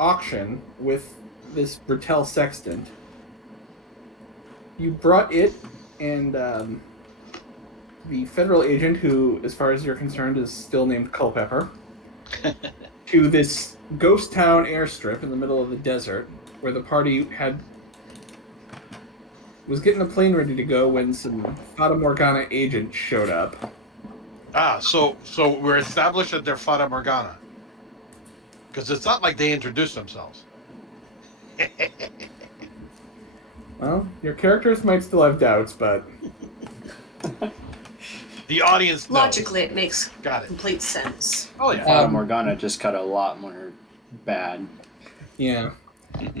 auction with this Bertel sextant. You brought it and the federal agent, who, as far as you're concerned, is still named Culpepper, to this ghost town airstrip in the middle of the desert, where the party was getting a plane ready to go when some Fata Morgana agents showed up. So we're established that they're Fata Morgana. Because it's not like they introduced themselves. Well, your characters might still have doubts, but... The audience knows. Logically, it makes Got it. complete sense. Oh, yeah. Fata Morgana just got a lot more bad. Yeah.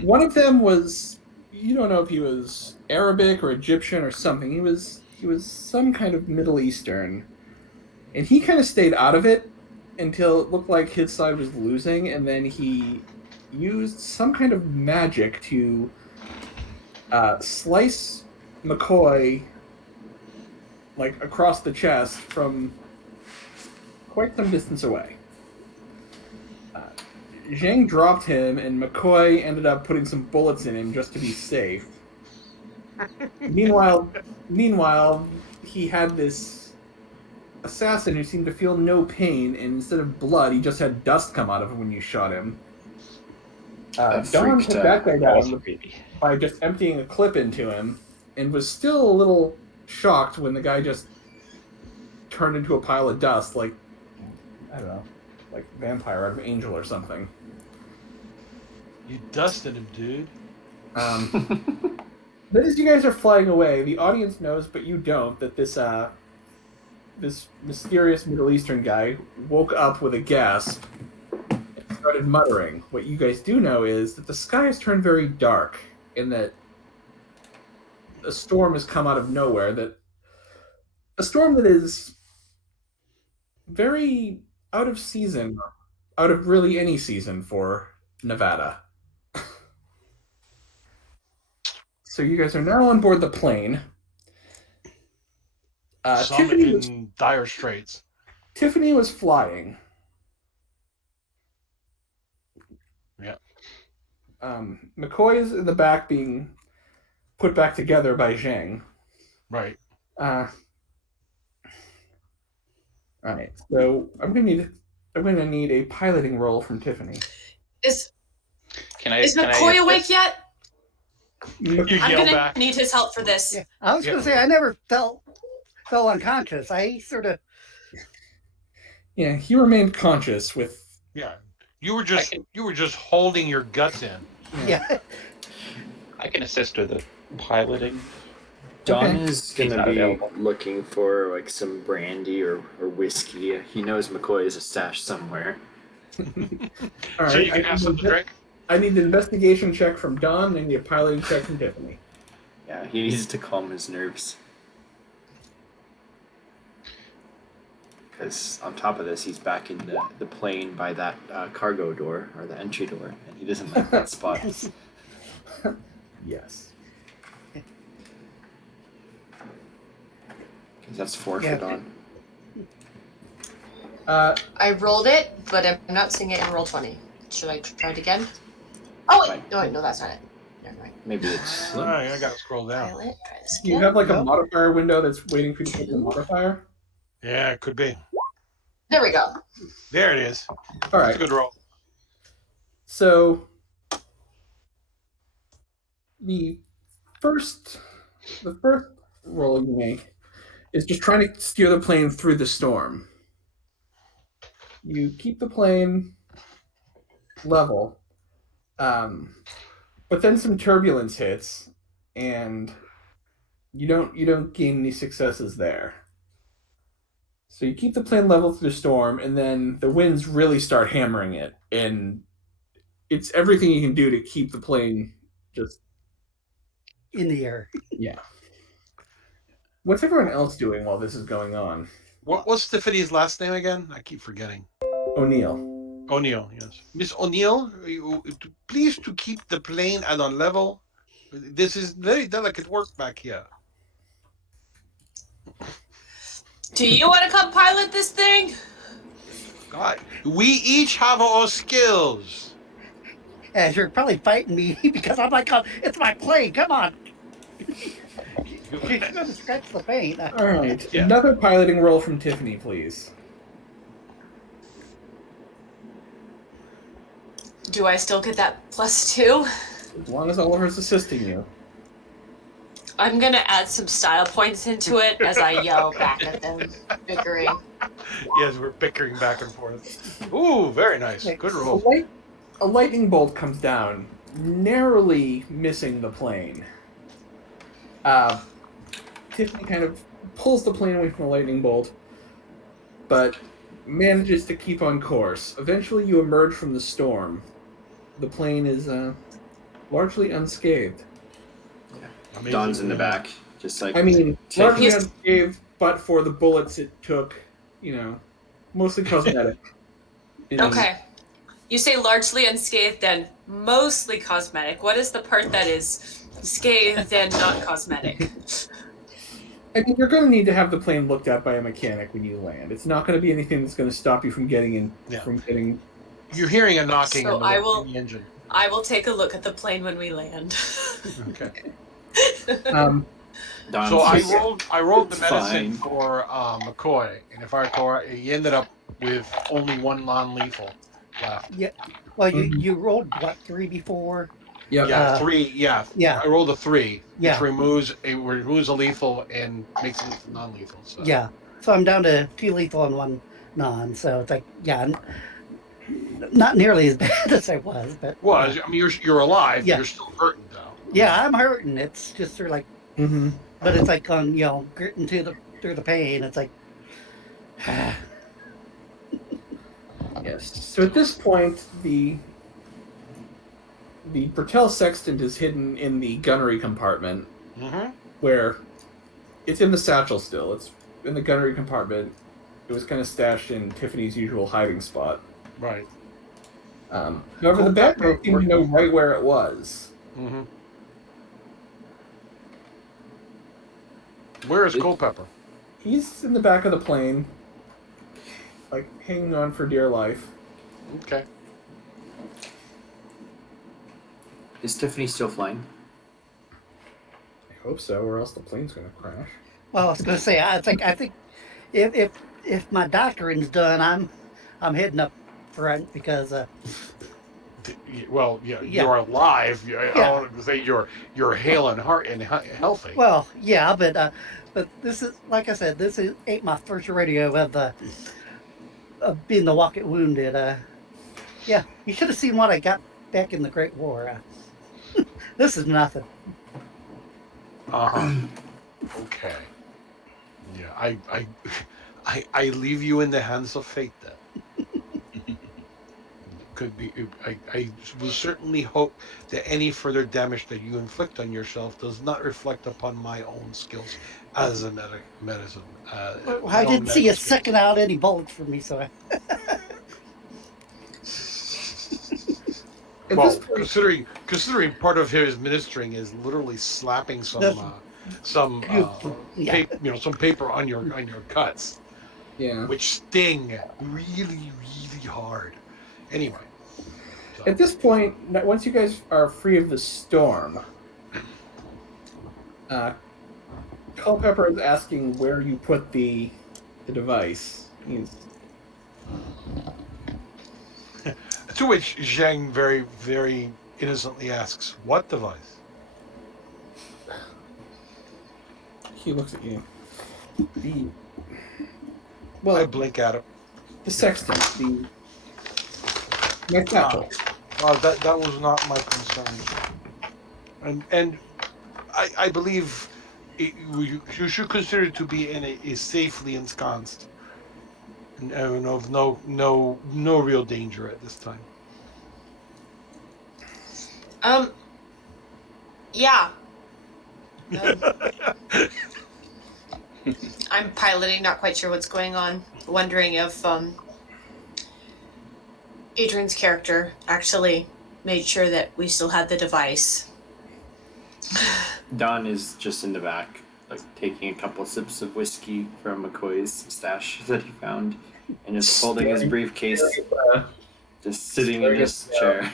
One of them was... You don't know if he was Arabic or Egyptian or something. He was some kind of Middle Eastern. And he kind of stayed out of it until it looked like his side was losing, and then he used some kind of magic to slice McCoy like across the chest from quite some distance away. Zheng dropped him, and McCoy ended up putting some bullets in him just to be safe. Meanwhile, he had this assassin who seemed to feel no pain, and instead of blood, he just had dust come out of him when you shot him. Dawn took that guy down by just emptying a clip into him, and was still a little shocked when the guy just turned into a pile of dust, like, I don't know, like vampire out of Angel or something. You dusted him, dude. But as you guys are flying away, the audience knows, but you don't, that this mysterious Middle Eastern guy woke up with a gasp and started muttering. What you guys do know is that the sky has turned very dark, and that a storm has come out of nowhere. A storm that is very out of season, out of really any season for Nevada. So you guys are now on board the plane. Some in dire straits. Tiffany was flying. Yeah. McCoy is in the back being put back together by Zheng. Right. All right. So I'm gonna need a piloting roll from Tiffany. Is McCoy awake yet? You I'm yell gonna back. need his help for this. Yeah, I was going to say, I never fell unconscious. I sort of... Yeah, he remained conscious with... Yeah. You were just holding your guts in. Yeah. I can assist with the piloting. Dawn is He's gonna not be available. looking for like some brandy or whiskey. He knows McCoy is a stash somewhere. All right, So you can have some to drink? I need an investigation check from Don and a piloting check from Tiffany. Yeah, he needs to calm his nerves. Because on top of this, he's back in the plane by that cargo door, or the entry door, and he doesn't like that spot. Yes. Because that's 4 Yeah. for Dawn. I rolled it, but I'm not seeing it in roll 20. Should I try it again? Oh wait, no, that's not it. Never mind. Maybe it's... All right, I got to scroll down. Pilot, try this Do you again. have like a No. modifier window that's waiting for you to put the modifier? Yeah, it could be. There we go. There it is. All That's right. a good roll. So the first roll you make is just trying to steer the plane through the storm. You keep the plane level, but then some turbulence hits, and you don't gain any successes there. So you keep the plane level through the storm, and then the winds really start hammering it, and it's everything you can do to keep the plane just... in the air. Yeah. What's everyone else doing while this is going on? What's Tiffany's last name again? I keep forgetting. O'Neill. O'Neill, yes. Miss O'Neill, please to keep the plane at a level. This is very delicate work back here. Do you want to come pilot this thing? God, we each have our skills. as you're probably fighting me because I'm like, oh, it's my plane. Come on. You're going to scratch the paint. All right. Yeah. Another piloting roll from Tiffany, please. Do I still get that +2? As long as Oliver's assisting you. I'm gonna add some style points into it as I yell back at them, bickering. Yes, we're bickering back and forth. Ooh, very nice. Good roll. A lightning bolt comes down, narrowly missing the plane. Tiffany kind of pulls the plane away from the lightning bolt, but manages to keep on course. Eventually, you emerge from the storm. The plane is largely unscathed. Amazing. Don's in the back, just like. I mean, taking- largely Yes. unscathed, but for the bullets it took, mostly cosmetic. Okay. You say largely unscathed and mostly cosmetic. What is the part that is scathed and not cosmetic? I mean, you're going to need to have the plane looked at by a mechanic when you land. It's not going to be anything that's going to stop you from getting in. Yeah. From getting. You're hearing a knocking So in the engine. I will take a look at the plane when we land. Okay. Um, Don's So I just- rolled the It's medicine fine. for McCoy, and if I recall, he ended up with only one non-lethal left. Yeah. Well, you rolled, what, 3 before? yep. Yeah, 3. Yeah, Yeah. I rolled a 3, Yeah. which removes a lethal and makes it non-lethal. So. Yeah. So I'm down to 2 lethal and 1 non. So it's like, yeah, not nearly as bad as I was, but. Well, I mean, you're alive. Yeah. You're still hurting though. Yeah, I'm hurting. It's just sort of like, Mm-hmm. but it's like on, gritting through the pain. It's like, Yes. So at this point, the Bertel sextant is hidden in the gunnery compartment, Mm-hmm. where it's in the satchel still. It's in the gunnery compartment. It was kind of stashed in Tiffany's usual hiding spot. Right. However, the bad guy seemed to know right where it was. Mm-hmm. Where is Culpepper? He's in the back of the plane, like hanging on for dear life. Okay. Is Tiffany still flying? I hope so, or else the plane's going to crash. well, I was going to say, I think if my doctoring's done, I'm heading up front because, Well, yeah, Yeah. you're alive. I Yeah. want to say you're hale and healthy. well, yeah, but this is, like I said, ain't my first rodeo of being the walk-it wounded. Yeah, you should have seen what I got back in the Great War. This is nothing. Uh-huh. Okay. Yeah, I leave you in the hands of fate then. Could be. I will certainly hope that any further damage that you inflict on yourself does not reflect upon my own skills as a medicine. Well, I didn't see you sucking out any bullets from me, so At Well, this point, considering part of his ministering is literally slapping some yeah. some paper on your cuts, yeah. which sting really hard. Anyway. So. At this point, once you guys are free of the storm, Culpepper is asking where you put the device. To which Zheng very, very innocently asks, "What device?" He looks at you. I Well, blink at him. the sextant, my satchel. That was not my concern. And I believe you should consider it to be in a safely ensconced and of no real danger at this time. Yeah. I'm piloting, not quite sure what's going on. Wondering if Adrian's character actually made sure that we still had the device. Don is just in the back, like taking a couple sips of whiskey from McCoy's stash that he found, and just holding his briefcase, just sitting in his chair.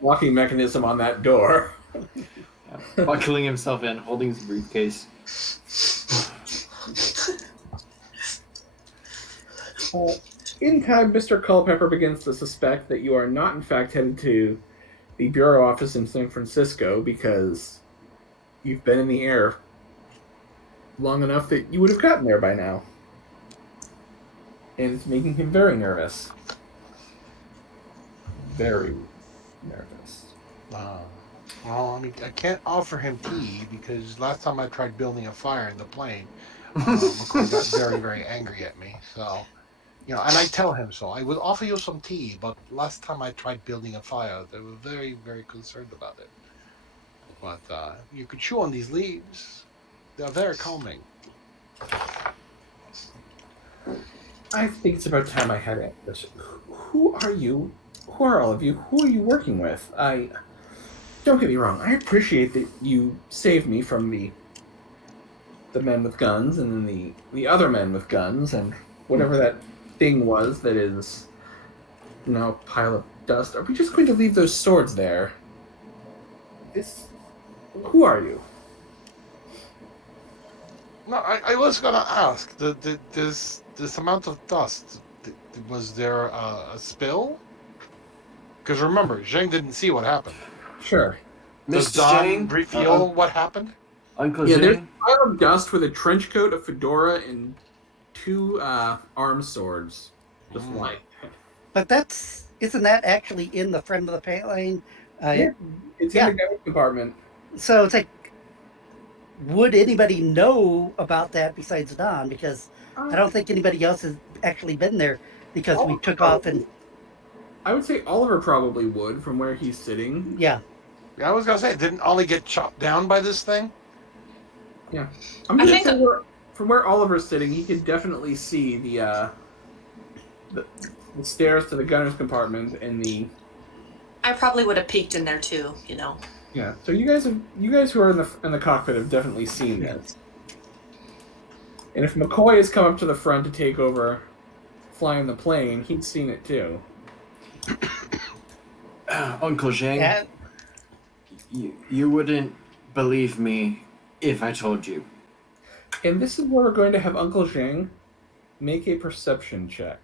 locking mechanism on that door. Buckling himself in, holding his briefcase. In time, Mr. Culpepper begins to suspect that you are not, in fact, headed to the bureau office in San Francisco because you've been in the air long enough that you would have gotten there by now. And it's making him very nervous. Very nervous. Well, I mean, I can't offer him tea because last time I tried building a fire in the plane, McCoy got very, very angry at me. So, and I tell him so. I would offer you some tea, but last time I tried building a fire, they were very, very concerned about it. But you could chew on these leaves. They're very calming. I think it's about time I had this. Who are you? Who are all of you? Who are you working with? Don't get me wrong. I appreciate that you saved me from the men with guns and then the other men with guns and whatever that thing was that is now a pile of dust. Are we just going to leave those swords there? Who are you? No, I was gonna ask. This amount of dust. Was there a spill? Because remember, Zheng didn't see what happened. Sure. Does Mr. Don Zheng, reveal what happened? Uncle Yeah, there's Zheng, a pile of dust with a trench coat, a fedora, and 2 arm swords. Just like. But isn't that actually in the front of the paint lane? Yeah. It's in the gun compartment. So it's like, would anybody know about that besides Don? Because I don't think anybody else has actually been there because we took off and... I would say Oliver probably would from where he's sitting. Yeah. Yeah, I was gonna say, didn't Ollie get chopped down by this thing? Yeah. I'm gonna say from where Oliver's sitting, he can definitely see the stairs to the gunner's compartment and the... I probably would have peeked in there too, Yeah. So you guys who are in the cockpit have definitely seen this. And if McCoy has come up to the front to take over flying the plane, he'd seen it too. Uncle Zheng, you wouldn't believe me if I told you. And this is where we're going to have Uncle Zheng make a perception check.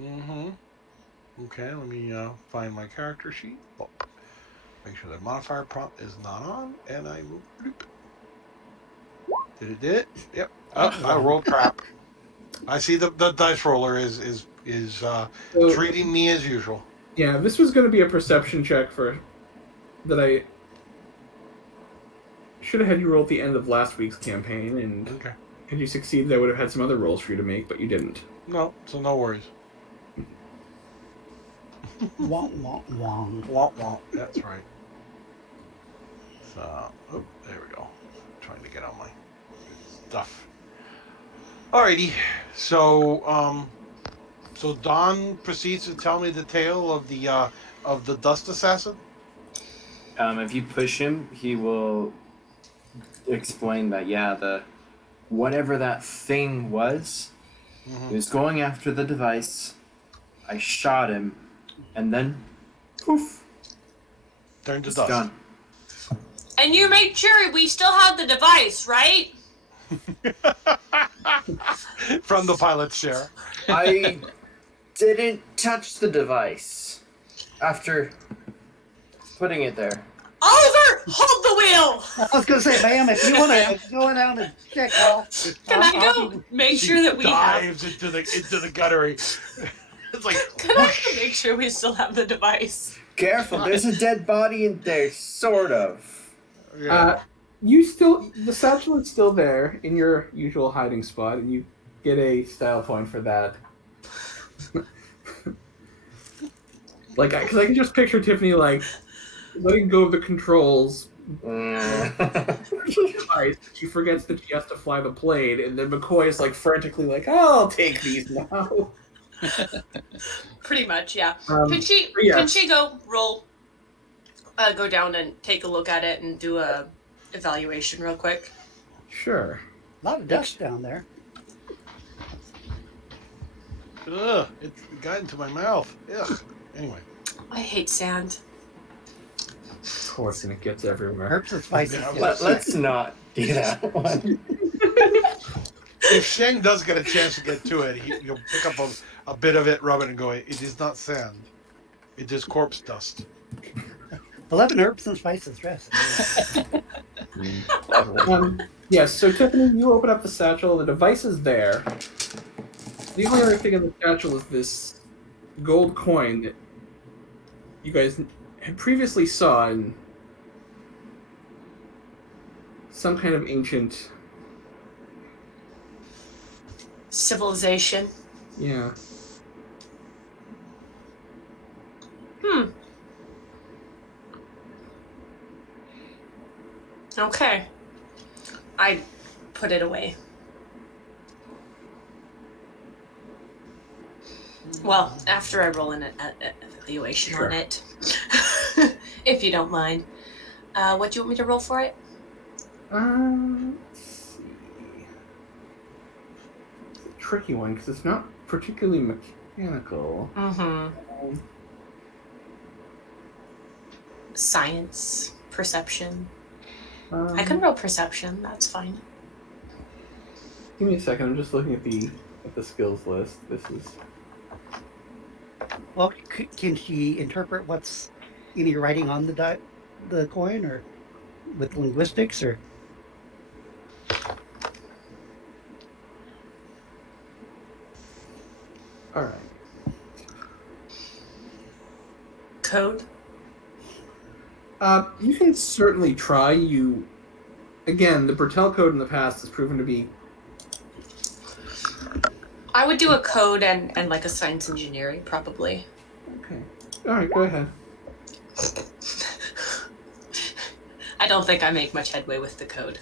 Mm-hmm. Okay, let me find my character sheet. Oh, make sure the modifier prompt is not on, and I will... Did it? Yep. Oh, I rolled crap. I see the dice roller is treating me as usual. Yeah, this was going to be a perception check that I should have had you roll at the end of last week's campaign, and Okay. had you succeeded, I would have had some other rolls for you to make, but you didn't. No, so no worries. Womp, womp, womp. Womp womp. That's right. So, there we go. Trying to get on my stuff. Alrighty. So, so Don proceeds to tell me the tale of the dust assassin. If you push him, he will explain that whatever that thing was, he was going after the device. I shot him, and then poof, Turned to it's dust. gone. And you made sure we still had the device, right? From the pilot's chair. I didn't touch the device after putting it there. Oliver, hold the wheel! I was going to say, ma'am, if you want to go down and check off... Can I go make sure that we have... dives into the guttery. It's like... Can I go make sure we still have the device? Careful, there's a dead body in there, sort of. Yeah. The satchel is still there in your usual hiding spot, and you get a style point for that. Because I can just picture Tiffany, letting go of the controls. She forgets that she has to fly the plane, and then McCoy is frantically I'll take these now. Pretty much, yeah. Yeah. Can she go go down and take a look at it and do a evaluation real quick? Sure. A lot of dust down there. Ugh, it got into my mouth. Ugh. Anyway. I hate sand. course, and it gets everywhere. Herbs and spices. Yeah, Let's not do that one. If Zheng does get a chance to get to it, he'll pick up a bit of it, rub it, and go, it is not sand. It is corpse dust. 11 herbs and spices dress. Yes, so Tiffany, you open up the satchel, the device is there. The only other thing in the satchel is this gold coin that you guys had previously saw in some kind of ancient... Civilization. Yeah. Okay. I put it away. Well, after I roll an evaluation Sure. on it, if you don't mind. What do you want me to roll for it? Let's see. It's a tricky one because it's not particularly mechanical. Mm-hmm. Science, perception. I can roll perception. That's fine. Give me a second. I'm just looking at the skills list. This is... Well, can she interpret what's any writing on the coin, or with linguistics, or? All right. Code? You can certainly try. Again, the Bertel code in the past has proven to be... I would do a code and like a science engineering, probably. Okay. All right, go ahead. I don't think I make much headway with the code.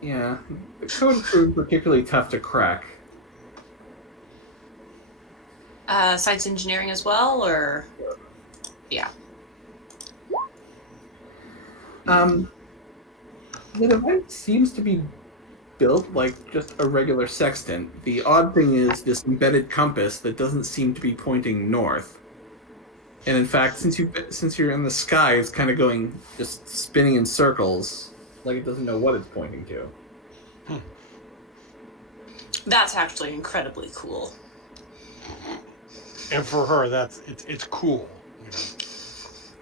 Yeah, the code proved particularly tough to crack. Science engineering as well, or... Yeah. The device seems to be built like just a regular sextant. The odd thing is this embedded compass that doesn't seem to be pointing north. And in fact, since you're in the sky, it's kind of going, just spinning in circles, like it doesn't know what it's pointing to. That's actually incredibly cool. And for her, it's cool.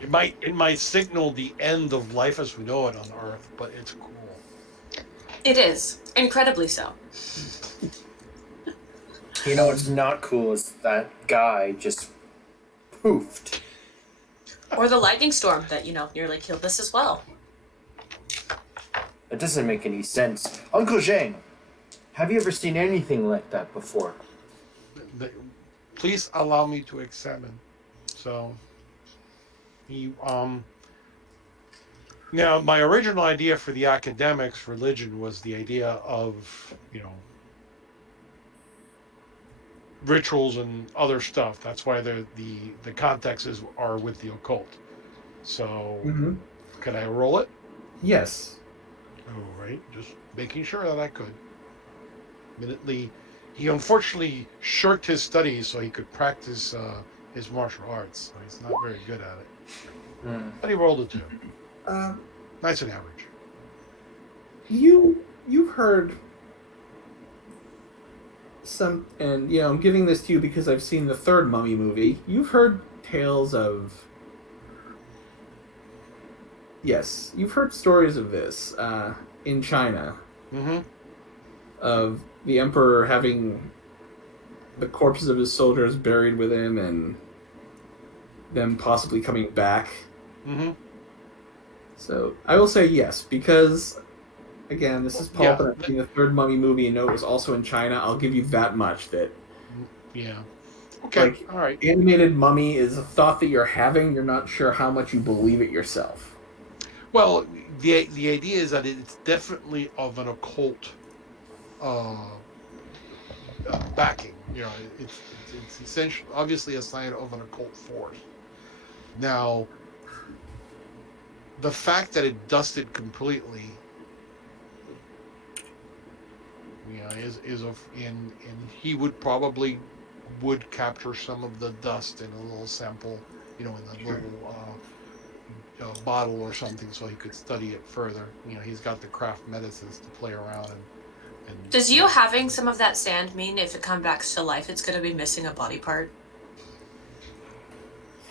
You know, it might signal the end of life as we know it on Earth, but it's cool. It is. Incredibly so. You know what's not cool is that guy just poofed. Or the lightning storm that, nearly killed us as well. That doesn't make any sense. Uncle Zheng, have you ever seen anything like that before? Please allow me to examine. So, now my original idea for the academics religion was the idea of, rituals and other stuff. That's why the context are with the occult. So, Can I roll it? Yes. All right, just making sure that I could. Immediately, he unfortunately shirked his studies so he could practice his martial arts. So he's not very good at it. But he rolled a 2. Nice and average. You've heard some, and I'm giving this to you because I've seen the third Mummy movie. You've heard tales of... Yes, you've heard stories of this in China. Of the Emperor having the corpses of his soldiers buried with him and them possibly coming back. So I will say yes, because again, this is Paul, but I've seen the third Mummy movie and know it was also in China. I'll give you that much. That Okay, all right. Animated Mummy is a thought that you're having. You're not sure how much you believe it yourself. Well, the idea is that it's definitely of an occult backing. It's essentially, obviously, a sign of an occult force. Now, the fact that it dusted completely, and he would probably capture some of the dust in a little sample, in the little bottle or something so he could study it further. He's got the craft medicines to play around and Does you having some of that sand mean if it comes back to life, it's going to be missing a body part?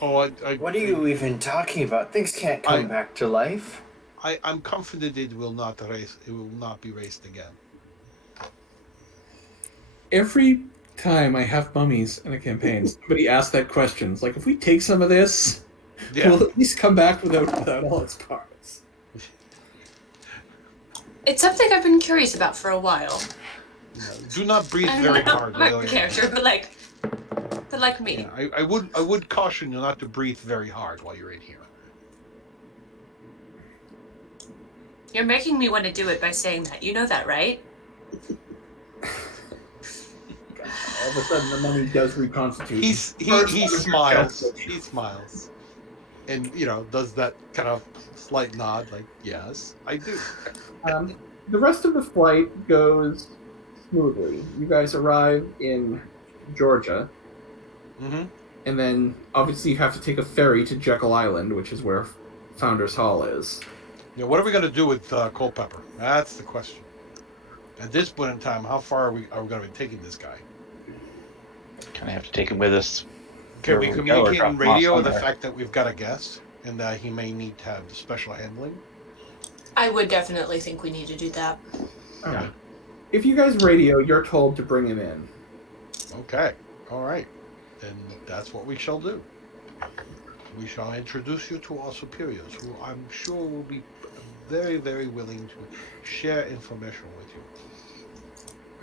Oh, What are you even talking about? Things can't come back to life. I'm confident it will not race. It will not be raced again. Every time I have mummies in a campaign, somebody asks that question. It's like, if we take some of this, we'll at least come back without all its parts. It's something I've been curious about for a while. Do not breathe very hard. I'm not a character, but like me. Yeah, I would caution you not to breathe very hard while you're in here. You're making me want to do it by saying that. You know that, right? All of a sudden, the mummy does reconstitute. He smiles. He smiles, and does that kind of slight nod, like, yes, I do. The rest of the flight goes smoothly. You guys arrive in Georgia, and then obviously you have to take a ferry to Jekyll Island, which is where Founders Hall is. What are we going to do with Culpepper? That's the question. At this point in time, how far are we going to be taking this guy? Kind of have to take him with us. Can we communicate on radio the somewhere. fact that we've got a guest and that he may need to have special handling? I would definitely think we need to do that. All right. If you guys radio, you're told to bring him in. Okay. All right. Then that's what we shall do. We shall introduce you to our superiors, who I'm sure will be very, very willing to share information with you.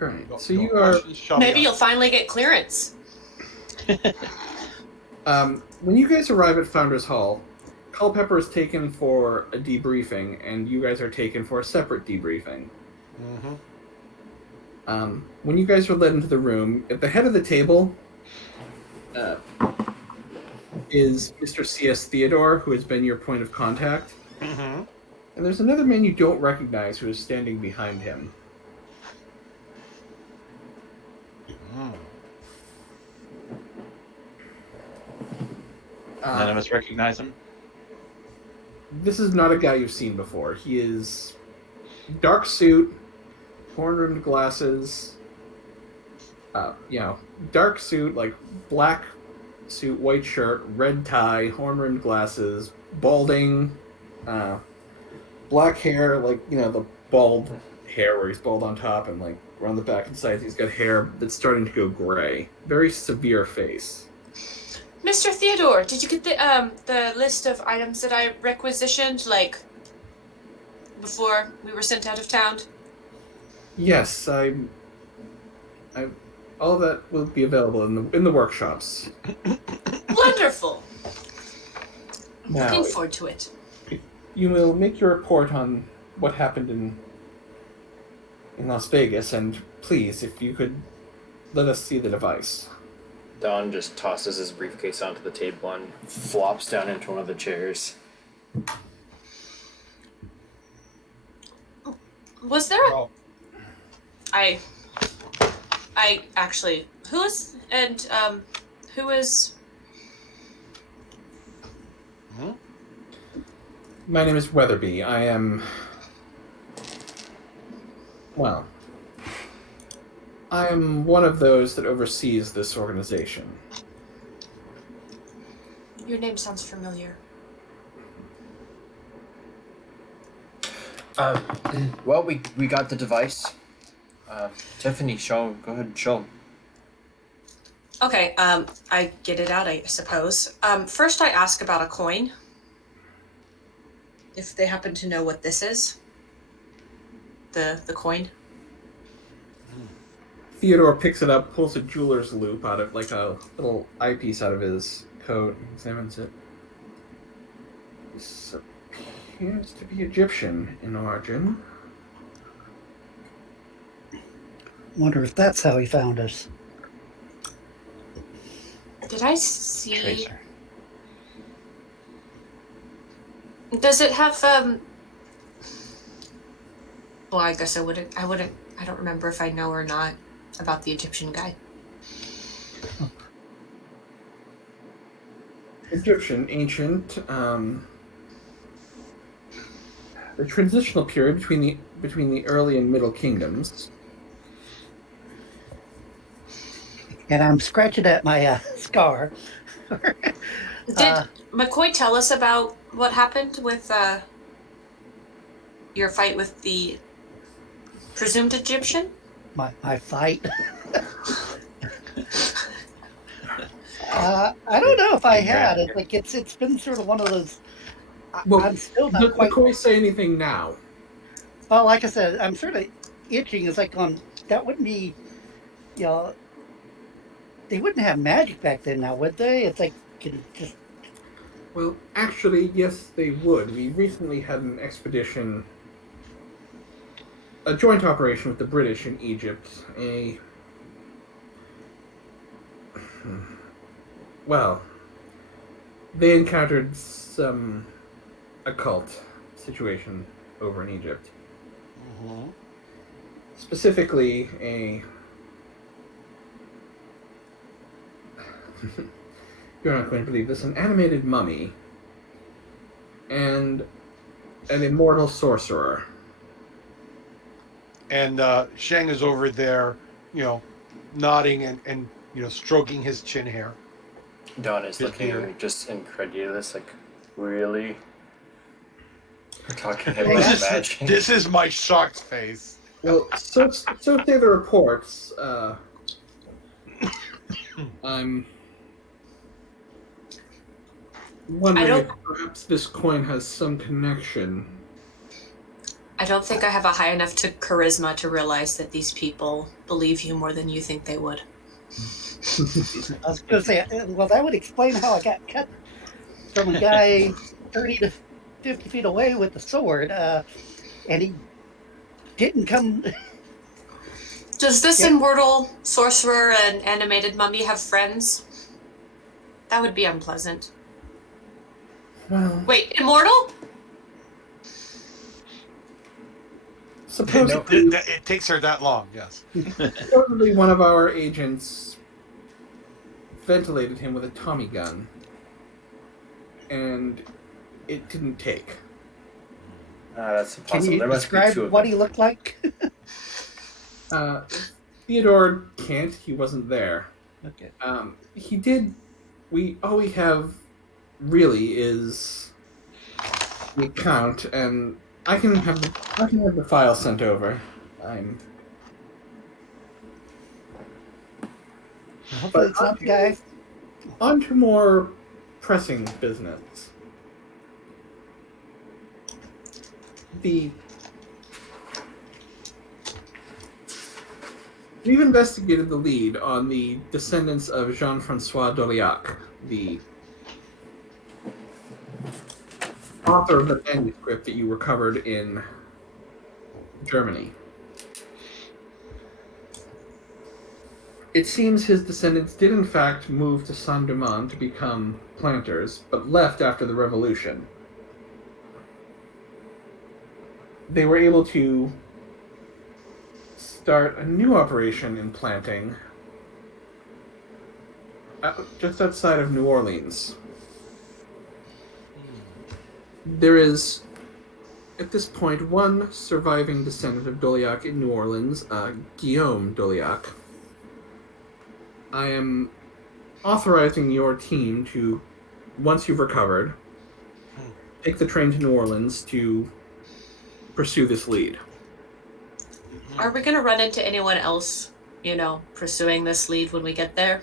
All right. So you are. Maybe you'll finally get clearance. When you guys arrive at Founders Hall, Culpepper is taken for a debriefing, and you guys are taken for a separate debriefing. When you guys are led into the room, at the head of the table is Mr. C.S. Theodore, who has been your point of contact. And there's another man you don't recognize who is standing behind him. None of us recognize him. This is not a guy you've seen before. He is dark suit, horn-rimmed glasses, dark suit, like black suit, white shirt, red tie, horn-rimmed glasses, balding, black hair, like, the bald hair where he's bald on top and, like, around the back and sides he's got hair that's starting to go gray. Very severe face. Mr. Theodore, did you get the list of items that I requisitioned, like, before we were sent out of town? Yes, I all of that will be available in the workshops. Wonderful. Now, Looking forward to it. You will make your report on what happened in Las Vegas, and please, if you could let us see the device. Don just tosses his briefcase onto the table and flops down into one of the chairs. Was there a... I actually... Who is... And, who is... My name is Weatherby. I am... Well... I am one of those that oversees this organization. Your name sounds familiar. Well, we got the device. Tiffany, go ahead and show 'em. Okay, I get it out, I suppose. First I ask about a coin. If they happen to know what this is. The coin. Theodore picks it up, pulls a jeweler's loop out of, like, a little eyepiece out of his coat, examines it. This appears to be Egyptian in origin. Wonder if that's how he found us. Did I see... Tracer. Does it have, Well, I guess I don't remember if I know or not about the Egyptian guy. Egyptian, ancient, the transitional period between the early and middle kingdoms. And I'm scratching at my scar. Did McCoy tell us about what happened with your fight with the presumed Egyptian? My fight. I don't know if I had. It's been sort of one of those. I'm still not quite. McCoy say anything now? Well, like I said, I'm sort of itching. It's like that wouldn't be, they wouldn't have magic back then now, would they? It's like can just. Well, actually, yes, they would. We recently had an expedition, a joint operation with the British in Egypt. Well, they encountered some occult situation over in Egypt. Mm-hmm. Specifically, you're not going to believe this, an animated mummy and an immortal sorcerer. And Zheng is over there, nodding and stroking his chin hair. Don is looking just incredulous, like, really? We're talking about magic. This is my shocked face. Well, so say the reports. I'm wondering if perhaps this coin has some connection. I don't think I have a high enough charisma to realize that these people believe you more than you think they would. I was going to say, well, that would explain how I got cut from a guy 30 to 50 feet away with a sword, and he didn't come. Does this immortal sorcerer and animated mummy have friends? That would be unpleasant. Well, wait, immortal? Supposedly, it takes her that long, yes. Supposedly one of our agents ventilated him with a Tommy gun, and it didn't take. That's impossible. Can you There must be describe two of what them. he looked like? Theodore can't. He wasn't there. Okay. He did. All we have really is the account, and I can have the file sent over. Hopefully it's not the guy. On to more pressing business. We've investigated the lead on the descendants of Jean-Francois d'Oliac, the author of the manuscript that you recovered in Germany. It seems his descendants did in fact move to Saint-Domingue to become planters, but left after the revolution. They were able to start a new operation in planting just outside of New Orleans. There is, at this point, one surviving descendant of d'Oliac in New Orleans, Guillaume d'Oliac. I am authorizing your team to, once you've recovered, take the train to New Orleans to pursue this lead. Are we going to run into anyone else, pursuing this lead when we get there?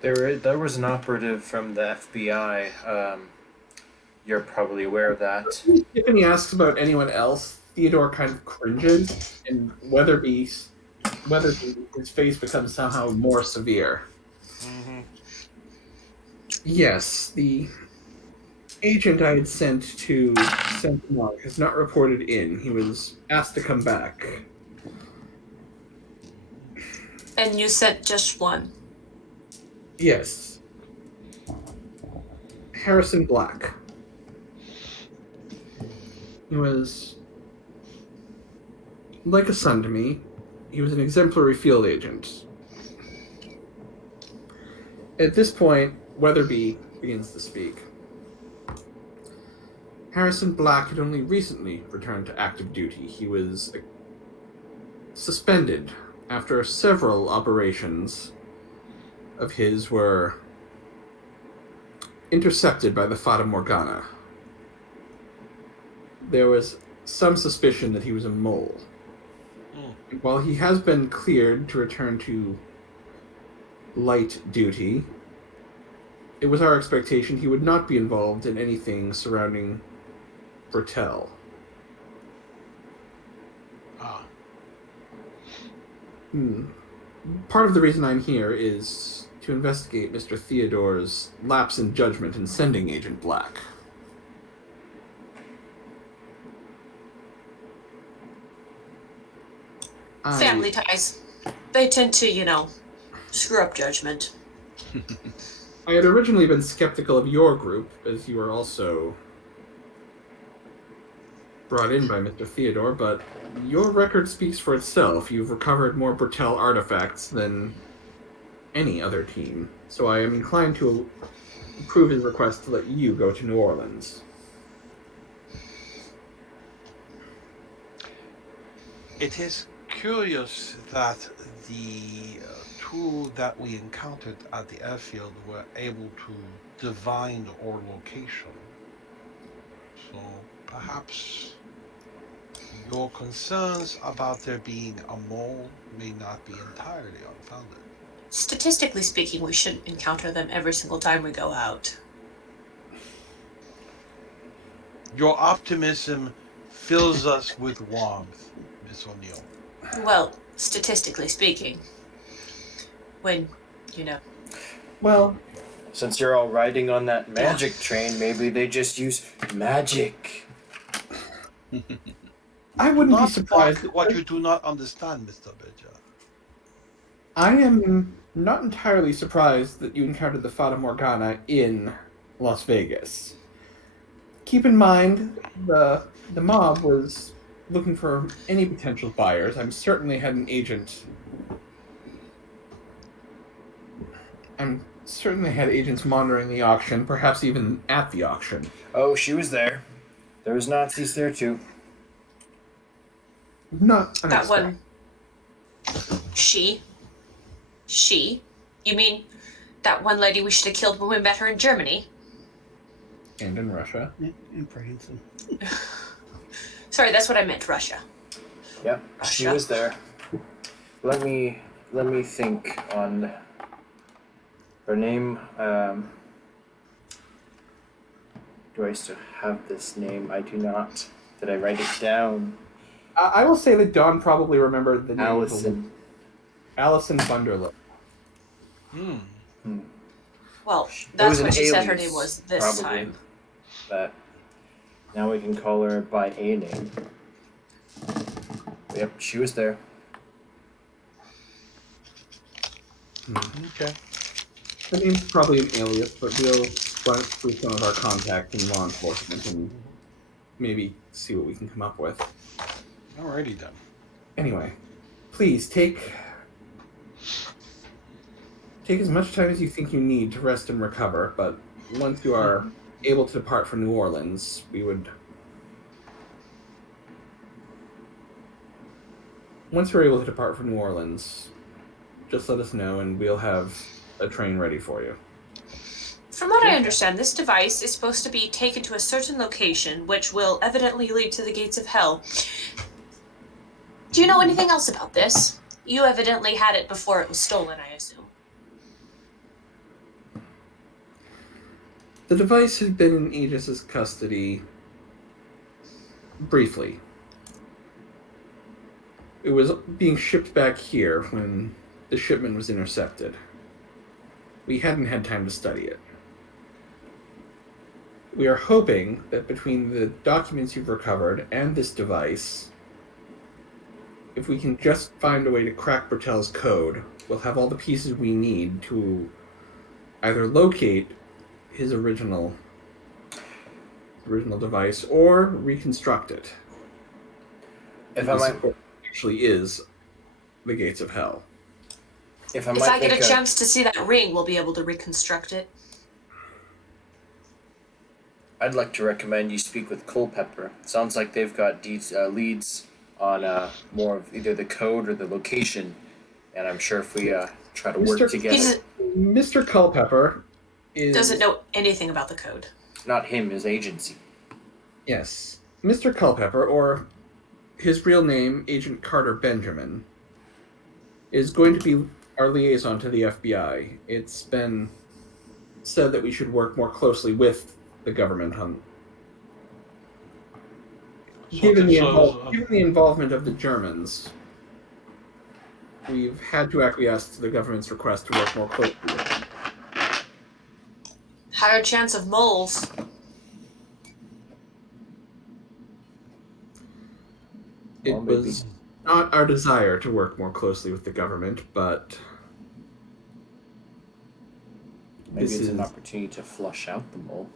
There was an operative from the FBI. You're probably aware of that. Tiffany asks about anyone else. Theodore kind of cringes, and Weatherby's his face becomes somehow more severe. Mm-hmm. Yes, the agent I had sent to Saint-Domingue has not reported in. He was asked to come back. And you sent just one? Yes. Harrison Black. He was like a son to me. He was an exemplary field agent. At this point, Weatherby begins to speak. Harrison Black had only recently returned to active duty. He was suspended after several operations of his were intercepted by the Fata Morgana. There was some suspicion that he was a mole. While he has been cleared to return to light duty, it was our expectation he would not be involved in anything surrounding Bertel. Part of the reason I'm here is to investigate Mr. Theodore's lapse in judgment in sending Agent Black. Family ties. They tend to, screw up judgment. I had originally been skeptical of your group, as you were also brought in by Mr. Theodore, but your record speaks for itself. You've recovered more Bertel artifacts than any other team, so I am inclined to approve his request to let you go to New Orleans. It is curious that the two that we encountered at the airfield were able to divine our location. So perhaps your concerns about there being a mole may not be entirely unfounded. Statistically speaking, we shouldn't encounter them every single time we go out. Your optimism fills us with warmth, Miss O'Neill. Well, statistically speaking. When, Well, Since you're all riding on that magic train, maybe they just use magic. I wouldn't be Not surprised. what you do not understand, Mr. Bidger. I am not entirely surprised that you encountered the Fata Morgana in Las Vegas. Keep in mind, the mob was looking for any potential buyers. I'm certainly had an agent. I'm certainly had agents monitoring the auction, perhaps even at the auction. Oh, she was there. There was Nazis there too. Not that unexpected. one. She? You mean that one lady we should have killed when we met her in Germany? And in Russia. In France. Sorry, that's what I meant, Russia. Yep, she was there. Let me think on her name. Do I still have this name? I do not. Did I write it down? I will say that Don probably remembered the name. Allison. Bunderlip. Well, It that's was what an she said her alias, name was this probably. time. But now we can call her by a name. Yep, she was there. Okay. The name's probably an alias, but we'll run it through some of our contacts in law enforcement and maybe see what we can come up with. Alrighty then. Anyway, please take as much time as you think you need to rest and recover, but once you are able to depart for New Orleans, Once you're able to depart for New Orleans, just let us know and we'll have a train ready for you. From what I understand, this device is supposed to be taken to a certain location, which will evidently lead to the gates of hell. Do you know anything else about this? You evidently had it before it was stolen, I assume. The device had been in Aegis's custody briefly. It was being shipped back here when the shipment was intercepted. We hadn't had time to study it. We are hoping that between the documents you've recovered and this device, if we can just find a way to crack Bertel's code, we'll have all the pieces we need to either locate his original device or reconstruct it. If I might, actually is the gates of hell. if I If might I get make a chance to see that ring, we'll be able to reconstruct it. I'd like to recommend you speak with Culpepper. Sounds like they've got leads on more of either the code or the location, and I'm sure if we try to work together. Mr. Culpepper doesn't know anything about the code. Not him, his agency. Yes. Mr. Culpepper, or his real name, Agent Carter Benjamin, is going to be our liaison to the FBI. It's been said that we should work more closely with the government on given the involvement of the Germans. We've had to acquiesce to the government's request to work more closely with them. Higher chance of moles. It was not our desire to work more closely with the government, but maybe it's an opportunity to flush out the mole.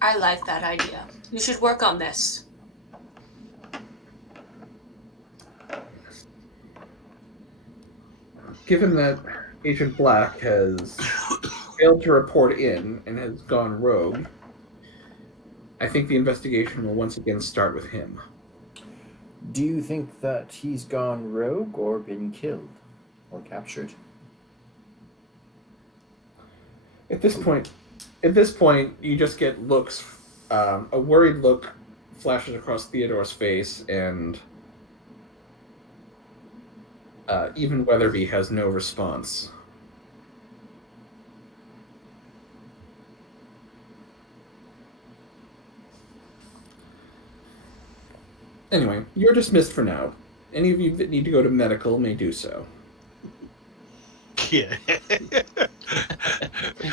I like that idea. You should work on this. Given that Agent Black has failed to report in and has gone rogue, I think the investigation will once again start with him. Do you think that he's gone rogue or been killed or captured? At this point, you just get looks. A worried look flashes across Theodore's face, and even Weatherby has no response. Anyway, you're dismissed for now. Any of you that need to go to medical may do so. Yeah.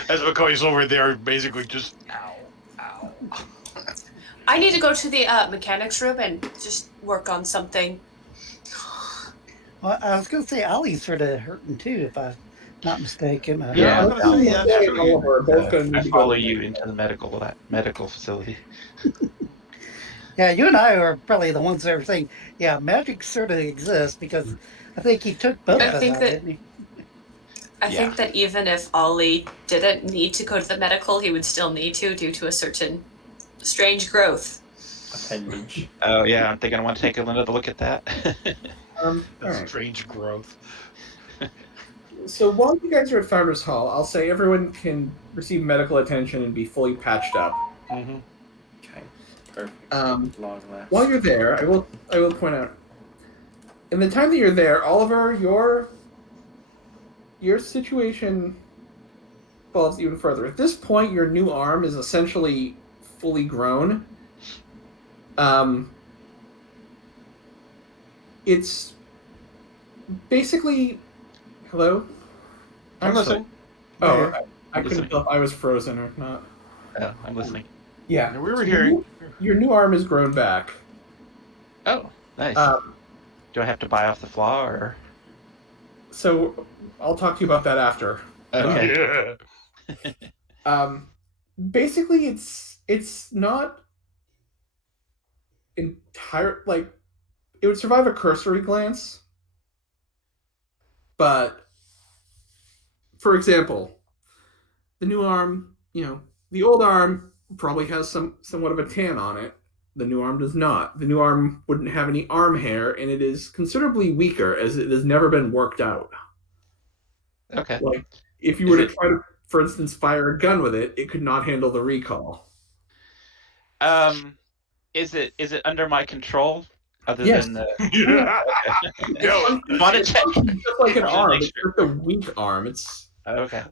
As McCoy's over there, basically just ow. I need to go to the mechanics room and just work on something. Well, I was going to say Ollie's sort of hurting too, if I'm not mistaken. Yeah, I follow you into the medical facility. Yeah, you and I are probably the ones that are saying, yeah, magic sort of exists, because I think he took both of us out, didn't he? I think that even if Ollie didn't need to go to the medical, he would still need to due to a certain strange growth. Appendage. Oh, yeah, I think I want to take another look at that. Right. Strange growth. So while you guys are at Founders Hall, I'll say everyone can receive medical attention and be fully patched up. Mm-hmm. Okay. Perfect. Long last. While you're there, I will point out, in the time that you're there, Oliver, your situation falls even further. At this point, your new arm is essentially fully grown. It's basically... Hello? I'm listening. Oh, I couldn't tell if I was frozen or not. Oh, I'm listening. Yeah. We were hearing. Your new arm is grown back. Oh, nice. Do I have to buy off the flaw, or...? So, I'll talk to you about that after. Okay. Yeah. Basically, it's not entire, like, it would survive a cursory glance, but, for example, the new arm, the old arm probably has somewhat of a tan on it. The new arm does not. The new arm wouldn't have any arm hair, and it is considerably weaker, as it has never been worked out. Okay. Like, if you were to try to, for instance, fire a gun with it, it could not handle the recoil. Is it under my control? Other Yes. than the... Yeah. Yo, Want to check? It's just like an arm. It's just a weak arm. It's... Okay.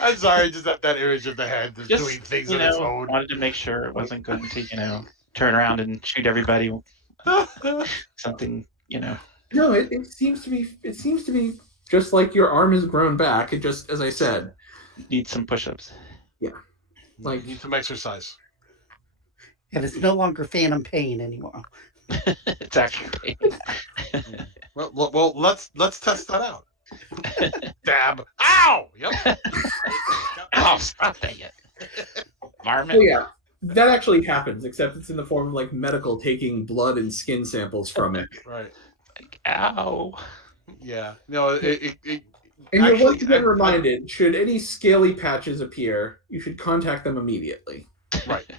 I'm sorry, I just have that image of the head that's Just, doing things on its own. wanted to make sure it wasn't going to, turn around and shoot everybody. Something, No, it seems to be just like your arm has grown back. It just, as I said, Need some push-ups. like Need some exercise. And it's no longer phantom pain anymore. It's actually... Well, let's test that out. Dab. Ow! Yep. Oh, stop that yet. so Environment. yeah. That actually happens, except it's in the form of like medical taking blood and skin samples from it. Right. Like, ow. Yeah. No. It And you're once actually. again reminded: should any scaly patches appear, you should contact them immediately. Right.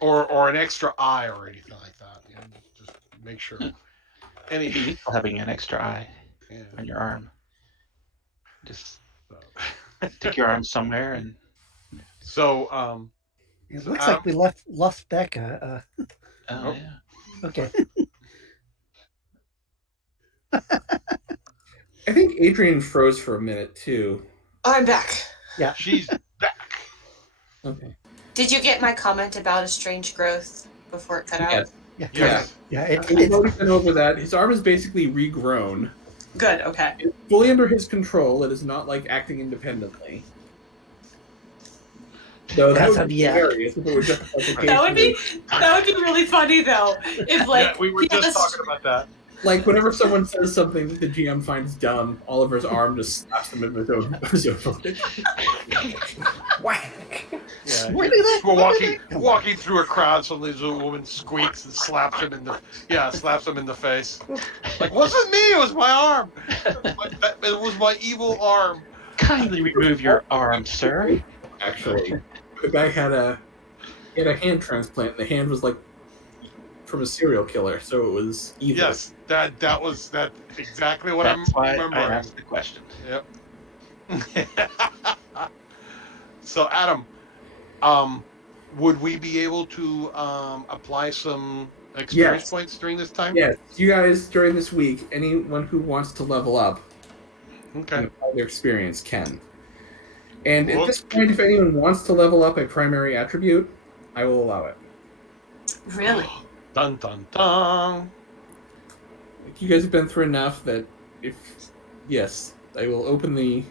Or an extra eye or anything like that. You know, just make sure. Maybe useful having an extra eye Yeah. on your arm. Just So, stick your arm somewhere and. so It So looks Adam- like we lost Becca. Oh Nope. yeah. Okay. I think Adrian froze for a minute too. I'm back. Yeah. she's back. Okay. Did you get my comment about a strange growth before it cut out? Yes. Yeah. Yes. Yeah. We've already been over that. His arm is basically regrown. Good, okay. It's fully under his control. It is not like acting independently. So that That's would be yeah. hilarious if it was just a publication. That would be really funny though. If like Yeah, we were he just has- talking about that. Like whenever someone says something that the GM finds dumb, Oliver's arm just slaps him in his own leg. Whack! Yeah. Where did that- We're where did walking through a crowd. Suddenly, this woman squeaks and slaps him in the face. Like, wasn't me. It was my arm. It was my evil arm. Kindly remove your arm, sir. Actually, the guy had a hand transplant. And the hand was like from a serial killer, so it was evil. Yes, that was exactly what That's I'm why remembering. I asked the question. Yep. So, Adam, would we be able to apply some experience Yes. points during this time? Yes, you guys during this week, anyone who wants to level up Okay. and apply their experience can. And at Whoop. this point, if anyone wants to level up a primary attribute, I will allow it. Really? Dun dun dun. Like, you guys have been through enough that yes, I will open the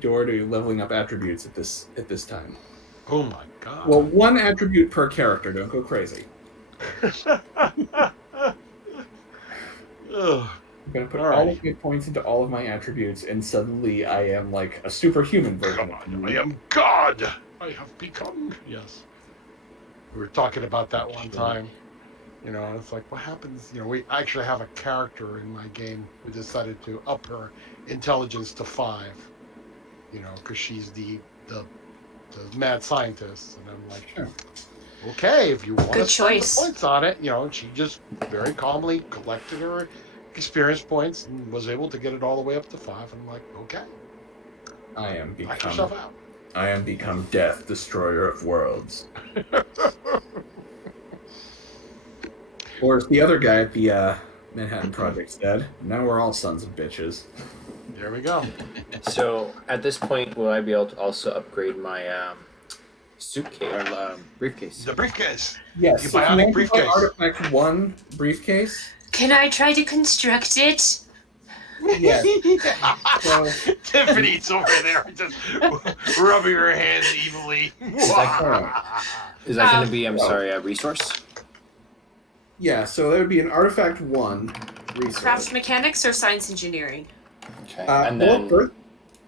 door to leveling up attributes at this time. Oh my god. Well, one attribute per character. Don't go crazy. Ugh. I'm gonna put All all right. of my points into all of my attributes, and suddenly I am like a superhuman version. Come on, I am God. I have become. Yes. We were talking about that one time. You know, it's like, what happens? You know, we actually have a character in my game who decided to up her intelligence to 5. You know, because she's the mad scientist, and I'm like, Sure. okay, if you want Good to spend the choice. points on it, you know, and she just very calmly collected her experience points and was able to get it all the way up to 5. And I'm like, okay, knock yourself out. I am become Death, Destroyer of Worlds. Or as the other guy at the Manhattan Project said, now we're all sons of bitches. There we go. So at this point, will I be able to also upgrade my suitcase or briefcase? The briefcase. Yes, You so if bionic want to buy briefcase. Artifact 1 briefcase. Can I try to construct it? Yes. So, Tiffany's over there just rubbing her hands evilly. Is that going to be, I'm sorry, a resource? yeah, so that would be an Artifact 1 resource. Craft mechanics or science engineering? Okay. And And then,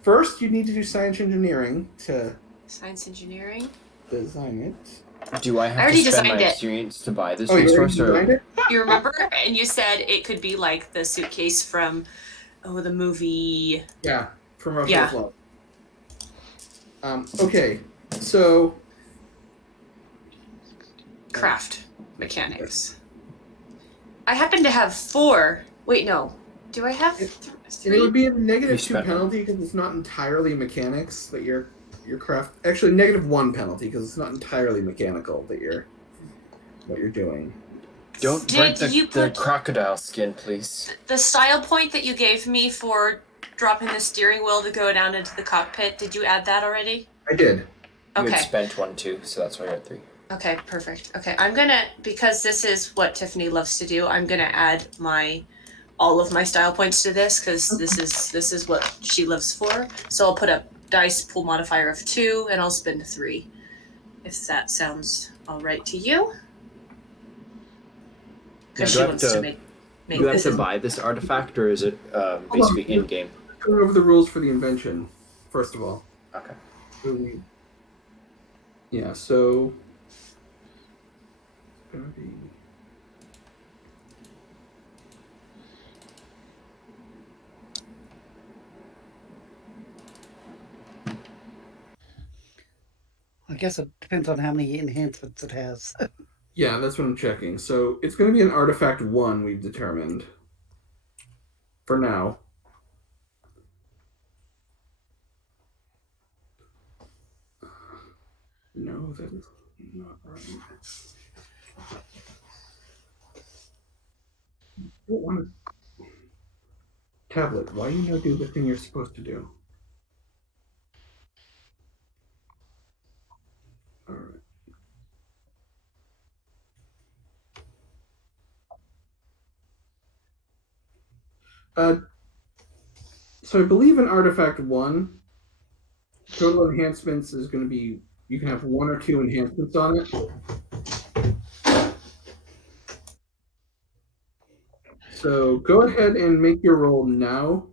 first, you need to do science engineering to Science engineering? design it. do I have already to spend my designed it. experience to buy this Oh, you already resource? designed it? You remember? And you said it could be like the suitcase from the movie. Yeah, from Russell Yeah. Flood. Okay, so Craft mechanics. I happen to have 4. Wait, no. Do I have and 3? it would be a You -2 spent one. penalty because it's not entirely mechanics that your craft. Actually, -1 penalty because it's not entirely mechanical that what you're doing. Don't Did break you the put- crocodile skin, please. The style point that you gave me for dropping the steering wheel to go down into the cockpit, did you add that already? I did. You had Okay. spent 1 too, so that's why you're at 3. Okay, perfect. Okay, I'm gonna, because this is what Tiffany loves to do, I'm gonna add all of my style points to this because this is what she lives for. So I'll put a dice pool modifier of 2 and I'll spend 3. If that sounds all right to you. Because Do she I have wants to to- make Do you have this. to buy this artifact, or is it basically in game? Going over the rules for the invention, first of all. Okay. So Yeah, so it's gonna be I guess it depends on how many enhancements it has. yeah, that's what I'm checking. So it's gonna be an artifact 1 we've determined. For now. No, that is not right. I don't want to. Tablet, why you no do the thing you're supposed to do? Alright. So I believe in Artifact 1, total enhancements is going to be, you can have 1 or 2 enhancements on it. So go ahead and make your roll now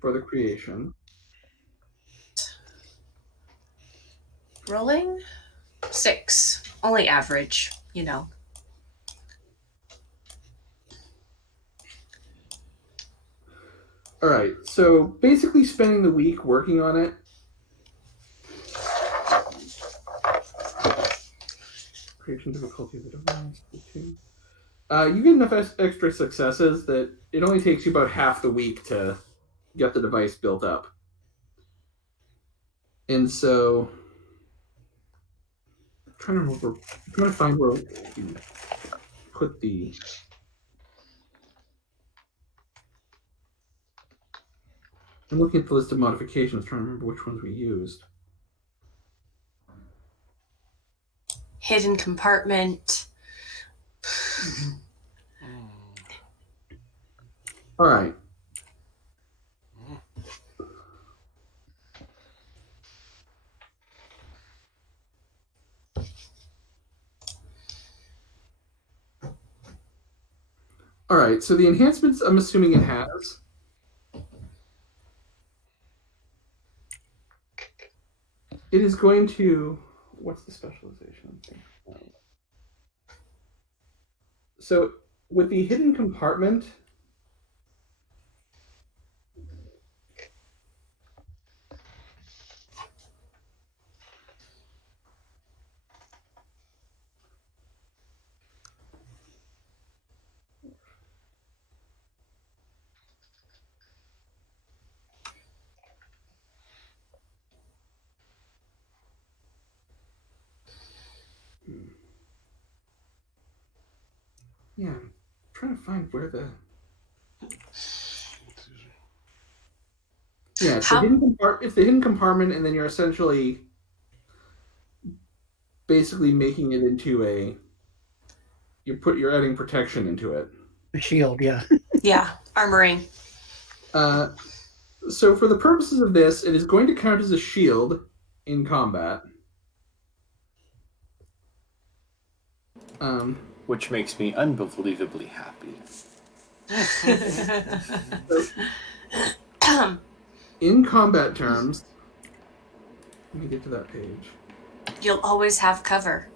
for the creation. Rolling 6. Only average, you know. All right, so basically spending the week working on it. Creation difficulty of the device. You get enough extra successes that it only takes you about half the week to get the device built up. And so, I'm trying to find where you put the. I'm looking at the list of modifications, trying to remember which ones we used. Hidden compartment. All right. All right, so the enhancements I'm assuming it has. It is going to, what's the specialization? So with the hidden compartment, yeah, I'm trying to find where the. Yeah, it's the hidden compartment, and then you're essentially basically making it into a. You're adding protection into it. A shield, yeah. Yeah, armoring. So for the purposes of this, it is going to count as a shield in combat. Which makes me unbelievably happy. In combat terms, let me get to that page. You'll always have cover.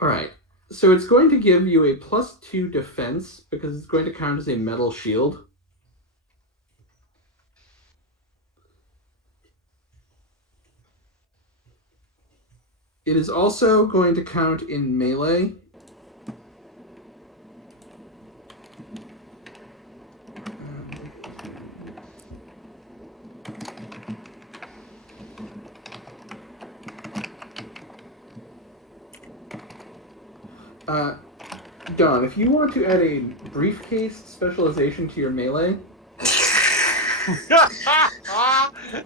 All right. So it's going to give you a +2 defense because it's going to count as a metal shield. It is also going to count in melee. Don, if you want to add a briefcase specialization to your melee,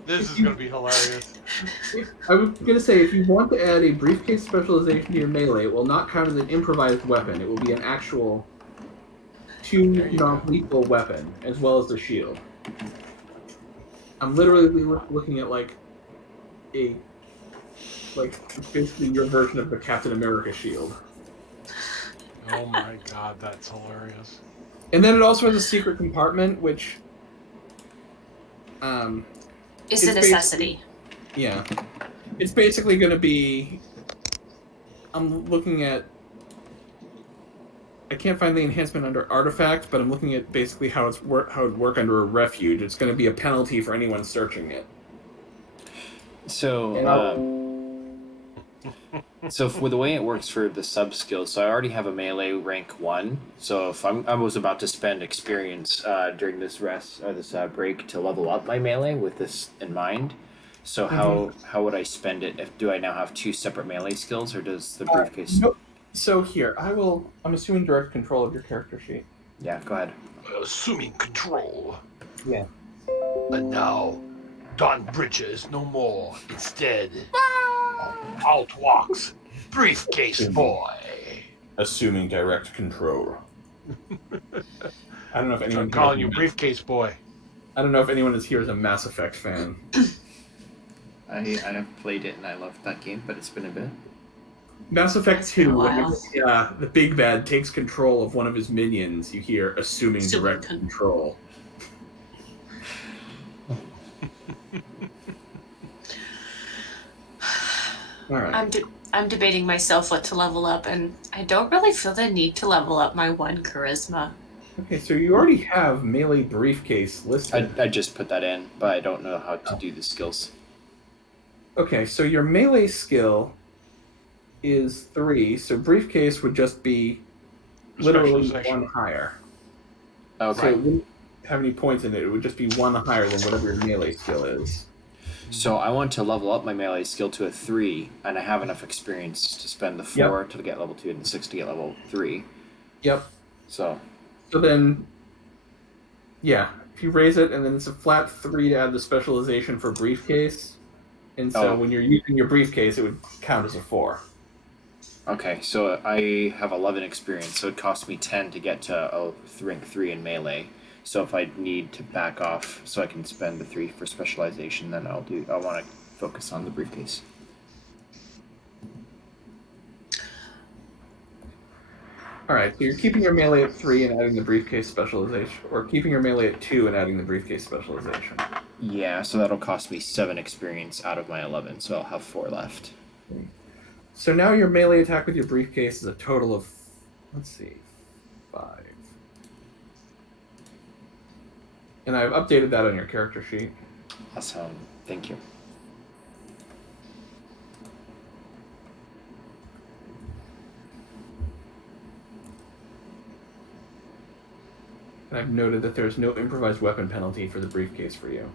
This is going to be hilarious. I was gonna say, if you want to add a briefcase specialization to your melee, it will not count as an improvised weapon. It will be an actual There you go. non-lethal weapon, as well as the shield. I'm literally looking at like basically your version of the Captain America shield. Oh my god, that's hilarious. And then it also has a secret compartment, which It's a necessity. yeah, it's basically going to be. I'm looking at. I can't find the enhancement under artifact, but I'm looking at basically how it would work under a refuge. It's going to be a penalty for anyone searching it. So for the way it works for the sub skills, so I already have a melee rank 1. So if I was about to spend experience during this rest or this break to level up my melee with this in mind. So how would I spend it? Do I now have 2 separate melee skills, or does the briefcase? Nope. So here, I'm assuming direct control of your character sheet. Yeah, go ahead. Assuming control. Yeah. And now, Don Bridges no more. Instead, out walks Briefcase Boy. Assuming direct control. I don't know if anyone. I'm calling you Briefcase Boy. I don't know if anyone is here is a Mass Effect fan. I have played it and I loved that game, but it's been a bit. Mass Effect It's been a 2, while. when the big bad takes control of one of his minions, you hear assuming direct control. All right. I'm debating myself what to level up, and I don't really feel the need to level up my 1 charisma. Okay, so you already have melee briefcase listed. I just put that in, but I don't know how to do the skills. Okay, so your melee skill is 3, so briefcase would just be literally Specialization. 1 higher. Okay. So it wouldn't have any points in it. It would just be 1 higher than whatever your melee skill is. So I want to level up my melee skill to a 3, and I have enough experience to spend the 4 to get level 2 and the 6 to get level 3. Yep. So then, yeah, if you raise it, and then it's a flat 3 to add the specialization for briefcase. And so when you're using your briefcase, it would count as a 4. Okay, so I have 11 experience, so it costs me 10 to get to rank 3 in melee. So if I need to back off so I can spend the 3 for specialization, then I want to focus on the briefcase. Alright, so you're keeping your melee at 3 and adding the briefcase specialization, or keeping your melee at 2 and adding the briefcase specialization. Yeah, so that'll cost me 7 experience out of my 11, so I'll have 4 left. So now your melee attack with your briefcase is a total of, 5. And I've updated that on your character sheet. Awesome, thank you. And I've noted that there's no improvised weapon penalty for the briefcase for you.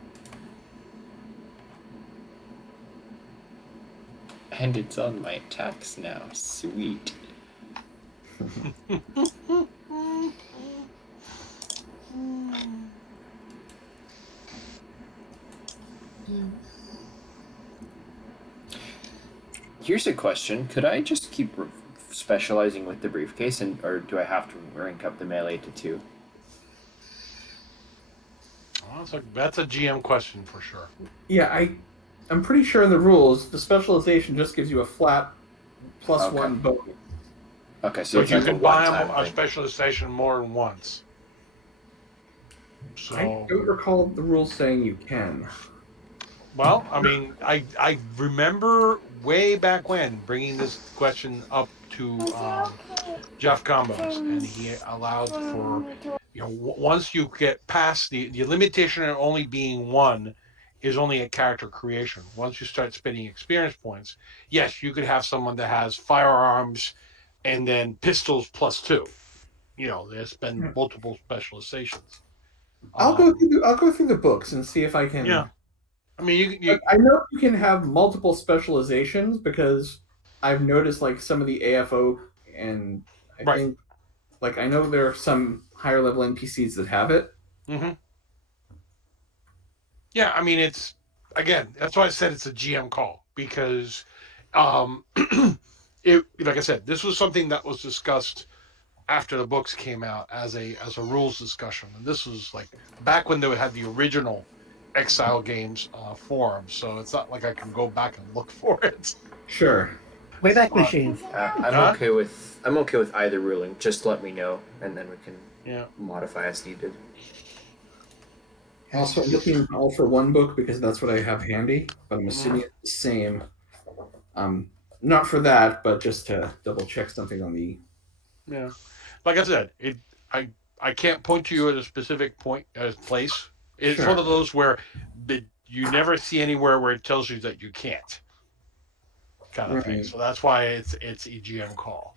And it's on my attacks now. Sweet. Here's a question. Could I just keep specializing with the briefcase, or do I have to rank up the melee to 2? Well, that's a GM question for sure. Yeah, I'm pretty sure in the rules, the specialization just gives you a flat +1 bonus. Okay, so But it's you like can a buy one-time a thing. specialization more than once. So, I don't recall the rules saying you can. well, I mean, I remember way back when bringing this question up to Jeff Combos, and he allowed for, once you get past the limitation of only being 1 is only a character creation. Once you start spending experience points, yes, you could have someone that has firearms and then pistols +2. They spend multiple specializations. I'll go through the books and see if I can. Yeah. I mean, I know you can have multiple specializations because I've noticed like some of the AFO and I think I know there are some higher level NPCs that have it. Mhm. Yeah, I mean, it's again. That's why I said it's a GM call because, it like I said, this was something that was discussed after the books came out as a rules discussion, and this was like back when they had the original Exile Games forum. So it's not like I can go back and look for it. Sure. Wayback Machine. I'm Huh? okay with either ruling. Just let me know, and then we can Yeah. modify as needed. Also, I'm looking at all for one book because that's what I have handy, but I'm assuming it's the same. Not for that, but just to double check something on the. Yeah, like I said, I can't point to you at a specific place. It's Sure. one of those where you never see anywhere where it tells you that you can't, kind of thing. Right. So that's why it's EGM call,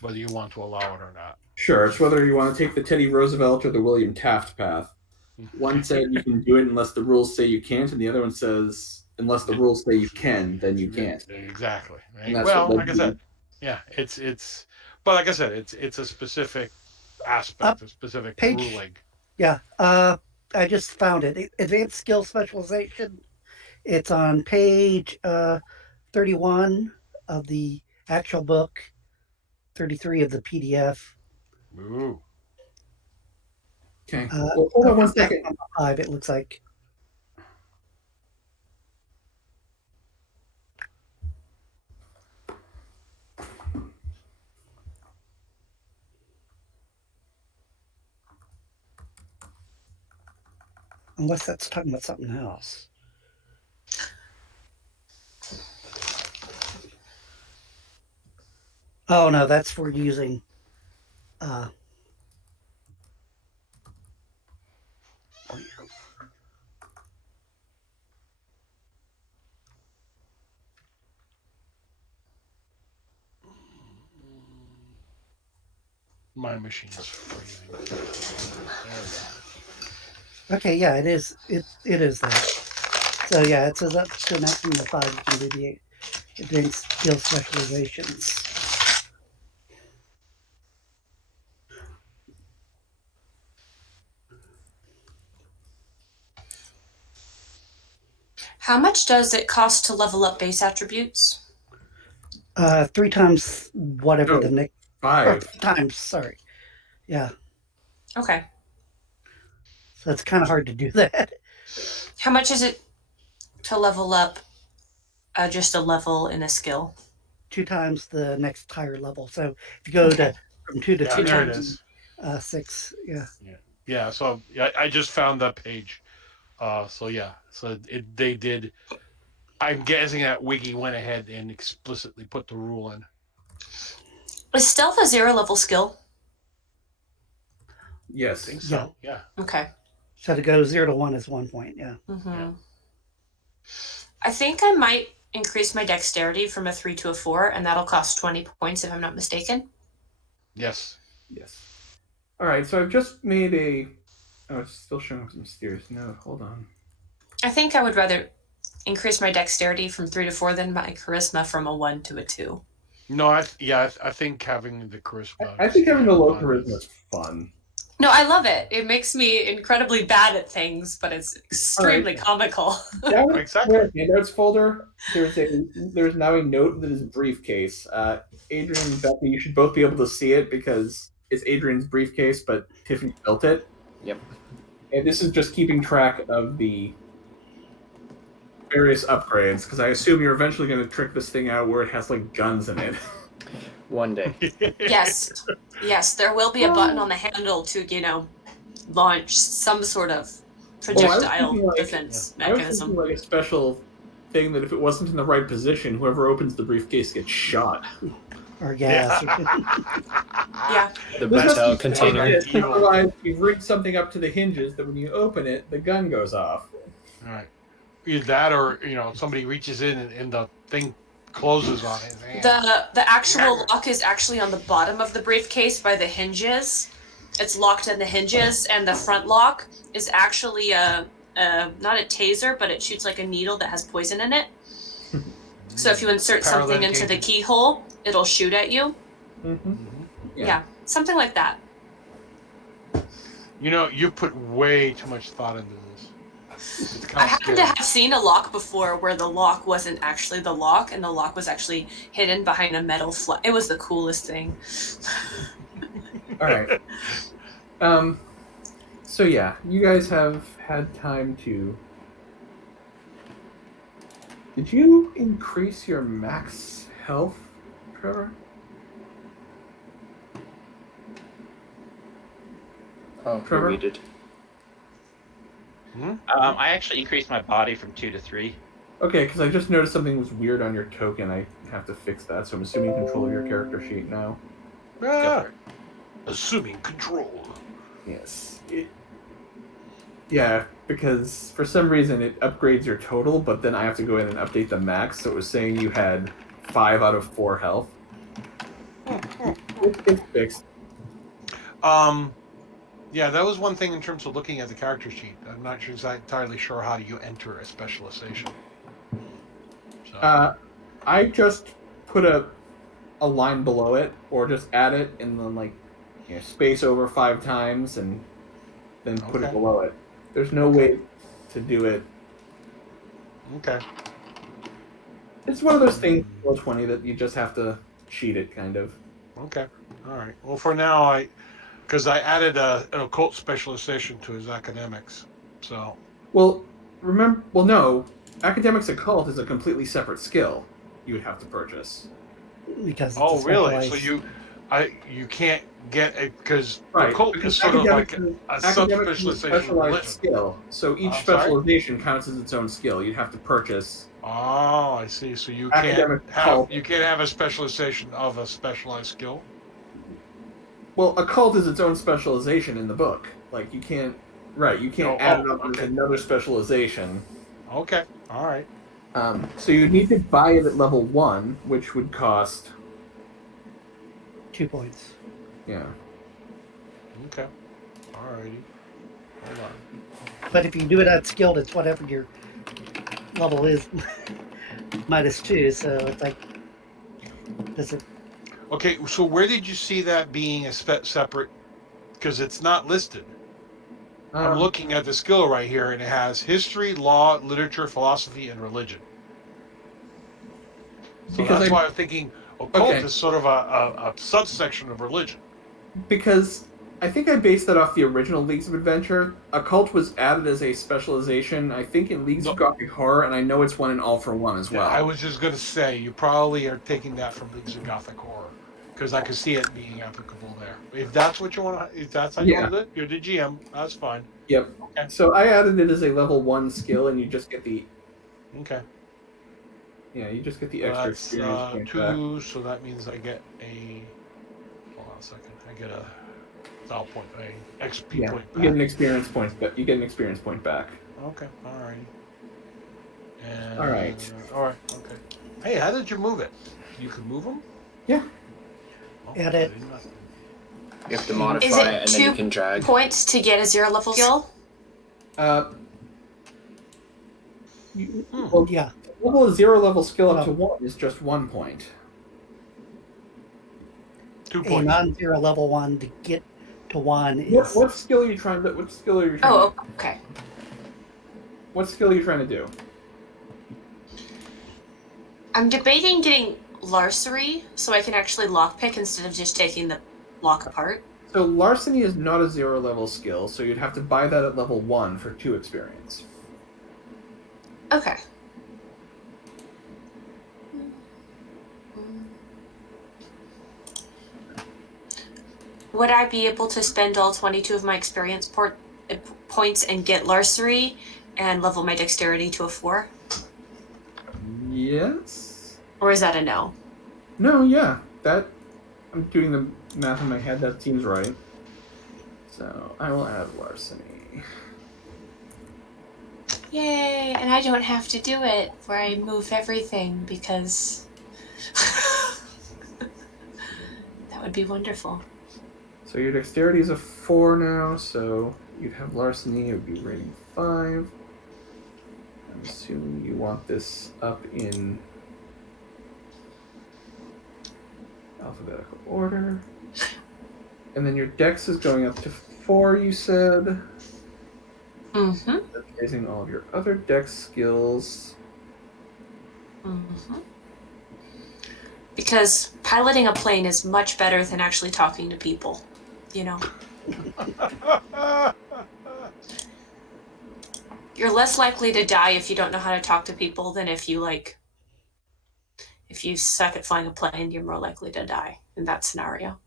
whether you want to allow it or not. Sure, it's whether you want to take the Teddy Roosevelt or the William Taft path. One said you can do it unless the rules say you can't, and the other one says unless the rules say you can, then you can't. Exactly. Right? And that's Well, what like I said, yeah, it's, but like I said, it's a specific aspect, a specific page- ruling. Yeah. I just found it. Advanced Skill Specialization. It's on page 31 of the actual book, 33 of the PDF. Ooh. Okay. Well, hold on one second. 5, it looks like. Unless that's talking about something else. Oh no, that's for using. My machine's freezing. There we go. Okay, yeah, it is. It is that. So yeah, it says up to maximum of 5 you can do the advanced skill specializations. How much does it cost to level up base attributes? 3 times whatever No, the next. 5. Times, sorry. Yeah, Okay. so it's kind of hard to do that. How much is it to level up just a level in a skill? 2 times the next higher level. So if you go to from 2 to Yeah, 2 there it times, is. 6. Yeah. Yeah, so I just found that page. So yeah, so they did. I'm guessing that Wiki went ahead and explicitly put the rule in. Is stealth a 0 level skill? I Yes. think so. Yeah. Okay. So to go 0 to 1 is 1 point. Yeah. Mm-hmm. Yeah. I think I might increase my dexterity from a 3 to a 4, and that'll cost 20 points if I'm not mistaken. Yes. Yes. All right, so I've just made a. Oh, it's still showing up some mysterious note. Hold on. I think I would rather increase my dexterity from 3 to 4 than my charisma from a 1 to a 2. No, I think having the charisma. I think having the low fun. charisma is fun. No, I love it. It makes me incredibly bad at things, but it's extremely comical. Down Exactly. in the handouts folder, there's now a note that is briefcase. Adrian and Becky, you should both be able to see it because it's Adrian's briefcase, but Tiffany built it. Yep. And this is just keeping track of the various upgrades, because I assume you're eventually going to trick this thing out where it has like guns in it. One day. Yes. Yes, there will be a button on the handle to, launch some sort of projectile defense I was mechanism. thinking like a special thing that if it wasn't in the right position, whoever opens the briefcase gets shot. Or gas. Yeah. The This Batel has to be container. like this, otherwise, you've rigged something up to the hinges that when you open it, the gun goes off. All right. Either that, or somebody reaches in and the thing closes on his hand. The actual lock is actually on the bottom of the briefcase by the hinges. It's locked in the hinges, and the front lock is actually not a taser, but it shoots like a needle that has poison in it. So if you insert something into the keyhole, it'll shoot at you. Mm-hmm. Yeah, something like that. You put way too much thought into this. It's I kind of happen scary. to have seen a lock before where the lock wasn't actually the lock, and the lock was actually hidden behind a metal It was the coolest thing. All right. So yeah, you guys have had time to. Did you increase your max health, Trevor? Oh, Trevor? we did. I actually increased my body from 2 to 3. Okay, because I just noticed something was weird on your token. I have to fix that, so I'm assuming control of your character sheet now. Go for it. Assuming control. Yes. Yeah, because for some reason it upgrades your total, but then I have to go in and update the max, so it was saying you had 5 out of 4 health. It's fixed. Yeah, that was one thing in terms of looking at the character sheet. I'm not sure entirely sure how do you enter a specialization. So. I just put a line below it, or just add it and then space over 5 times and then put it Okay. below it. There's no way to do it. Okay. It's one of those things, roll 20, that you just have to cheat it, kind of. Okay. All right. Well, for now, because I added an occult specialization to his academics, so. Well, no, academics occult is a completely separate skill you would have to purchase. Because it's Oh, a really? So specialized- you can't get it because Right, occult because is sort of like academics a is a subspecialization of specialized religion. skill, so each I'm sorry? specialization counts as its own skill. You'd have to purchase. Oh, I see. So you Academic occult. can't have a specialization of a specialized skill. Well, occult is its own specialization in the book. Like you can't add it up as another specialization. Okay. All right. So you need to buy it at level 1, which would cost 2 points. Yeah. Okay. All righty. Hold on. But if you do it at skilled, it's whatever your level is -2. So it's like, does it? Okay. So where did you see that being a separate? Because it's not listed. I'm looking at the skill right here, and it has history, law, literature, philosophy, and religion. So that's why I'm thinking occult is sort of a subsection of religion. Because I think I based that off the original Leagues of Adventure. Occult was added as a specialization, I think, in Leagues of Gothic Horror, and I know it's one in All for One as well. I was just going to say, you probably are taking that from Leagues of Gothic Horror, because I can see it being applicable there. If that's what you want to, if that's how you want to do it, you're the GM. That's fine. Yep. Okay. So I added it as a level 1 skill, and you just get the. Okay. Yeah, you just get the extra experience point 2, back. so that means I get a. Hold on a second. I get a style point, a XP point back. You get an experience point. You get an experience point back. Okay. All right. All right. All right. Okay. Hey, how did you move it? You could move them? Yeah. Oh, Add it. You have to modify Is it, it and then you 2 can drag. points to get a 0 level skill? Well, Yeah. level 0 level skill up to 1 is just 1 point. 2 A points. non-zero level 1 to get to 1 is. What skill are you trying to? What skill are you trying? Oh, okay. What skill are you trying to do? I'm debating getting larceny so I can actually lockpick instead of just taking the lock apart. So larceny is not a 0 level skill, so you'd have to buy that at level 1 for 2 experience. Okay. Would I be able to spend all 22 of my experience points and get larceny and level my dexterity to a 4? Yes. Or is that a no? No, yeah. That I'm doing the math in my head. That seems right. So I will add larceny. Yay, and I don't have to do it where I move everything because that would be wonderful. So your dexterity is a 4 now, so you'd have larceny, it would be rating 5. I'm assuming you want this up in alphabetical order. And then your dex is going up to 4, you said. Mm-hmm. Raising all of your other dex skills. Mm-hmm. Because piloting a plane is much better than actually talking to people, you know? You're less likely to die if you don't know how to talk to people than if you suck at flying a plane, you're more likely to die in that scenario.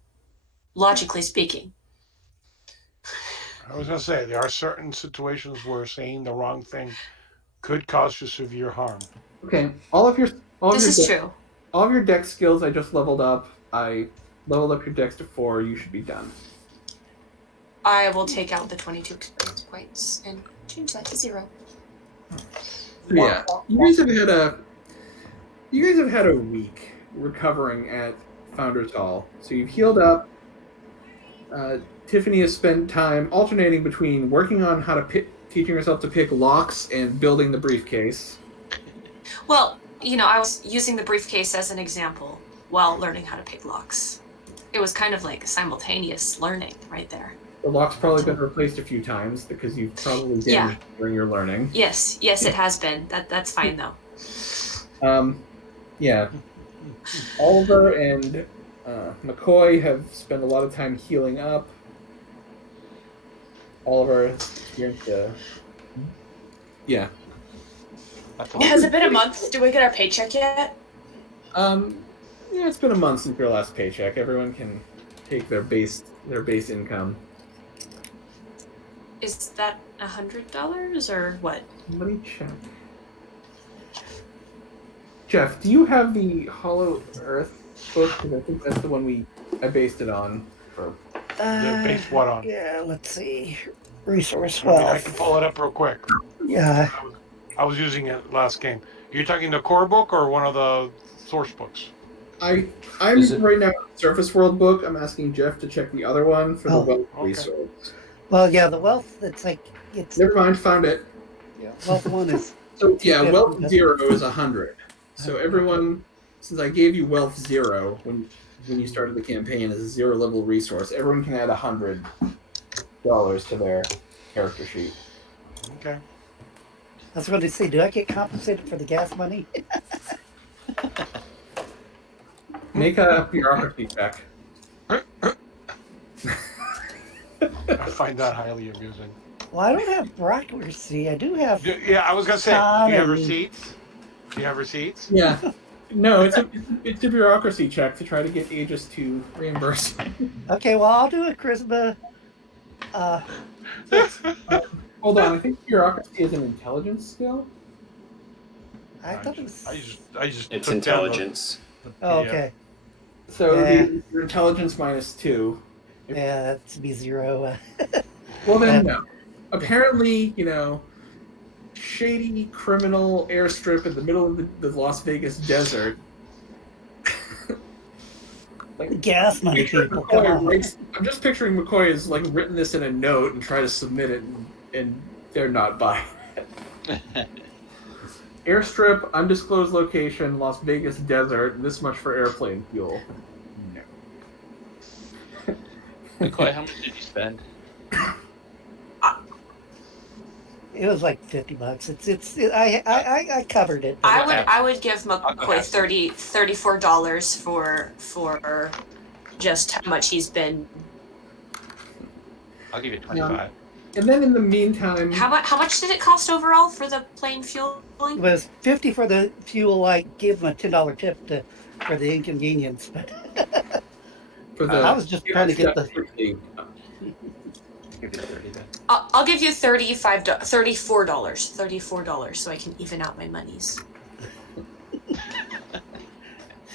Logically speaking. I was going to say, there are certain situations where saying the wrong thing could cause you severe harm. Okay, This is true. all of your dex skills I just leveled up. I leveled up your dex to 4. You should be done. I will take out the 22 experience points and change that to 0. Yeah, you guys have had a week recovering at Founders Hall. So you've healed up. Tiffany has spent time alternating between working on how to teaching herself to pick locks and building the briefcase. Well, I was using the briefcase as an example while learning how to pick locks. It was kind of like simultaneous learning right there. The lock's probably been replaced a few times because you've probably damaged it during your learning. Yes, it has been. That's fine though. Yeah. Oliver and McCoy have spent a lot of time healing up. Oliver experienced Has it been a month? Did we get our paycheck yet? Yeah, it's been a month since your last paycheck. Everyone can take their base income. Is that $100 or what? Let me check. Jeff, do you have the Hollow Earth book? Because I think that's the one I based it on. Based what on? Yeah, let's see. Resource I wealth. can pull it up real quick. Yeah. I was using it last game. You're talking the core book or one of the source books? I'm right now Surface World book. I'm asking Jeff to check the other one for the wealth resource. Well, yeah, the wealth, it's Never mind, found it. Yeah, wealth 1 is... So, yeah, wealth 0 is 100. So everyone, since I gave you wealth 0 when you started the campaign as a 0 level resource, everyone can add $100 to their character sheet. Okay. I was going to say, do I get compensated for the gas money? Make a bureaucracy check. I find that highly amusing. Well, I don't have bureaucracy. I do have... Yeah, I was going to say, do you have receipts? Do you have receipts? Yeah. No, it's a bureaucracy check to try to get Aegis to reimburse. Okay, well, I'll do a charisma. Hold on, I think bureaucracy is an intelligence skill. I thought it was... I just It's took down intelligence. Oh, okay. So your intelligence -2. Yeah, that's be 0. Well then, no. Apparently, shady criminal airstrip in the middle of the Las Vegas desert. Gas money, people. Come on. I'm just picturing McCoy has written this in a note and try to submit it, and they're not buying it. Airstrip, undisclosed location, Las Vegas desert. This much for airplane fuel. No. McCoy, how much did you spend? It was like $50. I covered it. I would give McCoy $34 for just how much he's been. I'll give you 25. And then in the meantime, How much did it cost overall for the plane fueling? It was $50 for the fuel. I gave him a $10 tip for the inconvenience. But I was just trying to get the... Give you 30 then. I'll give you $34 so I can even out my monies.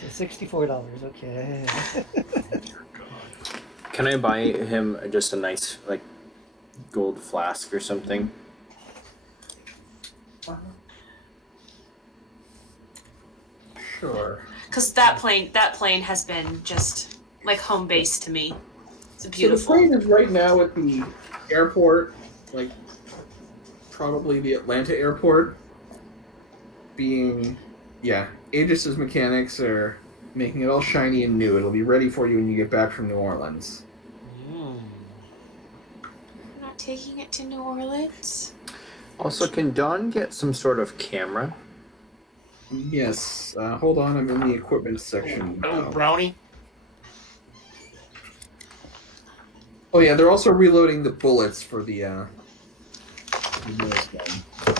So $64, okay. Can I buy him just a nice gold flask or something? sure. Because that plane has been just like home base to me. It's beautiful. So the plane is right now at the airport, probably the Atlanta airport. Aegis's mechanics are making it all shiny and new. It'll be ready for you when you get back from New Orleans. not taking it to New Orleans. Also, can Dawn get some sort of camera? Yes. Hold on, I'm in the equipment section. Oh, now. brownie. Oh yeah, they're also reloading the bullets for the newest one.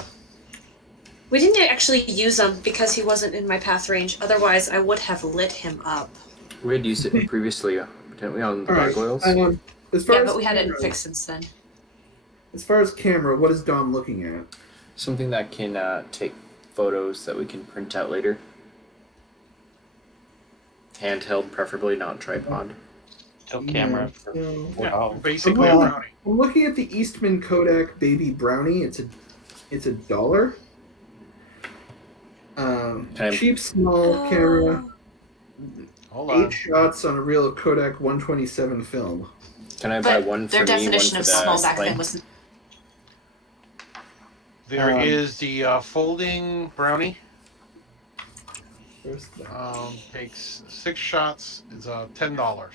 We didn't actually use them because he wasn't in my path range. Otherwise, I would have lit him up. We had used it previously, didn't we, on the All right. gargoyles? As far Yeah, as but we had it camera- fixed since then. As far as camera, what is Dom looking at? Something that can take photos that we can print out later. Handheld, preferably, not tripod. Still camera for Yeah. $4. Basically, Oh, a brownie. I'm looking at the Eastman Kodak Baby Brownie. It's $1. Okay. Cheap small camera. Hold on. 8 shots on a real Kodak 127 film. Can I buy But one for their me, one definition for of the small back plane? then was There is the folding brownie. Where's that? Takes 6 shots. It's $10.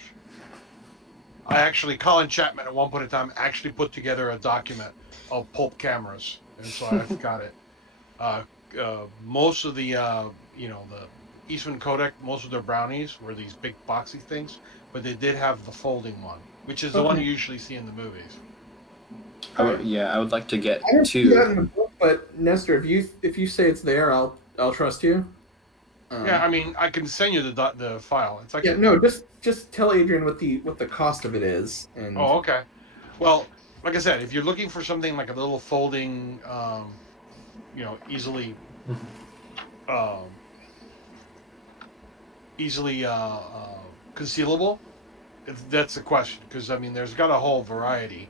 Colin Chapman at one point in time actually put together a document of pulp cameras, and so I've got it. Most of the the Eastman Kodak, most of their brownies were these big boxy things, but they did have the folding one, which is the one you usually see in the movies. I would like to get I don't see that 2. in the book, but Nestor, if you say it's there, I'll trust you. Yeah, I mean, I can send you the file. It's like just tell Adrian what the cost of it is. And Oh, okay. Well, like I said, if you're looking for something like a little folding, easily, concealable, that's the question. Because I mean, there's got a whole variety.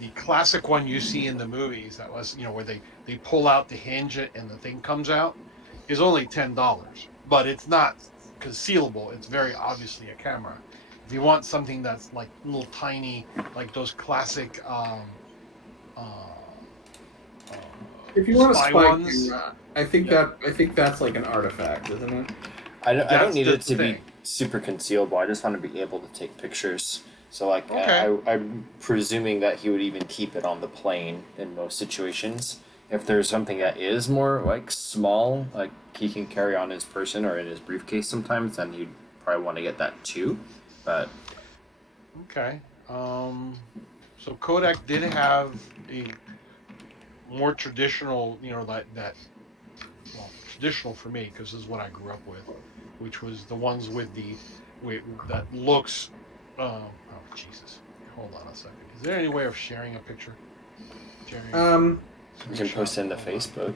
The classic one you see in the movies that was where they pull out the hinge it and the thing comes out is only $10, but it's not concealable. It's very obviously a camera. If you want something that's like little tiny, like those classic if you want a spy spy ones, camera, I think that's like an artifact, isn't it? I don't That's need the it to be thing. super concealable. I just want to be able to take pictures. So, like, Okay. I'm presuming that he would even keep it on the plane in most situations. If there's something that is more, like, small, like he can carry on his person or in his briefcase sometimes, then you'd probably want to get that too. But Okay. So Kodak did have a more traditional, traditional for me because this is what I grew up with, which was the ones with that looks. Oh Jesus! Hold on a second. Is there any way of sharing a picture? Sharing. you can post it into Hold on. Facebook.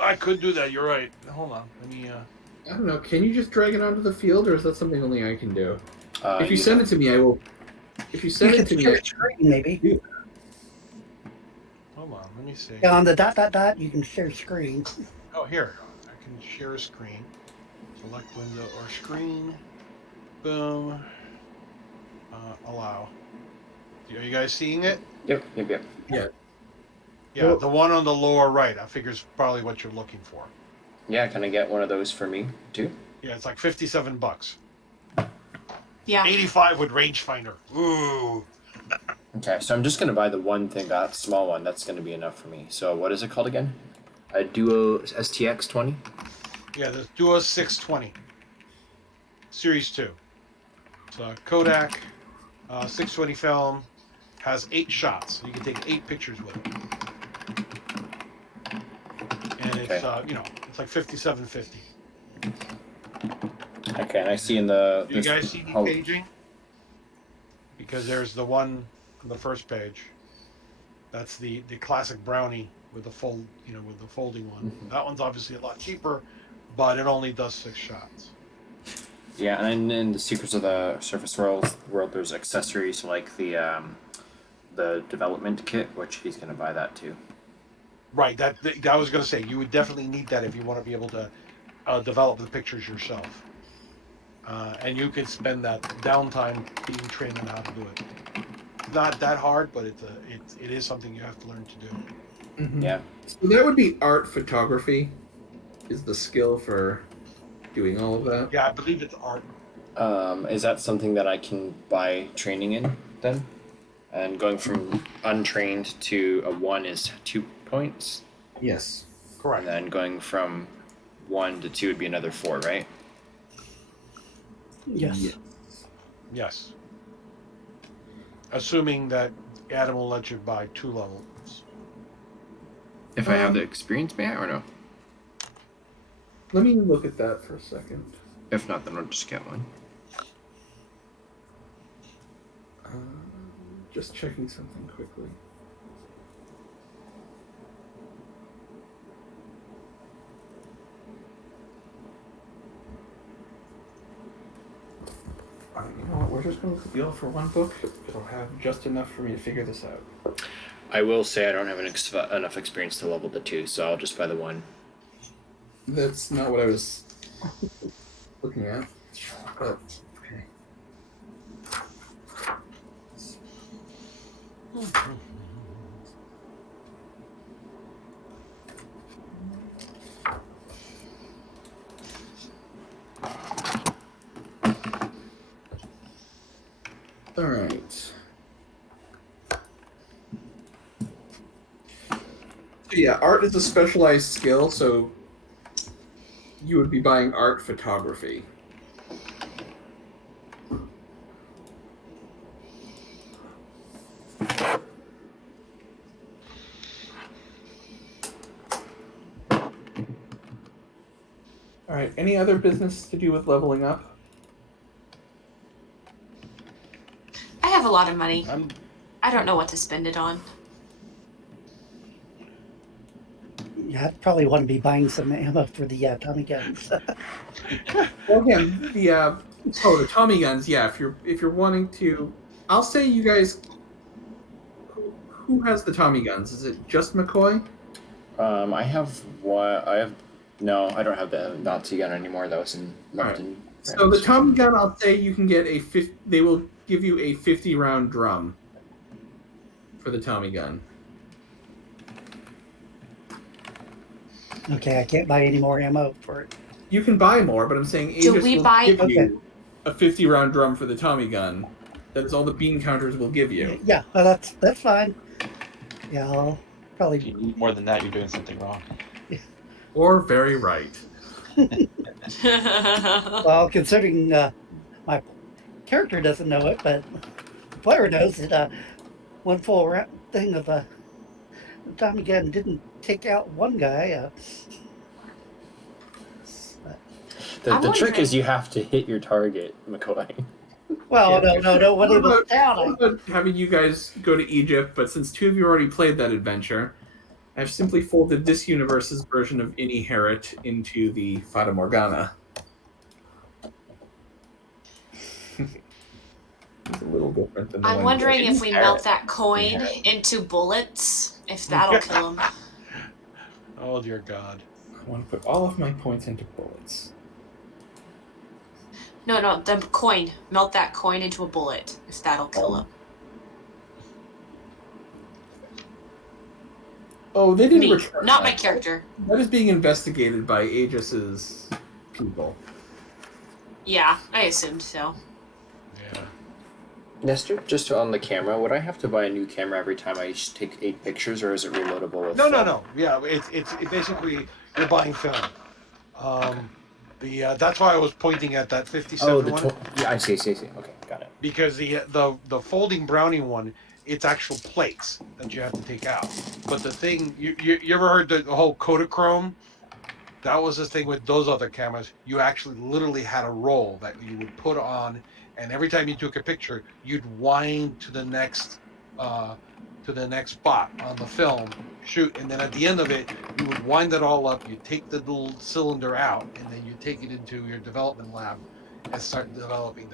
I could do that. You're right. Hold on. Let me. I don't know. Can you just drag it onto the field, or is that something only I can do? If you You send it to me, I will. If you You send it could to me, share screen, maybe. Hold on. Let me see. Yeah, on the ... you can share screen. Oh, here. I can share a screen. Select window or screen. Boom. Allow. Are you guys seeing it? Yep. Yeah, Well- the one on the lower right. I figure is probably what you're looking for. Yeah, can I get one of those for me too? Yeah, it's like $57. yeah. 85 with rangefinder. Ooh. Okay, so I'm just gonna buy the one thing, that small one. That's gonna be enough for me. So what is it called again? A Duo STX 20. Yeah, the Duo 620. Series 2. It's a Kodak 620 film. Has 8 shots. So you can take 8 pictures with it. And it's Okay. it's like $57.50. Okay, and I see in the. Do you guys see the oh, paging? Because there's the one on the first page. That's the classic brownie with the with the folding one. Mhm. That one's obviously a lot cheaper, but it only does 6 shots. Yeah, and in the Secrets of the Surface World, there's accessories like the development kit, which he's gonna buy that too. Right. That I was gonna say you would definitely need that if you want to be able to develop the pictures yourself. And you could spend that downtime being trained on how to do it. Not that hard, but it is something you have to learn to do. Mhm. Yeah. So that would be art photography. Is the skill for doing all of that? Yeah, I believe it's art. Is that something that I can buy training in then? And going from untrained to a 1 is 2 points. Yes. Correct. And then going from 1 to 2 would be another 4, right? Yes. Yeah. Yes. Assuming that Adam will let you buy 2 levels. If I have the experience, may I or no? Let me look at that for a second. If not, then I'll just get one. Just checking something quickly. You know what? We're just going to deal for one book. It'll have just enough for me to figure this out. I will say I don't have enough experience to level the 2, so I'll just buy the 1. That's not what I was looking at. But, okay. All right. So yeah, art is a specialized skill, so you would be buying art photography. All right, any other business to do with leveling up? I have a lot of money. I'm I don't know what to spend it on. Yeah, I'd probably want to be buying some ammo for the Tommy guns. Well, again, the Tommy guns. Yeah, if you're wanting to, I'll say you guys. Who has the Tommy guns? Is it just McCoy? I have one. No, I don't have the Nazi gun anymore. That was left in. So the Tommy gun, I'll say you can get they will give you a 50-round drum for the Tommy gun. Okay, I can't buy any more ammo for it. You can buy more, but I'm saying Do Aegis we will buy- give Okay. you a 50-round drum for the Tommy gun. That's all the bean counters will give you. Yeah, well, that's fine. Yeah, I'll If probably. you need more than that, you're doing something wrong. Or very right. Well, considering my character doesn't know it, but the player knows it. One full thing of the Tommy gun didn't take out one guy. The I'm trick wondering- is you have to hit your target, McCoy. Well, Yeah. no. When he was What down, about having you guys go to Egypt? But since 2 of you already played that adventure, I've simply folded this universe's version of Inherit into the Fata Morgana. It's a little different than the I'm one wondering you if we melt that coin into bullets, if that'll kill him. oh dear God. I want to put all of my points into bullets. No, the coin. Melt that coin into a bullet, if that'll kill him. Oh, they didn't Me, return not that. my character. That is being investigated by Aegis's people. Yeah, I assumed so. Yeah. Nestor, just on the camera, would I have to buy a new camera every time I take 8 pictures, or is it reloadable with No. Yeah, it's basically you're buying film. That's why I was pointing at that 57 Oh, the one. yeah, I see. Okay, got it. Because the folding brownie one, it's actual plates that you have to take out. But the thing you ever heard the whole Kodachrome? That was the thing with those other cameras. You actually literally had a roll that you would put on, and every time you took a picture, you'd wind to the next spot on the film, shoot, and then at the end of it, you would wind it all up. You take the little cylinder out, and then you take it into your development lab and start developing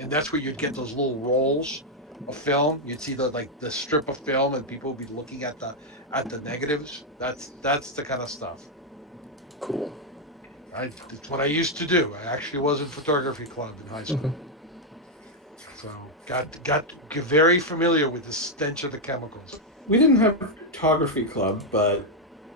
and that's where you'd get those little rolls of film. You'd see the strip of film, and people would be looking at the negatives. That's the kind of stuff. Cool. It's what I used to do. I actually was in photography club in high school. So got very familiar with the stench of the chemicals. We didn't have a photography club, but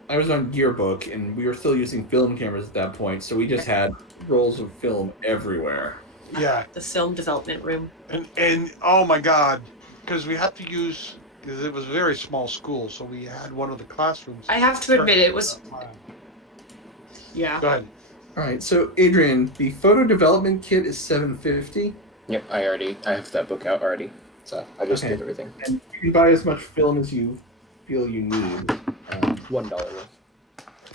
I was on Gearbook, and we were still using film cameras at that point, so we just had rolls of film everywhere. Yeah, The film development room. and oh my God, because we had to use, because it was a very small school, so we had one of the classrooms. I have to admit, it was. Yeah. Go ahead. All right, so Adrian, the photo development kit is $750, Yep, I have that book out already. So I just Okay. did everything. and you can buy as much film as you feel you need. $1 worth.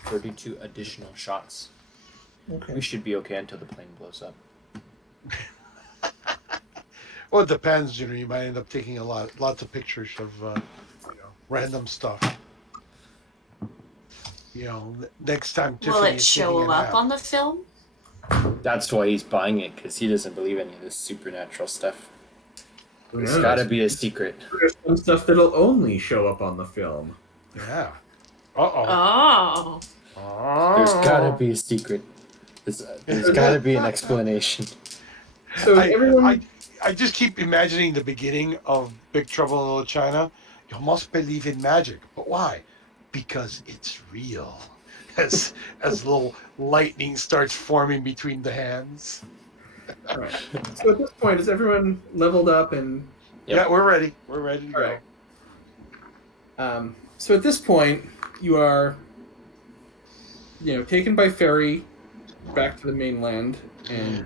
32 additional shots. Okay. We should be okay until the plane blows up. Well, it depends. You might end up taking lots of pictures of random stuff. Next time Tiffany Will it is show taking a up nap. on the film? That's why he's buying it, because he doesn't believe any of this supernatural stuff. Who It's knows? gotta be a secret. There's some stuff that'll only show up on the film. Yeah. Uh-oh. Oh. There's gotta be a secret. There's gotta be an explanation. So everyone, I just keep imagining the beginning of Big Trouble in Little China. You must believe in magic. But why? Because it's real. As little lightning starts forming between the hands. right. So at this point, is everyone leveled up and? Yep. Yeah, we're ready. We're ready to All go. right. So at this point, you are, taken by ferry back to the mainland, and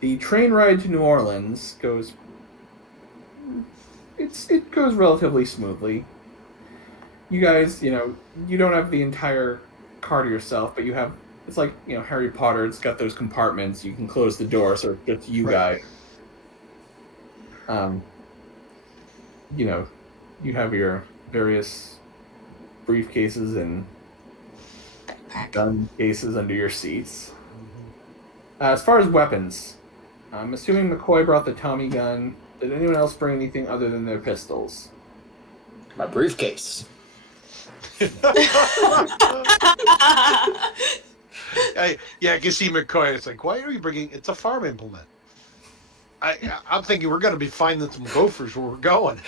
the train ride to New Orleans goes. It goes relatively smoothly. You guys, you don't have the entire car to yourself, but you have. It's like Harry Potter. It's got those compartments. You can close the door, so it's just you Right. guys. You have your various briefcases and gun cases under your seats. As far as weapons, I'm assuming McCoy brought the Tommy gun. Did anyone else bring anything other than their pistols? My briefcase. I can see McCoy. It's like, why are you bringing? It's a farm implement. I'm thinking we're going to be finding some gophers where we're going.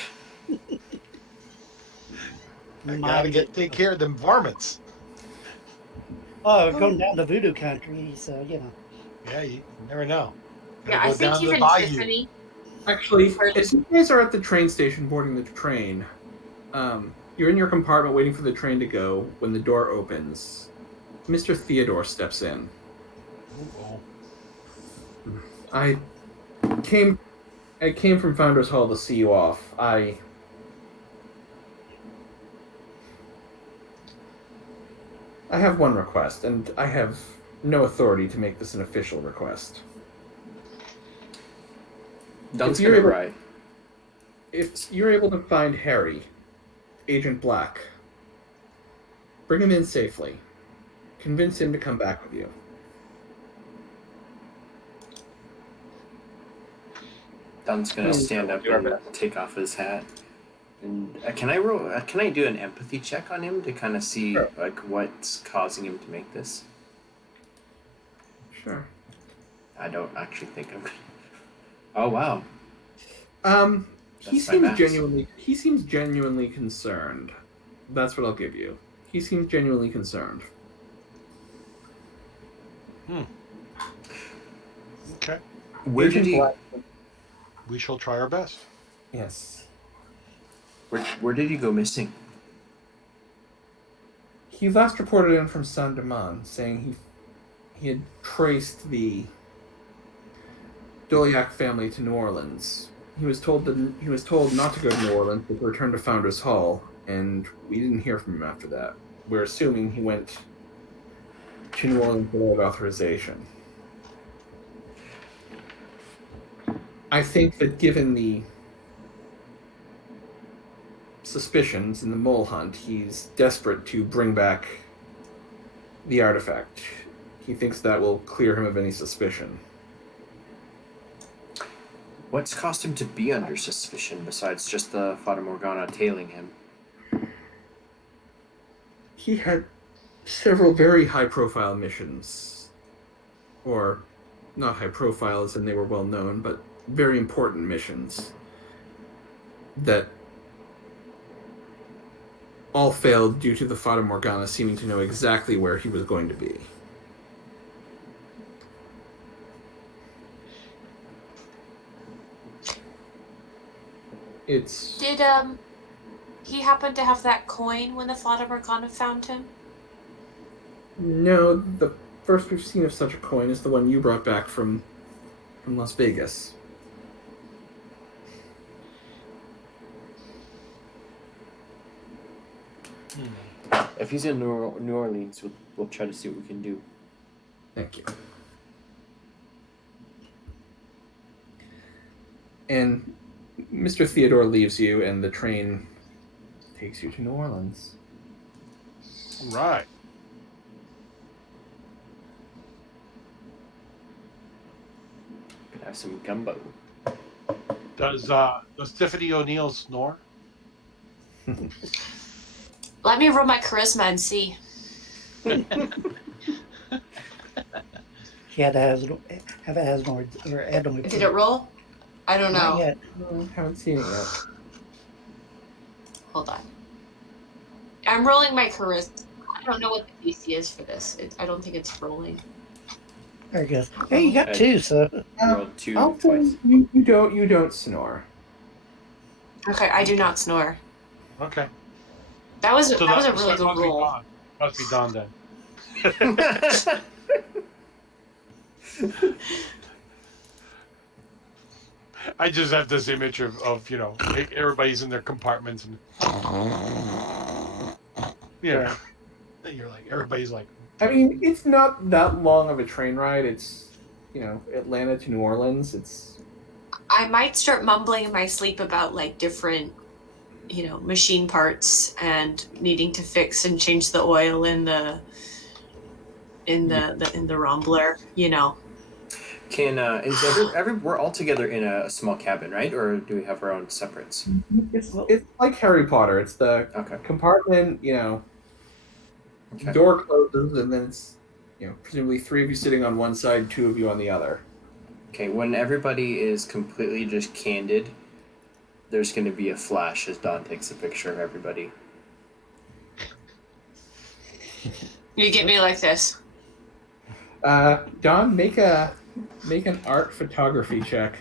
I gotta take care of them varmints. Oh, we're going down to voodoo country, so Yeah, you never know. Yeah, Gotta I go think down to even the bayou. Tiffany. Actually, as you guys are at the train station boarding the train, you're in your compartment waiting for the train to go when the door opens. Mr. Theodore steps in. Uh-oh. I came from Founders Hall to see you off. I have one request, and I have no authority to make this an official request. Dunk's If you're gonna able- ride. If you're able to find Harry, Agent Black, bring him in safely. Convince him to come back with you. Dunk's gonna stand up and take off his hat. And can I roll? Can I do an empathy check on him to kind of see Sure. like what's causing him to make this? Sure. I don't actually think I'm. Oh wow. He That's my seems max. he seems genuinely concerned. That's what I'll give you. He seems genuinely concerned. Okay. Where Agent did he? Black- We shall try our best. Yes. Where did he go missing? He last reported in from Saint-Domingue saying he had traced the Doliac family to New Orleans. He was told not to go to New Orleans but to return to Founders Hall, and we didn't hear from him after that. We're assuming he went to New Orleans without authorization. I think that given the suspicions in the mole hunt, he's desperate to bring back the artifact. He thinks that will clear him of any suspicion. What's caused him to be under suspicion besides just the Fata Morgana tailing him? He had several very high-profile missions. Or, not high-profile as in they were well-known, but very important missions that all failed due to the Fata Morgana seeming to know exactly where he was going to be. It's Did he happen to have that coin when the Fata Morgana found him? no. The first we've seen of such a coin is the one you brought back from Las Vegas. If he's in New Orleans, we'll try to see what we can do. Thank you. And Mr. Theodore leaves you, and the train takes you to New Orleans. Right. Could have some gumbo. Does Tiffany O'Neill snore? Let me roll my charisma and see. He had to have asthma or adenoid. Did it roll? I don't know. Not yet. I haven't seen it yet. Hold on. I'm rolling my charisma. I don't know what the DC is for this. I don't think it's rolling. There he goes. Hey, you got two, so Rolled 2 I'll say twice. you don't snore. Okay, I do not snore. Okay. That was So that was a so really it good must be roll. Dawn. Must be Dawn then. I just have this image of everybody's in their compartments and you're like everybody's like I mean, it's not that long of a train ride. It's Atlanta to New Orleans. It's I might start mumbling in my sleep about like different, machine parts and needing to fix and change the oil in the rumbler. Can is we're all together in a small cabin, right? Or do we have our own separates? it's like Harry Potter. It's the Okay. compartment. Okay. Door closes, and then it's presumably 3 of you sitting on one side, 2 of you on the other. Okay, when everybody is completely just candid, there's going to be a flash as Don takes a picture of everybody. You get me like this. Don, make an art photography check.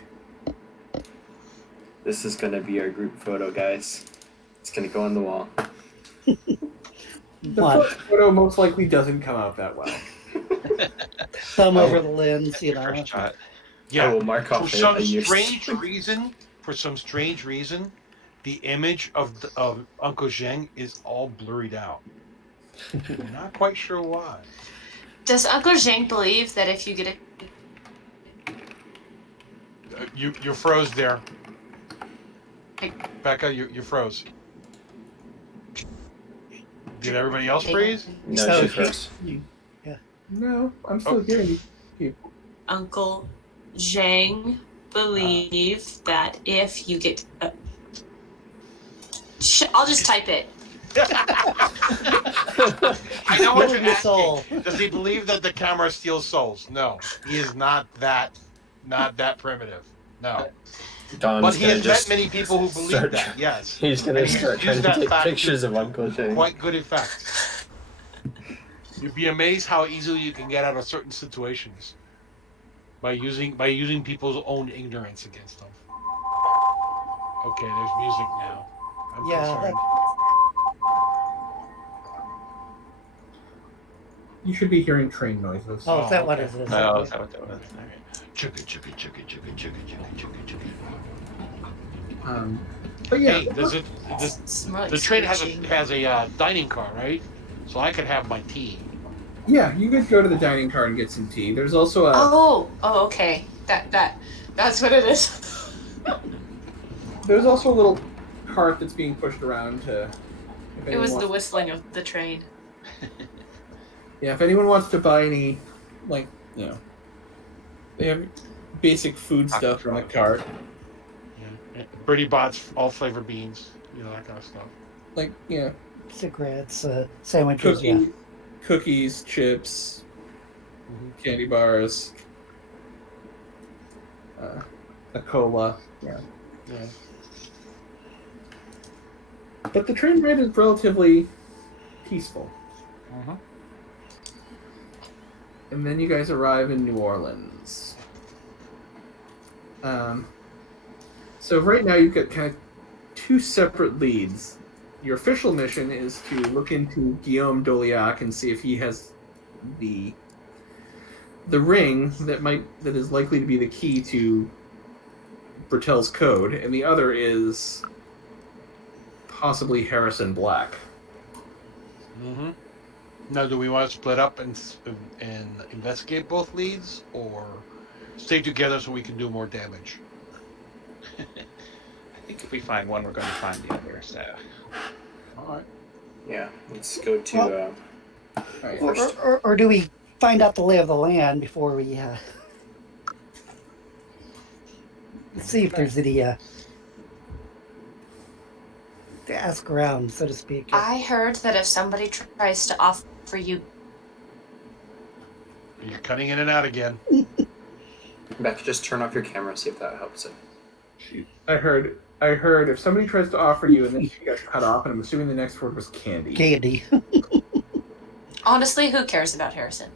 This is going to be our group photo, guys. It's going to go on the wall. The What? first photo most likely doesn't come out that well. thumb over the lens, First shot. yeah. I will mark For off some a year. strange reason, the image of Uncle Zheng is all blurred out. I'm not quite sure why. Does Uncle Zheng believe that if you get a You froze there. Hey. Becca, you froze. Did everybody else freeze? No, So she he- froze. No, I'm still hearing you. Uncle Zheng believe that if you get I'll just type it. I know what Stealing you're the soul. asking. Does he believe that the camera steals souls? No, he is not that primitive. No, Don's but he gonna has met just many people who believe start- that. Yes, He's gonna And he's start trying used to that take fact to pictures of Uncle Zheng. quite good effect. You'd be amazed how easily you can get out of certain situations by using people's own ignorance against them. Okay, there's music now. I'm Yeah, concerned. You should be hearing train noises. Oh, is that what okay. it is? Oh, is that what that was? Alright. Chugga chugga chugga chugga chugga chugga chugga chugga. But yeah, Hey, It's more like the train has screeching. a dining car, right? So I could have my tea. yeah, you could go to the dining car and get some tea. There's also a Oh, okay. That's what it is. there's also a little cart that's being pushed around to. If It anyone was the wants- whistling of the train. Yeah, if anyone wants to buy any, they have basic food stuff in the cart, Yeah. Birdie Bot's all flavor beans, that kind of stuff. Cigarettes, sandwiches, yeah. cookies, chips, candy bars, a cola. Yeah. Yeah. But the train ride is relatively peaceful. And then you guys arrive in New Orleans. So right now you've got kind of two separate leads. Your official mission is to look into Guillaume Doliac and see if he has the ring that is likely to be the key to Bertel's code, and the other is possibly Harrison Black. Mm-hmm. Now, do we want to split up and investigate both leads, or stay together so we can do more damage? I think if we find one, we're going to find the other. So. All right. Yeah, let's go to. Or do we find out the lay of the land before we see if there's any to ask around, so to speak? I heard that if somebody tries to offer you... You're cutting in and out again. Beck, just turn off your camera, see if that helps it. I heard if somebody tries to offer you and then she got cut off, and I'm assuming the next word was candy. Candy. Honestly, who cares about Harrison?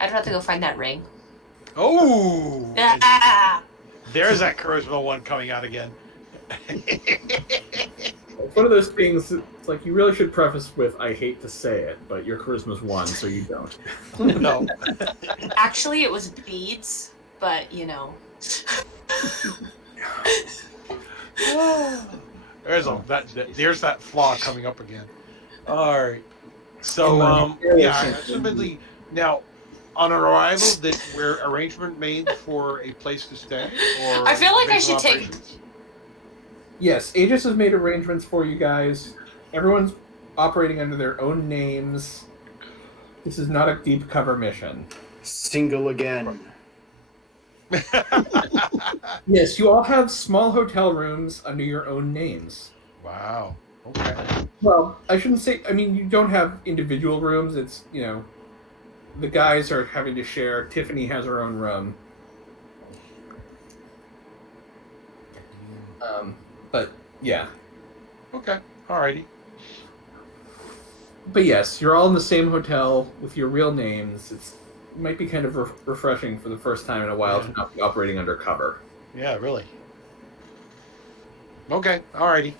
I'd rather go find that ring. Oh! Ah! There's that charisma one coming out again. It's one of those things, it's like you really should preface with, I hate to say it, but your charisma's 1, so you don't. No. Actually, it was beads, but, you know. There's that flaw coming up again. All right. So ultimately, now on arrival, were arrangement made for a place to stay? Or I feel like I base of should take... operations? Yes, Aegis has made arrangements for you guys. Everyone's operating under their own names. This is not a deep cover mission. Single again. Yes, you all have small hotel rooms under your own names. Wow. Okay. Well, I shouldn't say, I mean, you don't have individual rooms. It's, you know, the guys are having to share. Tiffany has her own room. But, yeah. Okay. Alrighty. But yes, you're all in the same hotel with your real names. It might be kind of refreshing for the first time in a while to not be operating undercover. Yeah, really. Okay. Alrighty.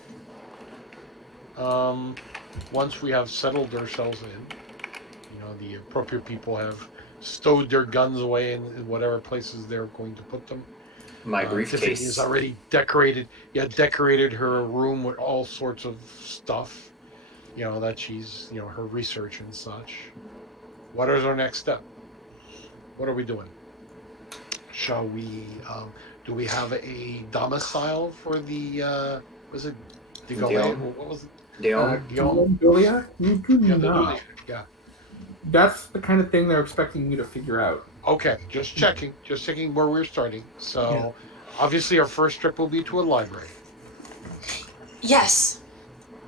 Once we have settled ourselves in, the appropriate people have stowed their guns away in whatever places they're going to put them. My Tiffany briefcase. has already decorated her room with all sorts of stuff, that she's, her research and such. What is our next step? What are we doing? Shall we, do we have a domicile for the, was it Guillaume. What was it? Guillaume Doliac? You do Yeah, not. yeah. That's the kind of thing they're expecting you to figure out. Okay, just checking where we're starting. So, obviously, our first trip will be to a library Yes.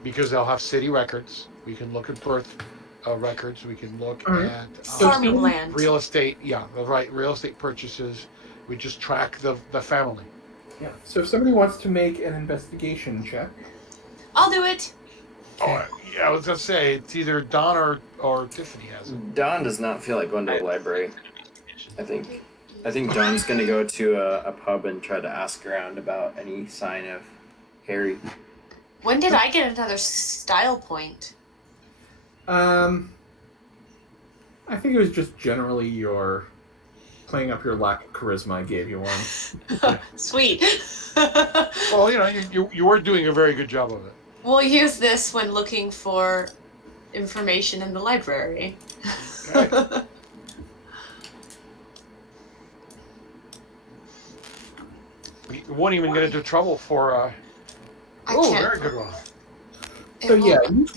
because they'll have city records. We can look at birth records. We can look at Farming land. real estate. Yeah, real estate purchases. We just track the family. Yeah. So if somebody wants to make an investigation check. I'll do it. Oh, yeah, I was gonna say it's either Don or Tiffany has it. Don does not feel like going to the library. I think Don's gonna go to a pub and try to ask around about any sign of Harry. When did I get another style point? I think it was just generally your playing up your lack of charisma. I gave you one. Sweet. Well, you were doing a very good job of it. We'll use this when looking for information in the library. Okay. We won't even get into trouble for. Very good one. So yeah, you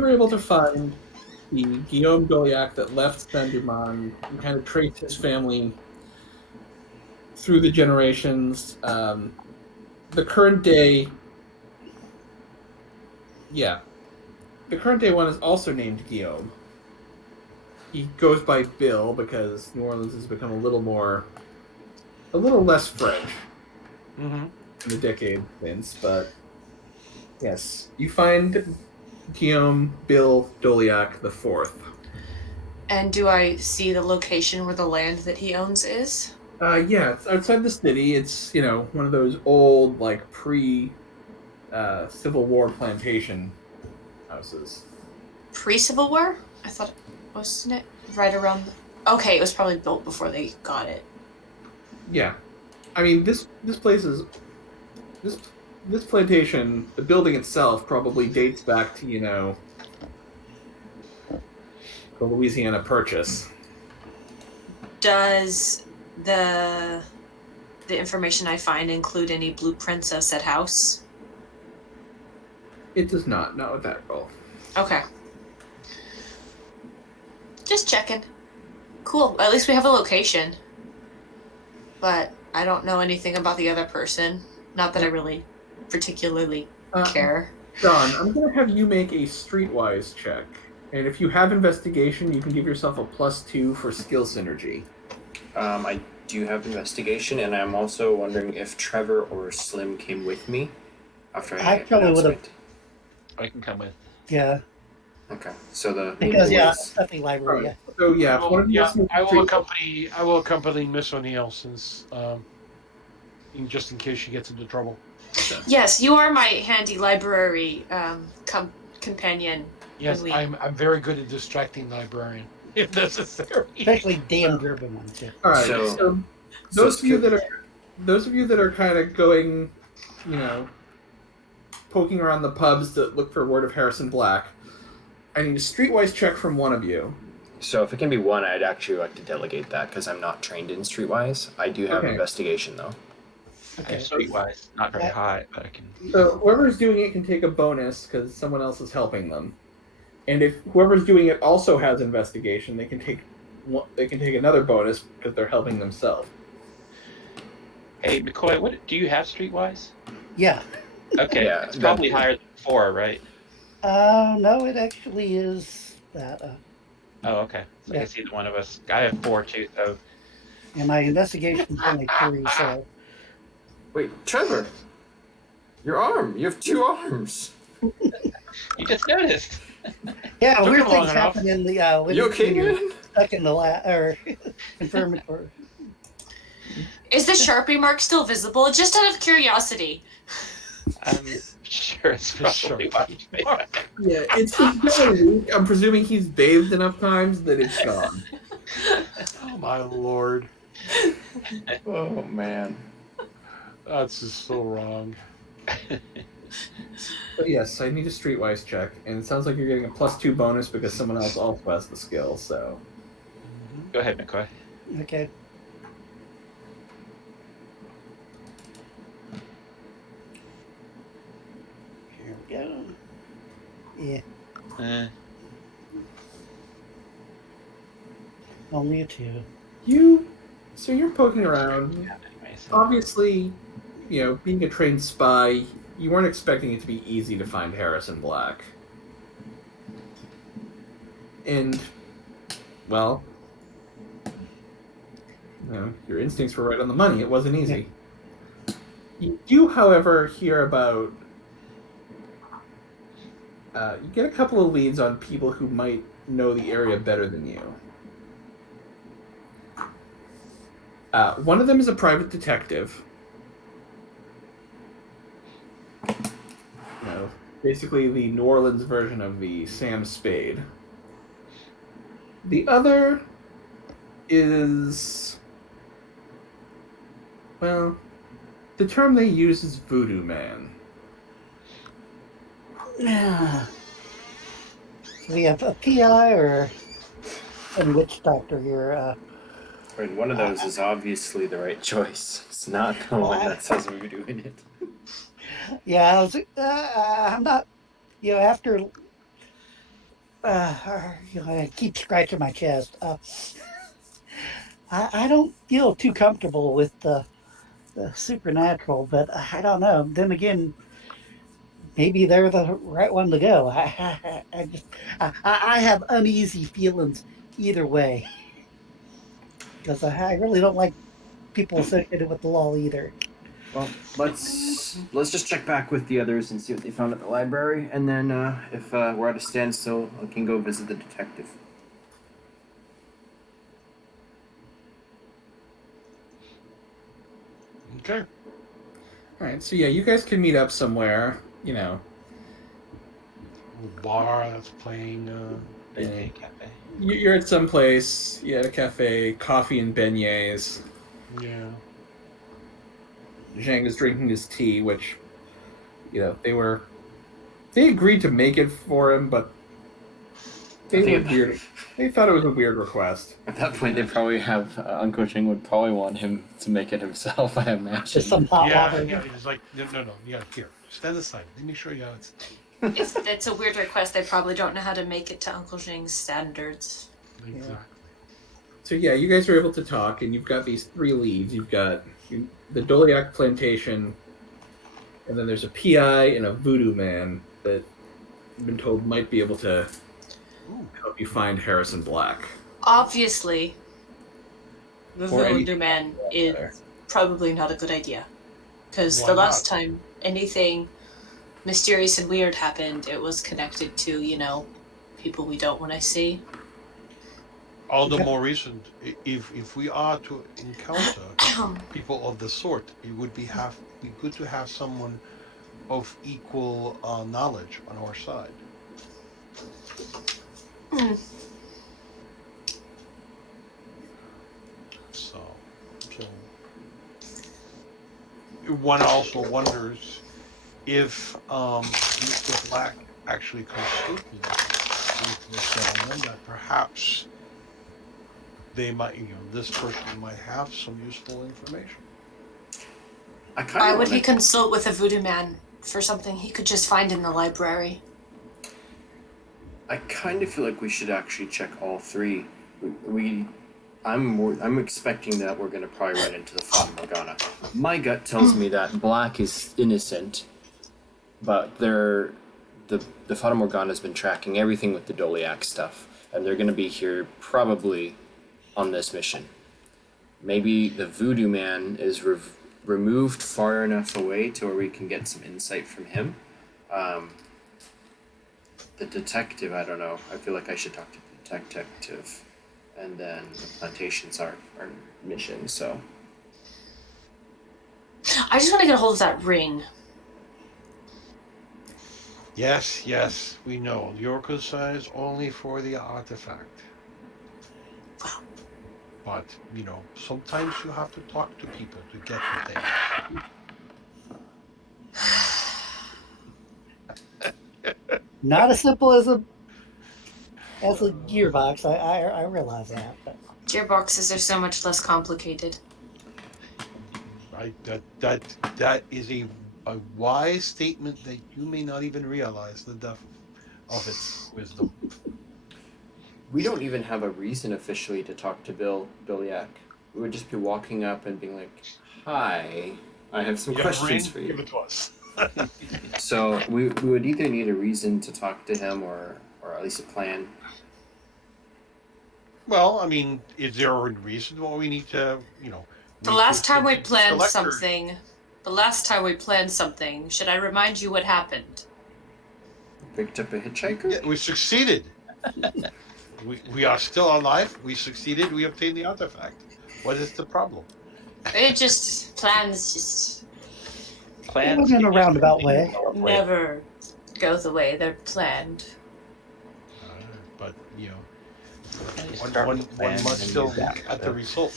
were able to find the Guillaume Doliac that left Saint-Dumas and kind of trace his family through the generations. The current day one is also named Guillaume. He goes by Bill because New Orleans has become a little less French in the decade since, but yes, you find Guillaume Bill Doliac the Fourth. And do I see the location where the land that he owns is? Yeah, it's outside the city. It's, one of those old, Civil War plantation houses. Pre-Civil War? I thought, wasn't it right around the... Okay, it was probably built before they got it. Yeah, I mean this place is this plantation. The building itself probably dates back to the Louisiana Purchase. Does the information I find include any blueprints of said house? It does not with that roll. Okay. Just checking. Cool. At least we have a location. But I don't know anything about the other person. Not that I really particularly care. John, I'm going to have you make a streetwise check. And if you have investigation, you can give yourself a +2 for skill synergy. I do have investigation, and I'm also wondering if Trevor or Slim came with me after I probably would have. I can come with. Yeah, Okay, so the because boys- stuffy library. Yeah. So yeah, I will accompany Miss O'Neill since, just in case she gets into trouble. Yes, you are my handy library companion. Yes, Really? I'm very good at distracting the librarian if necessary. Especially damn Durban ones. Yeah. all right. So- So, so those of you that are kind of going, poking around the pubs that look for word of Harrison Black, I need a streetwise check from one of you. So if it can be one, I'd actually like to delegate that because I'm not trained in Streetwise. I do have Okay. investigation though. Okay. Streetwise, not very high, but I can. So whoever's doing it can take a bonus because someone else is helping them. And if whoever's doing it also has investigation, they can take another bonus because they're helping themselves. Hey, McCoy, what do you have Streetwise? Yeah. Okay, Yeah, it's probably higher than 4, right? No, it actually is that. Oh, okay. So I Yeah. guess either one of us. I have 4 too, so And my investigation's only 3, so. Wait, Trevor, your arm. You have 2 arms. you just noticed. Yeah, Took weird him long things enough. happen in the when You okay, you're man? stuck in the or infirmary. Is the Sharpie mark still visible? Just out of curiosity. I'm sure it's probably why you made that. Yeah, it's been a week. I'm presuming he's bathed enough times that it's gone. Oh my lord, Oh man. that's just so wrong. But yes, I need a streetwise check, and it sounds like you're getting a +2 bonus because someone else also has the skill. So Go ahead, McCoy. Okay. Here we go. Yeah, only a 2. you're poking around. Anyway, so- Obviously, being a trained spy, you weren't expecting it to be easy to find Harrison Black. And, well, your instincts were right on the money. It wasn't easy. You do, however, hear about... you get a couple of leads on people who might know the area better than you. One of them is a private detective. Basically the New Orleans version of the Sam Spade. The other is... well, the term they use is voodoo man. Yeah. So we have a PI or a witch doctor here. I mean, one of those is obviously the right choice. It's not the one that says we're doing it. Yeah, I'm not. After. I keep scratching my chest. I don't feel too comfortable with the supernatural, but I don't know. Then again, maybe they're the right one to go. I have uneasy feelings either way because I really don't like people associated with the law either. Well, let's just check back with the others and see what they found at the library, and then if we're at a standstill, I can go visit the detective. Okay. Alright, so yeah, you guys can meet up somewhere. you know, bar that's playing. Beignet cafe. you're at some place, you had a cafe, coffee and beignets. Yeah. Zheng is drinking his tea, which, you know, they agreed to make it for him, but they were weird. They thought it was a weird request. At that point, they probably have Uncle Zheng would probably want him to make it himself. I imagine. Just some hot Yeah, water. yeah. It's like no. Yeah, here, stand aside. Let me show you how it's. If it's a weird request, they probably don't know how to make it to Uncle Zheng's standards. Exactly. So yeah, you guys are able to talk, and you've got these 3 leads. You've got the Doliak Plantation, and then there's a PI and a voodoo man that you've been told might be able to help you find Harrison Black. Obviously, the Or voodoo anything man there. is probably not a good idea. Because Why the last not? time anything mysterious and weird happened, it was connected to, you know, people we don't want to see. All the more reason, if we are to encounter people of the sort, it would be good to have someone of equal knowledge on our side. So one also wonders if Mr. Black actually consulted with this gentleman, that perhaps they might, this person might have some useful information. Why would he consult with a voodoo man for something he could just find in the library? I kind of feel like we should actually check all 3. I'm expecting that we're going to probably run into the Fata Morgana. My gut tells me that Black is innocent, but the Fata Morgana's been tracking everything with the Doliak stuff, and they're going to be here probably on this mission. Maybe the voodoo man is removed far enough away to where we can get some insight from him. The detective, I don't know. I feel like I should talk to the detective. And then the plantation's our mission, so. I just want to get a hold of that ring. Yes, we know. Your concern is only for the artifact. But, sometimes you have to talk to people to get the thing. Not as simple as a gearbox. I realize that. But. Gearboxes are so much less complicated. Right? That is a wise statement that you may not even realize the depth of its wisdom. We don't even have a reason officially to talk to Doliak. We would just be walking up and being like, "Hi, I have some questions for you." Give it to us. So we would either need a reason to talk to him or at least a plan. Well, I mean, is there a reason why we need to, The last time we planned selectors- something, should I remind you what happened? Picked up a hitchhiker? Yeah, we succeeded. we are still alive. We succeeded. We obtained the artifact. What is the problem? Plans Plans in a roundabout way. never go the way they're planned. But one Start with the plan must and still use that look at the result.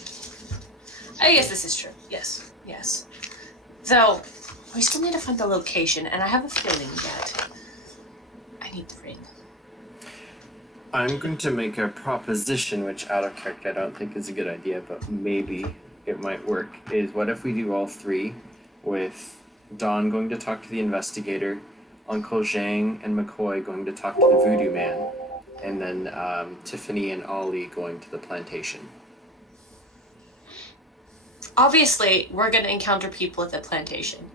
I guess this is true. Yes. Though, we still need to find the location, and I have a feeling that I need the ring. I'm going to make a proposition, which out of character I don't think is a good idea, but maybe it might work, is what if we do all 3 with Don going to talk to the investigator, Uncle Zheng and McCoy going to talk to the voodoo man, and then Tiffany and Ollie going to the plantation. Obviously, we're going to encounter people at the plantation.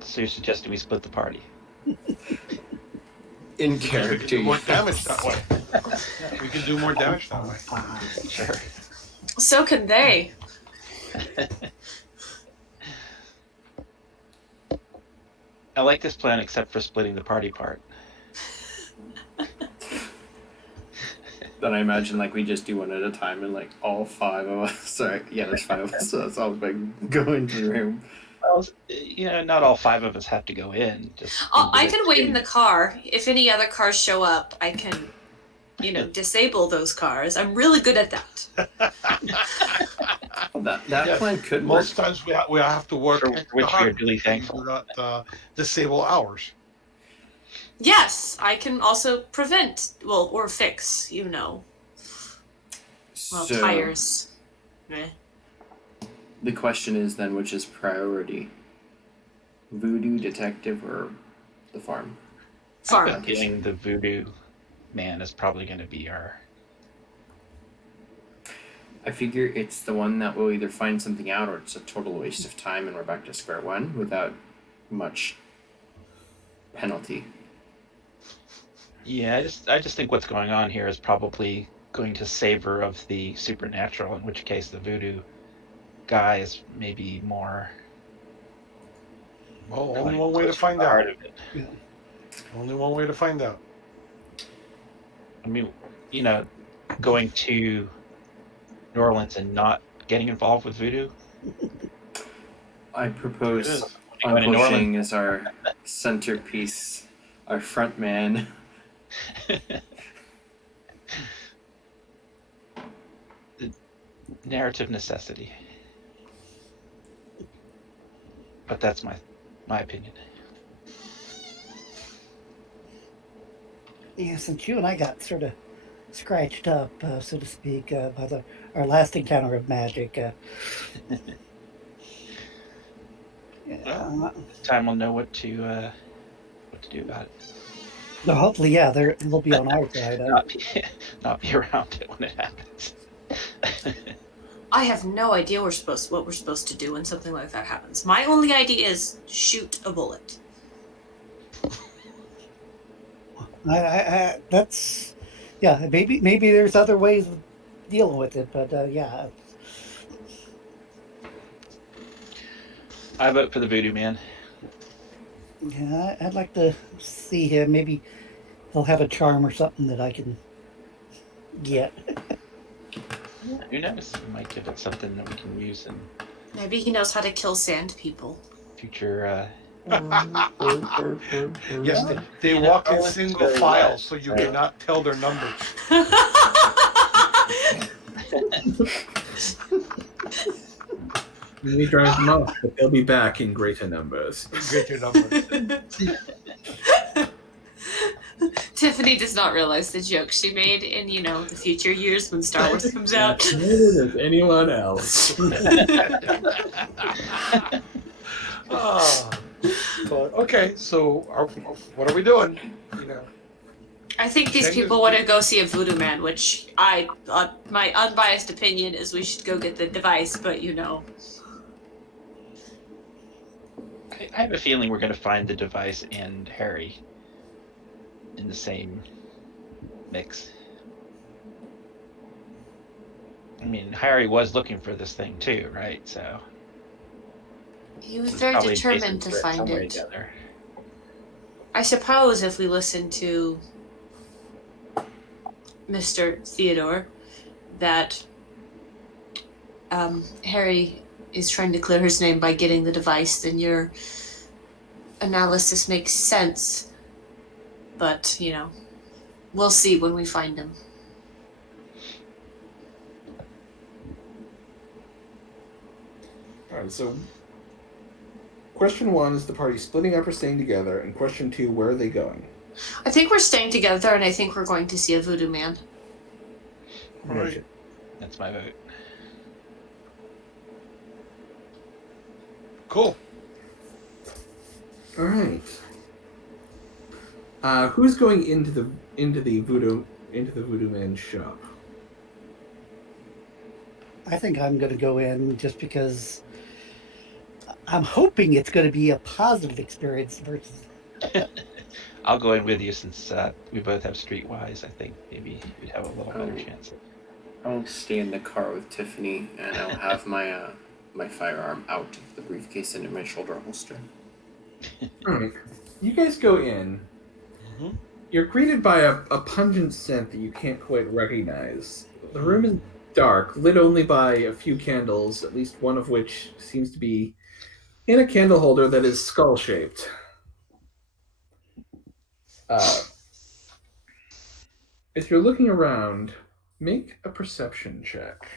So you're suggesting we split the party? In We can character, do more yes. damage that way. We can do more damage that way. Sure. So can they. I like this plan except for splitting the party part. Then I imagine we just do one at a time and all 5 of us. Sorry, yeah, there's 5 of us, so that's all go into the room. Well, not all 5 of us have to go in. Just I can wait in the car. If any other cars show up, I can, disable those cars. I'm really good at that. That plan could work. Most times we have to work For extra which we are hard. duly We thankful. do not disable ours. Yes, I can also prevent, or fix, So tires. Eh. the question is then, which is priority? Voodoo, detective, or the farm? Farm. I'm feeling the voodoo man is probably going to be our. I figure it's the one that will either find something out or it's a total waste of time and we're back to square one without much penalty. Yeah, I just think what's going on here is probably going to savor of the supernatural, in which case the voodoo guy is maybe more. Well, only one way to find out. Part of it. Yeah. Only one way to find out. I mean, going to New Orleans and not getting involved with voodoo. I propose It is. When you go to Uncle New Orleans- Zheng as our centerpiece, our front man. The narrative necessity. But that's my opinion. Yeah, since you and I got sort of scratched up, so to speak, by our last encounter of magic. Time will know what to do about it. No, hopefully, yeah, they'll be on our side. Not be around it when it happens. I have no idea what we're supposed to do when something like that happens. My only idea is shoot a bullet. That's, yeah. Maybe there's other ways of dealing with it, but yeah. I vote for the voodoo man. Yeah, I'd like to see him. Maybe he'll have a charm or something that I can get. Who knows? We might give it something that we can use in Maybe he knows how to kill sand people. future. Yes, they walk in single file, so you cannot tell their numbers. We drive them off, but they'll be back in greater numbers. Greater numbers. Tiffany does not realize the joke she made in, the future years when Star Wars comes out. Neither does anyone else. Okay, so what are we doing? I think these people want to go see a voodoo man, which my unbiased opinion is we should go get the device, but I have a feeling we're going to find the device and Harry in the same mix. I mean, Harry was looking for this thing too, right? So he was very determined to find it. Together. I suppose if we listen to Mr. Theodore, that Harry is trying to clear his name by getting the device, then your analysis makes sense. But, we'll see when we find him. Alright, so question 1 is the party splitting up or staying together, and question 2, where are they going? I think we're staying together, and I think we're going to see a voodoo man. Right. That's my vote. Cool. Alright. Who's going into the voodoo man's shop? I think I'm going to go in just because I'm hoping it's going to be a positive experience versus. I'll go in with you since we both have streetwise. I think maybe we'd have a little better chance. I'll stay in the car with Tiffany and I'll have my my firearm out of the briefcase and in my shoulder holster. Alright. You guys go in. Mm-hmm. You're greeted by a pungent scent that you can't quite recognize. The room is dark, lit only by a few candles, at least one of which seems to be in a candle holder that is skull-shaped. If you're looking around, make a perception check.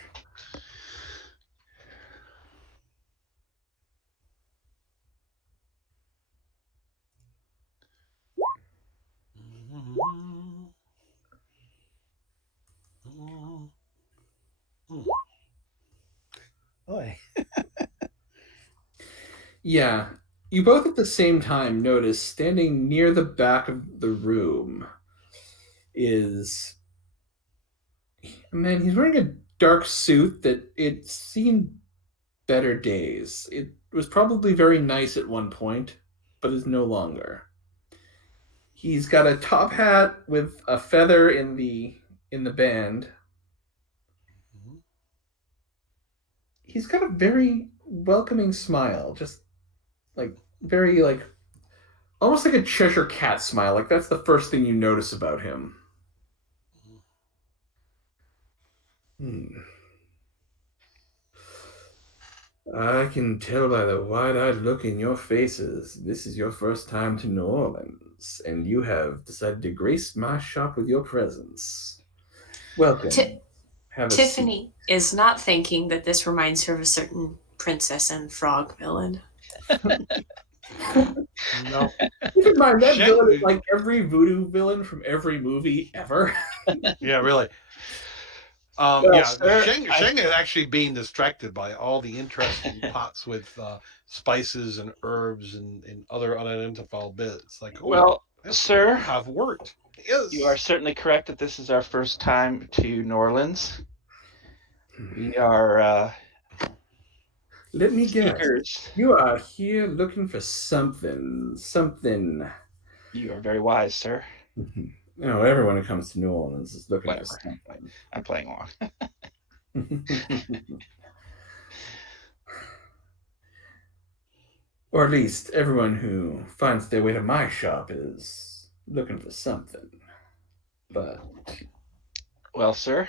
Boy. Yeah, you both at the same time notice standing near the back of the room is a man. He's wearing a dark suit that it's seen better days. It was probably very nice at one point, but is no longer. He's got a top hat with a feather in the band. He's got a very welcoming smile, just like very like almost like a Cheshire cat smile. Like that's the first thing you notice about him. I can tell by the wide-eyed look in your faces, this is your first time to New Orleans, and you have decided to grace my shop with your presence. Welcome. Have a Tiffany is not thinking that this reminds her of a certain princess and frog villain. No. Keep in mind, that villain is like every voodoo villain from every movie ever. Yeah, really. Zheng is actually being distracted by all the interesting pots with spices and herbs and other unidentifiable bits. Like, Well, sir, have worked. Yes. you are certainly correct that this is our first time to New Orleans. We are Let me guess. seekers. You are here looking for something. You are very wise, sir. No, everyone who comes to New Orleans is looking Whatever. for something. I'm playing along. Or at least everyone who finds their way to my shop is looking for something. But Well, sir,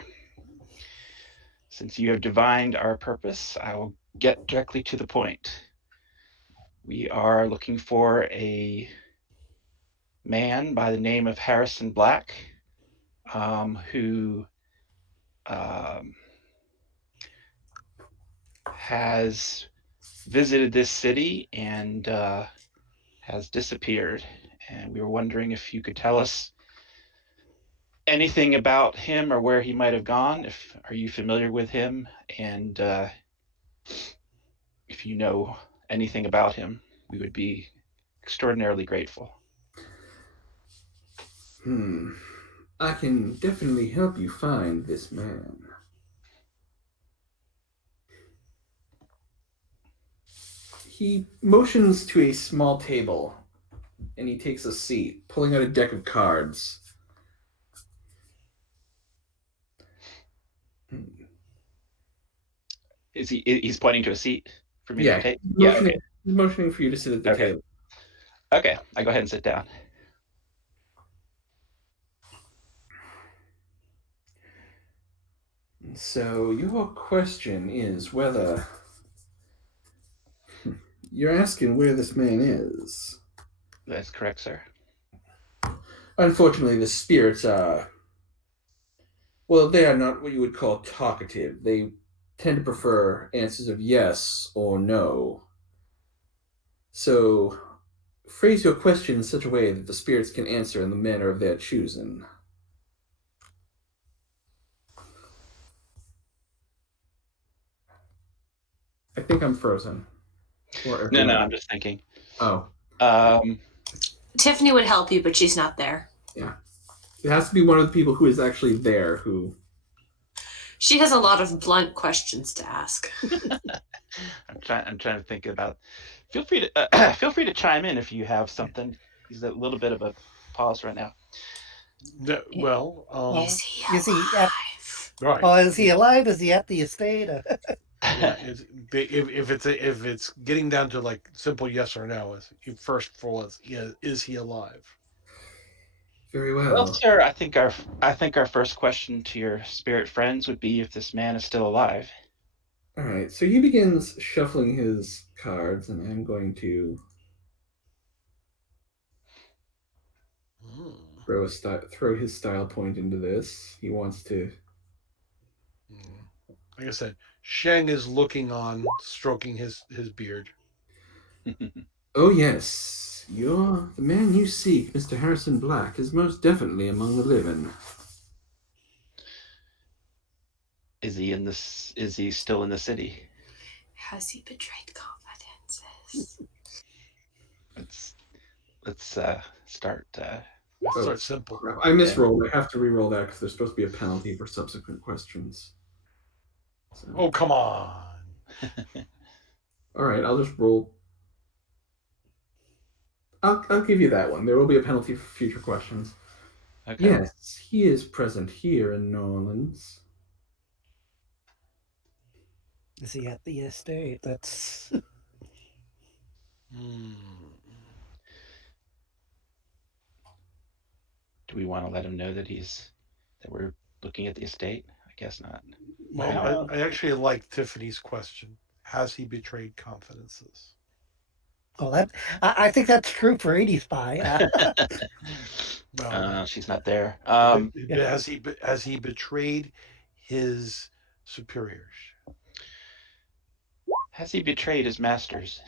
since you have divined our purpose, I will get directly to the point. We are looking for a man by the name of Harrison Black, who has visited this city and has disappeared. And we were wondering if you could tell us anything about him or where he might have gone. Are you familiar with him? And if you know anything about him, we would be extraordinarily grateful. I can definitely help you find this man. He motions to a small table, and he takes a seat, pulling out a deck of cards. He's pointing to a seat for me to take? He's motioning for you to sit at the table. Okay, I go ahead and sit down. So your question is whether you're asking where this man is. That's correct, sir. Unfortunately, the spirits are, well, they are not what you would call talkative. They tend to prefer answers of yes or no. So phrase your question in such a way that the spirits can answer in the manner of their choosing. I think I'm frozen. No, I'm just thinking. Oh. Tiffany would help you, but she's not there. Yeah. It has to be one of the people who is actually there who... She has a lot of blunt questions to ask. I'm trying to think about... Feel free to chime in if you have something. He's a little bit of a pause right now. Is he alive? Is he at, Right. oh, is he alive? Is he at the estate? Yeah, if it's getting down to like simple yes or no, first of all, is he alive? Very well. Well, sir, I think our first question to your spirit friends would be if this man is still alive. All right, so he begins shuffling his cards, and I'm going to throw his style point into this. He wants to. Like I said, Zheng is looking on, stroking his beard. Oh yes, the man you seek, Mr. Harrison Black, is most definitely among the living. Is he still in the city? Has he betrayed confidences? Let's start. Let's start simple. Crap. I misrolled. I have to re-roll that because there's supposed to be a penalty for subsequent questions. So. Oh, come on. All right, I'll just roll. I'll give you that one. There will be a penalty for future questions. Okay. Yes, he is present here in New Orleans. Is he at the estate? That's. Do we want to let him know that we're looking at the estate? I guess not. Well, I actually like Tiffany's question. Has he betrayed confidences? Oh, I think that's true for 80 Spy. She's not there. Has he betrayed his superiors? Has he betrayed his masters?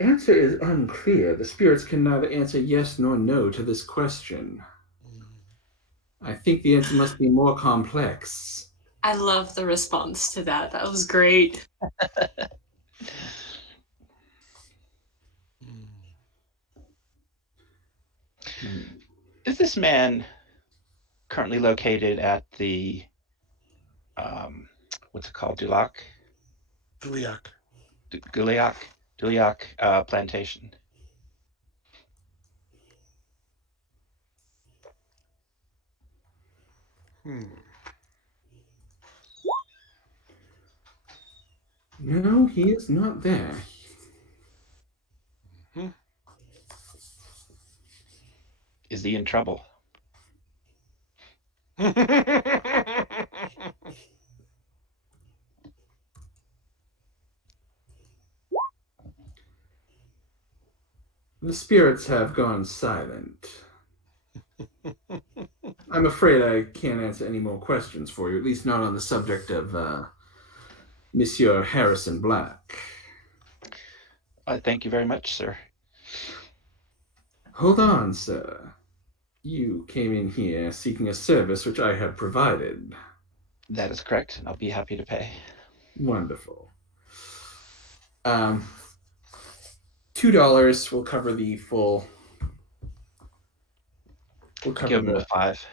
Answer is unclear. The spirits can neither answer yes nor no to this question. I think the answer must be more complex. I love the response to that. That was great. Is this man currently located at the what's it called? Duliak Plantation. No, he is not there. Is he in trouble? The spirits have gone silent. I'm afraid I can't answer any more questions for you, at least not on the subject of Monsieur Harrison Black. Thank you very much, sir. Hold on, sir. You came in here seeking a service which I have provided. That is correct, and I'll be happy to pay. Wonderful. $2 will cover the full. We'll cover Give him a 5.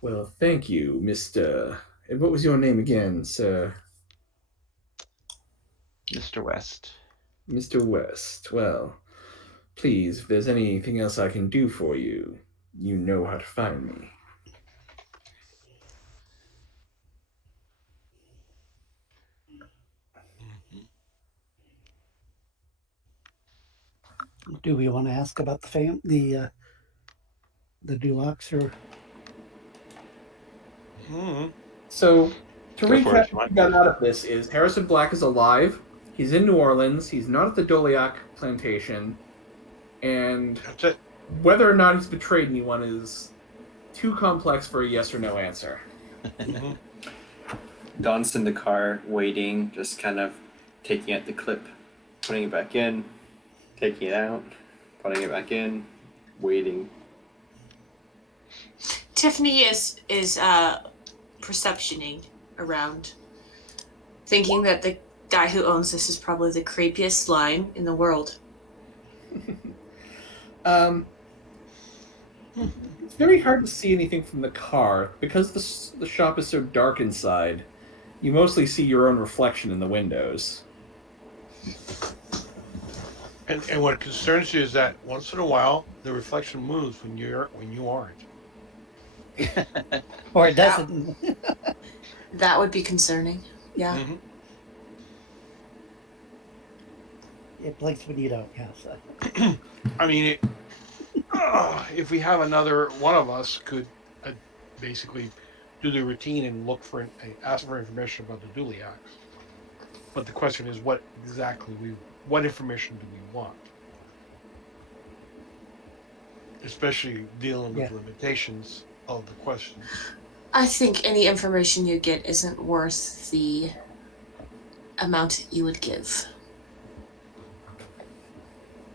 Well, thank you, Mr. And what was your name again, sir? Mr. West. Mr. West. Well, please, if there's anything else I can do for you, you know how to find me. Do we want to ask about the Dulux or? So, to Go for recap, it, what we got out of this is Harrison Black is alive. He's in New Orleans. He's not at the Doliac Plantation. And That's it. whether or not he's betrayed anyone is too complex for a yes or no answer. Don's in the car, waiting, just kind of taking out the clip, putting it back in, taking it out, putting it back in, waiting. Tiffany is perceptioning around, thinking that the guy who owns this is probably the creepiest slime in the world. It's very hard to see anything from the car because the shop is so dark inside. You mostly see your own reflection in the windows. And what concerns you is that once in a while the reflection moves when you aren't. Or it doesn't. That would be concerning. Yeah. It blinks when you don't. Yeah. So. I mean, if we have another one of us could basically do the routine and ask for information about the Duliacs. But the question is, what information do we want? Especially dealing with limitations of the questions. I think any information you get isn't worth the amount you would give.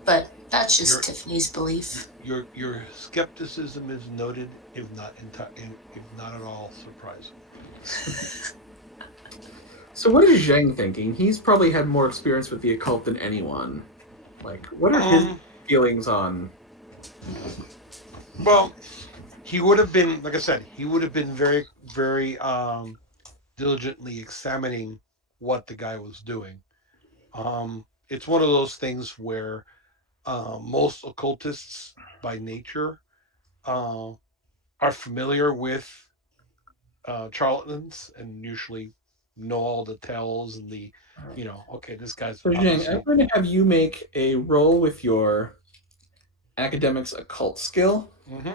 But that's just Tiffany's belief. Your skepticism is noted, if not at all surprising. So what is Zheng thinking? He's probably had more experience with the occult than anyone. Like, what are his feelings on? Well, he would have been, like I said, very, very diligently examining what the guy was doing. It's one of those things where most occultists by nature are familiar with charlatans and usually know all the tells and the, okay, this guy's. So Zheng, I'm going to have you make a roll with your academics occult skill. Mm-hmm.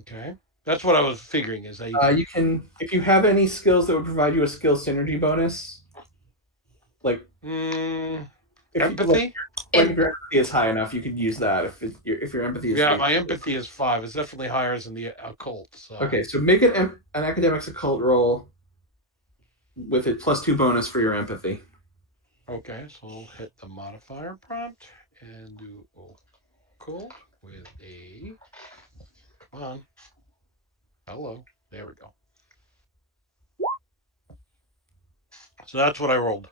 Okay, that's what I was figuring. Is that you can, if you have any skills that would provide you a skill synergy bonus, like empathy. If your empathy is high enough, you could use that. If your empathy is my empathy is 5. It's definitely higher than the occult. So. Okay, so make an academics occult roll with a +2 bonus for your empathy. Okay, so I'll hit the modifier prompt and do occult with a. Come on. Hello. There we go. So that's what I rolled.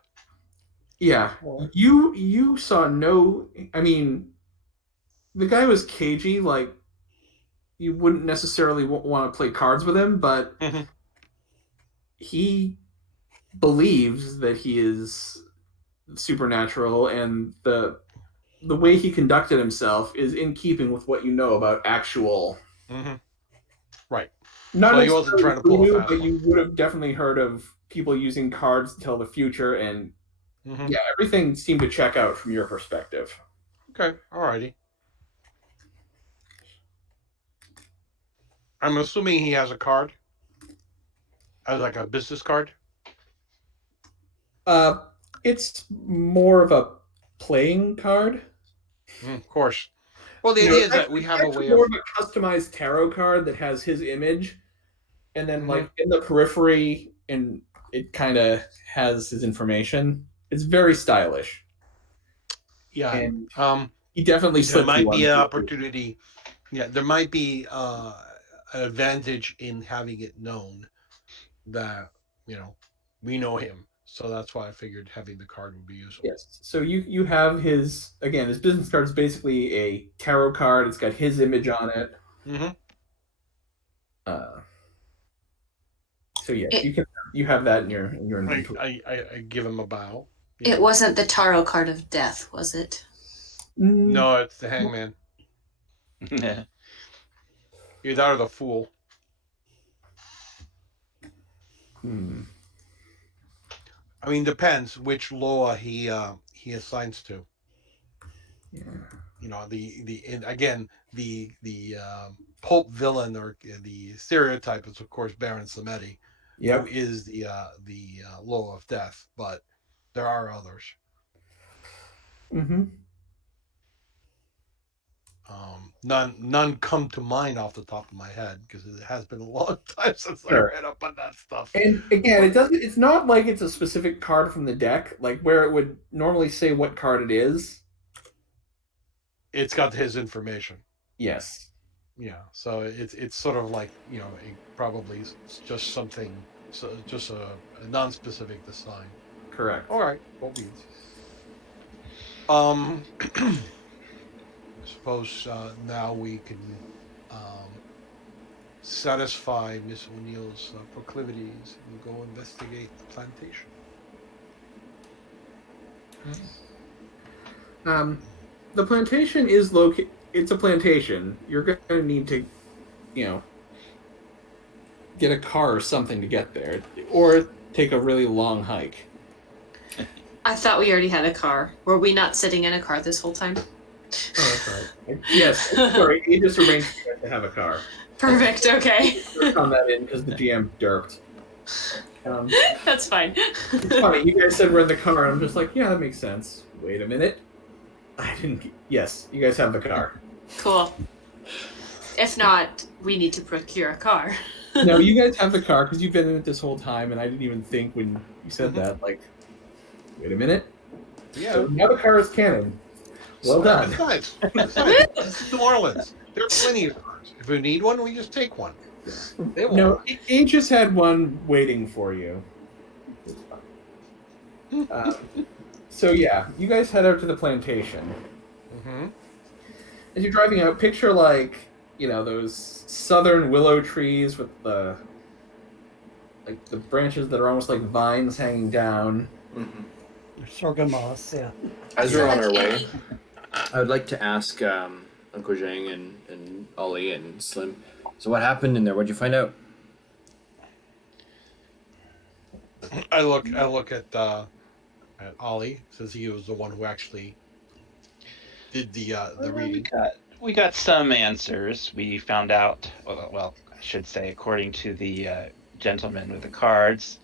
Yeah, you saw no. I mean, the guy was cagey. Like, you wouldn't necessarily want to play cards with him, but he believes that he is supernatural, and the way he conducted himself is in keeping with what you know about actual. Right. Not so he wasn't trying to pull a fast but one. you would have definitely heard of people using cards to tell the future, and yeah, everything seemed to check out from your perspective. Okay, alrighty. I'm assuming he has a card, as like a business card. It's more of a playing card. Of course. Well, the idea is that we have a way more of a customized tarot card that has his image, and then like in the periphery, and it kind of has his information. It's very stylish. Yeah, and he definitely there might be an opportunity. Yeah, there might be an advantage in having it known that we know him. So that's why I figured having the card would be useful. Yes. So you have his business card is basically a tarot card. It's got his image on it. So yeah, you have that in your inventory. I give him a bow. It wasn't the tarot card of death, was it? No, it's the hangman. Either that or the fool. I mean, depends which Loa he assigns to. Yeah. The pulp villain or the stereotype is of course Baron Samedi, who is the Loa of death, but there are others. None come to mind off the top of my head because it has been a long time since I read up on that stuff. And again, it's not like it's a specific card from the deck, like where it would normally say what card it is. It's got his information. Yes. Yeah. So it's sort of like it probably just something, just a non-specific design. Correct. All right. What we. I suppose now we can satisfy Miss O'Neill's proclivities and go investigate the plantation. The plantation is located. It's a plantation. You're going to need to, get a car or something to get there, or take a really long hike. I thought we already had a car. Were we not sitting in a car this whole time? that's right. Yes, sorry, he just arranged for you guys to have a car. Perfect. Okay. On that in because the GM derped. That's fine. It's funny, you guys said we're in the car, and I'm just like, yeah, that makes sense. Wait a minute. I didn't. Yes, you guys have the car. Cool. If not, we need to procure a car. No, you guys have the car because you've been in it this whole time, and I didn't even think when you said that, like, wait a minute. Yeah. So now the car is canon. Well done. Besides, this is New Orleans. There are plenty of cars. If we need one, we just take one. They won't. No, Aegis had one waiting for you. So yeah, you guys head out to the plantation. Mm-hmm. As you're driving out, picture like, you know, those southern willow trees with the branches that are almost like vines hanging down. Mm-hmm. Sorghum moss, yeah. As we're on our way, Any- I would like to ask Uncle Zheng and Ollie and Slim. So what happened in there? What'd you find out? I look at Ollie. Says he was the one who actually did the reading. We got some answers. We found out. Well, I should say, according to the gentleman with the cards,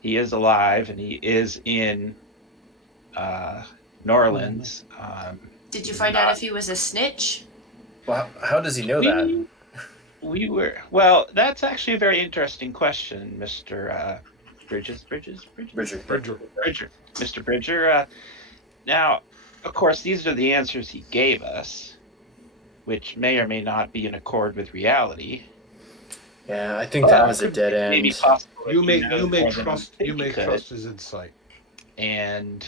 he is alive and he is in New Orleans. Did you find out if he was a snitch? Well, how does he know that? We were well. That's actually a very interesting question, Mr. Bridger, Mr. Bridger. Now, of course, these are the answers he gave us, which may or may not be in accord with reality. Yeah, I think that was a dead end. Maybe possible. You may trust his insight. And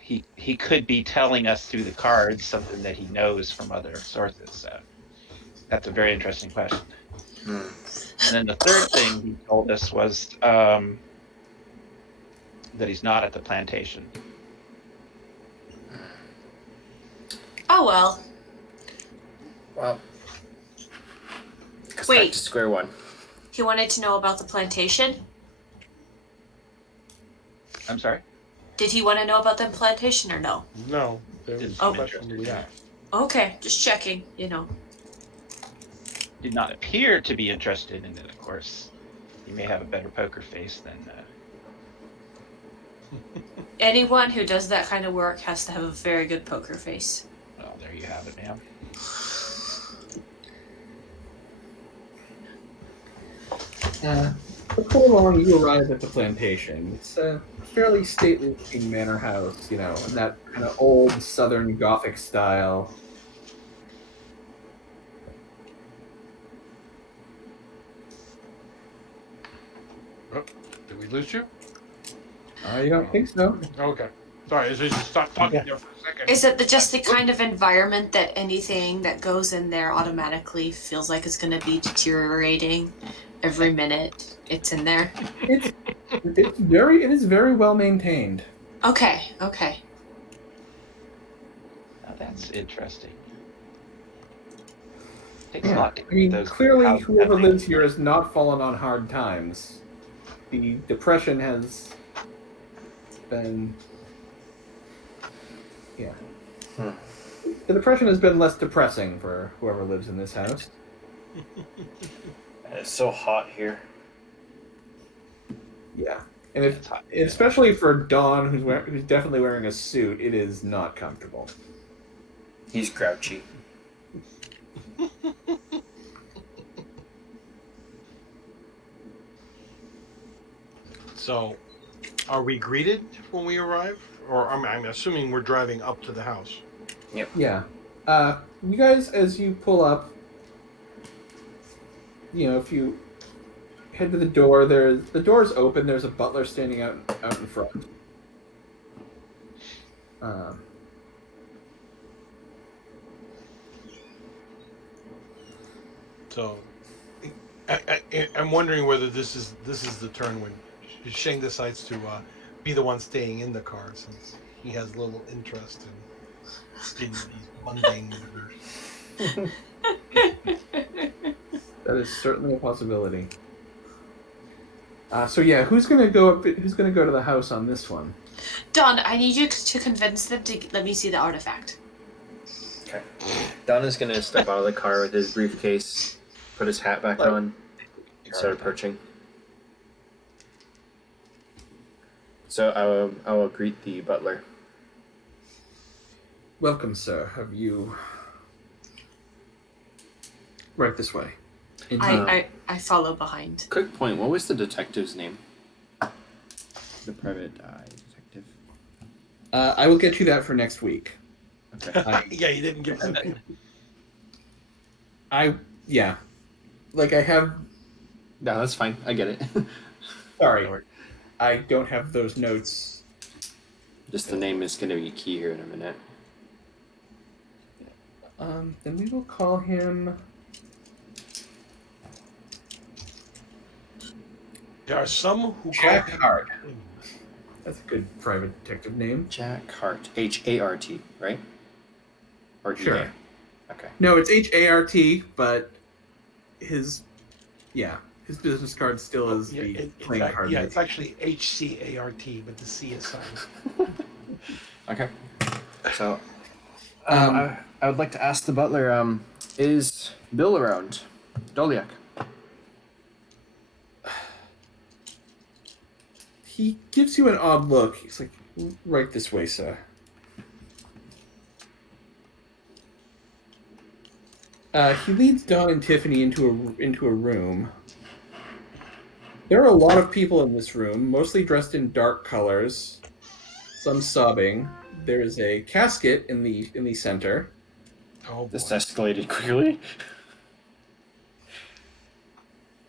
he could be telling us through the cards something that he knows from other sources. So that's a very interesting question. And then the third thing he told us was that he's not at the plantation. Oh well. Well, back Wait. to square one. He wanted to know about the plantation? I'm sorry? Did he want to know about the plantation or no? No, there was Oh. a question we asked. Okay, just checking, you know. Did not appear to be interested in it, of course. He may have a better poker face than... Anyone who does that kind of work has to have a very good poker face. Well, there you have it, ma'am. Before long, you arrive at the plantation. It's a fairly stately-looking manor house, you know, in that kind of old Southern Gothic style. Oh, did we lose you? You don't think so? Okay. Sorry, so you just stopped talking Yeah. there for a second. Is it just the kind of environment that anything that goes in there automatically feels like it's going to be deteriorating every minute it's in there? It is very well maintained. Okay. Now that's interesting. Takes a lot to I mean, those clearly houses whoever empty. lives here has not fallen on hard times. The depression has been... Yeah. The depression has been less depressing for whoever lives in this house. It's so hot here. Yeah. And if, It's hot. especially for Dawn, who's definitely wearing a suit, it is not comfortable. He's grouchy. So, are we greeted when we arrive? Or I'm assuming we're driving up to the house. Yeah. You guys, as you pull up, you know, if you head to the door, the door's open. There's a butler standing out in front. So, I'm wondering whether this is the turn when Zheng decides to be the one staying in the car, since he has little interest in these mundane matters. That is certainly a possibility. So yeah, who's gonna go up? Who's gonna go to the house on this one? Dawn, I need you to convince them to let me see the artifact. Okay. Donna's gonna step out of the car with his briefcase, put his hat back on, and start approaching. So I will greet the butler. Welcome, sir. Have you... Right this way. I follow behind. Quick point, what was the detective's name? The private eye detective. I will get you that for next week. Okay. Yeah, you didn't give him. Yeah. Like, I have... No, that's fine. I get it. Sorry. I don't have those notes. Just the name is gonna be key here in a minute. Then we will call him... There are some who Jack call him- Hart. That's a good private detective name. Jack Hart. H-A-R-T, right? Or Sure. E-A? Okay. No, it's H-A-R-T, but his business card still is the playing card. Yeah, it's actually HCART, but the C is silent. Okay. So, I would like to ask the butler, is Bill around? Doliak. He gives you an odd look. He's like, right this way, sir. He leads Don and Tiffany into a room. There are a lot of people in this room, mostly dressed in dark colors, some sobbing. There is a casket in the center. Oh, boy. This escalated quickly.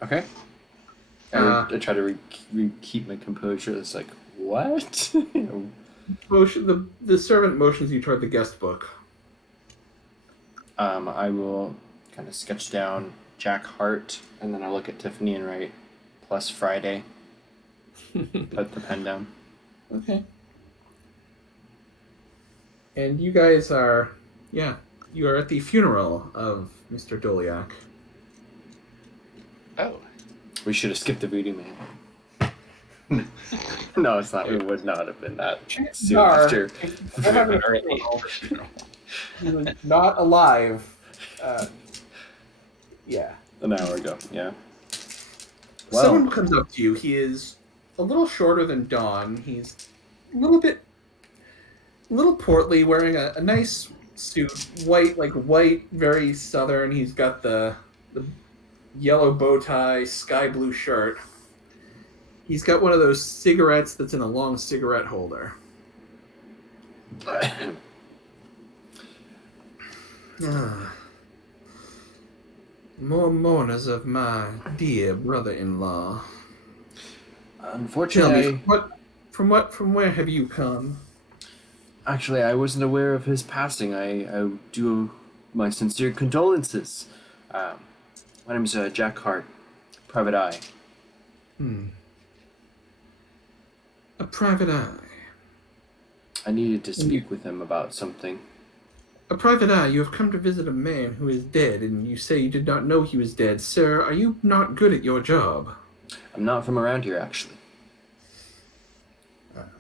Okay. I try to keep my composure. It's like, what? The servant motions you toward the guest book. I will kind of sketch down Jack Hart, and then I look at Tiffany and write plus Friday. Put the pen down. Okay. And you guys are, you are at the funeral of Mr. Doliak. Oh. We should have skipped the voodoo man. No, it's not. It would not have been that soon after. He was not alive. An hour ago. Yeah. Someone comes up to you. He is a little shorter than Dawn. He's a little portly, wearing a nice suit, white, very southern. He's got the yellow bow tie, sky blue shirt. He's got one of those cigarettes that's in a long cigarette holder. More mourners of my dear brother-in-law. Unfortunately, Tell me, from where have you come? actually, I wasn't aware of his passing. I do my sincere condolences. My name is Jack Hart, Private Eye. A private eye. I needed to speak with him about something. A private eye, you have come to visit a man who is dead, and you say you did not know he was dead. Sir, are you not good at your job? I'm not from around here, actually.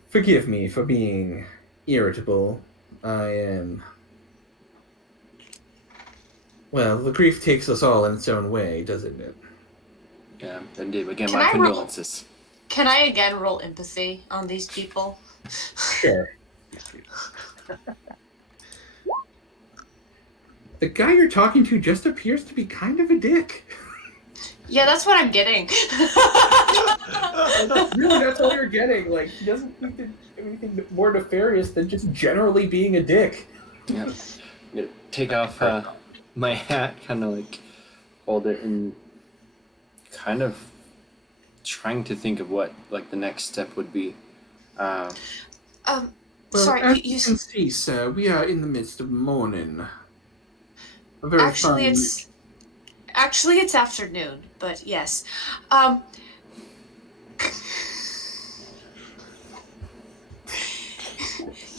Forgive me for being irritable. I am... Well, the grief takes us all in its own way, doesn't it? Yeah, indeed. Again, Can my I condolences. Can I again roll empathy on these people? Sure. The guy you're talking to just appears to be kind of a dick. Yeah, that's what I'm getting. Really, that's all you're getting. Like, he doesn't think that anything more nefarious than just generally being a dick. Yeah. I'm gonna take off my hat, kind of hold it, and kind of trying to think of what the next step would be. Well, Sorry, as you you can see, sir, we are in the midst of mourning. A very actually fine... it's afternoon, but yes.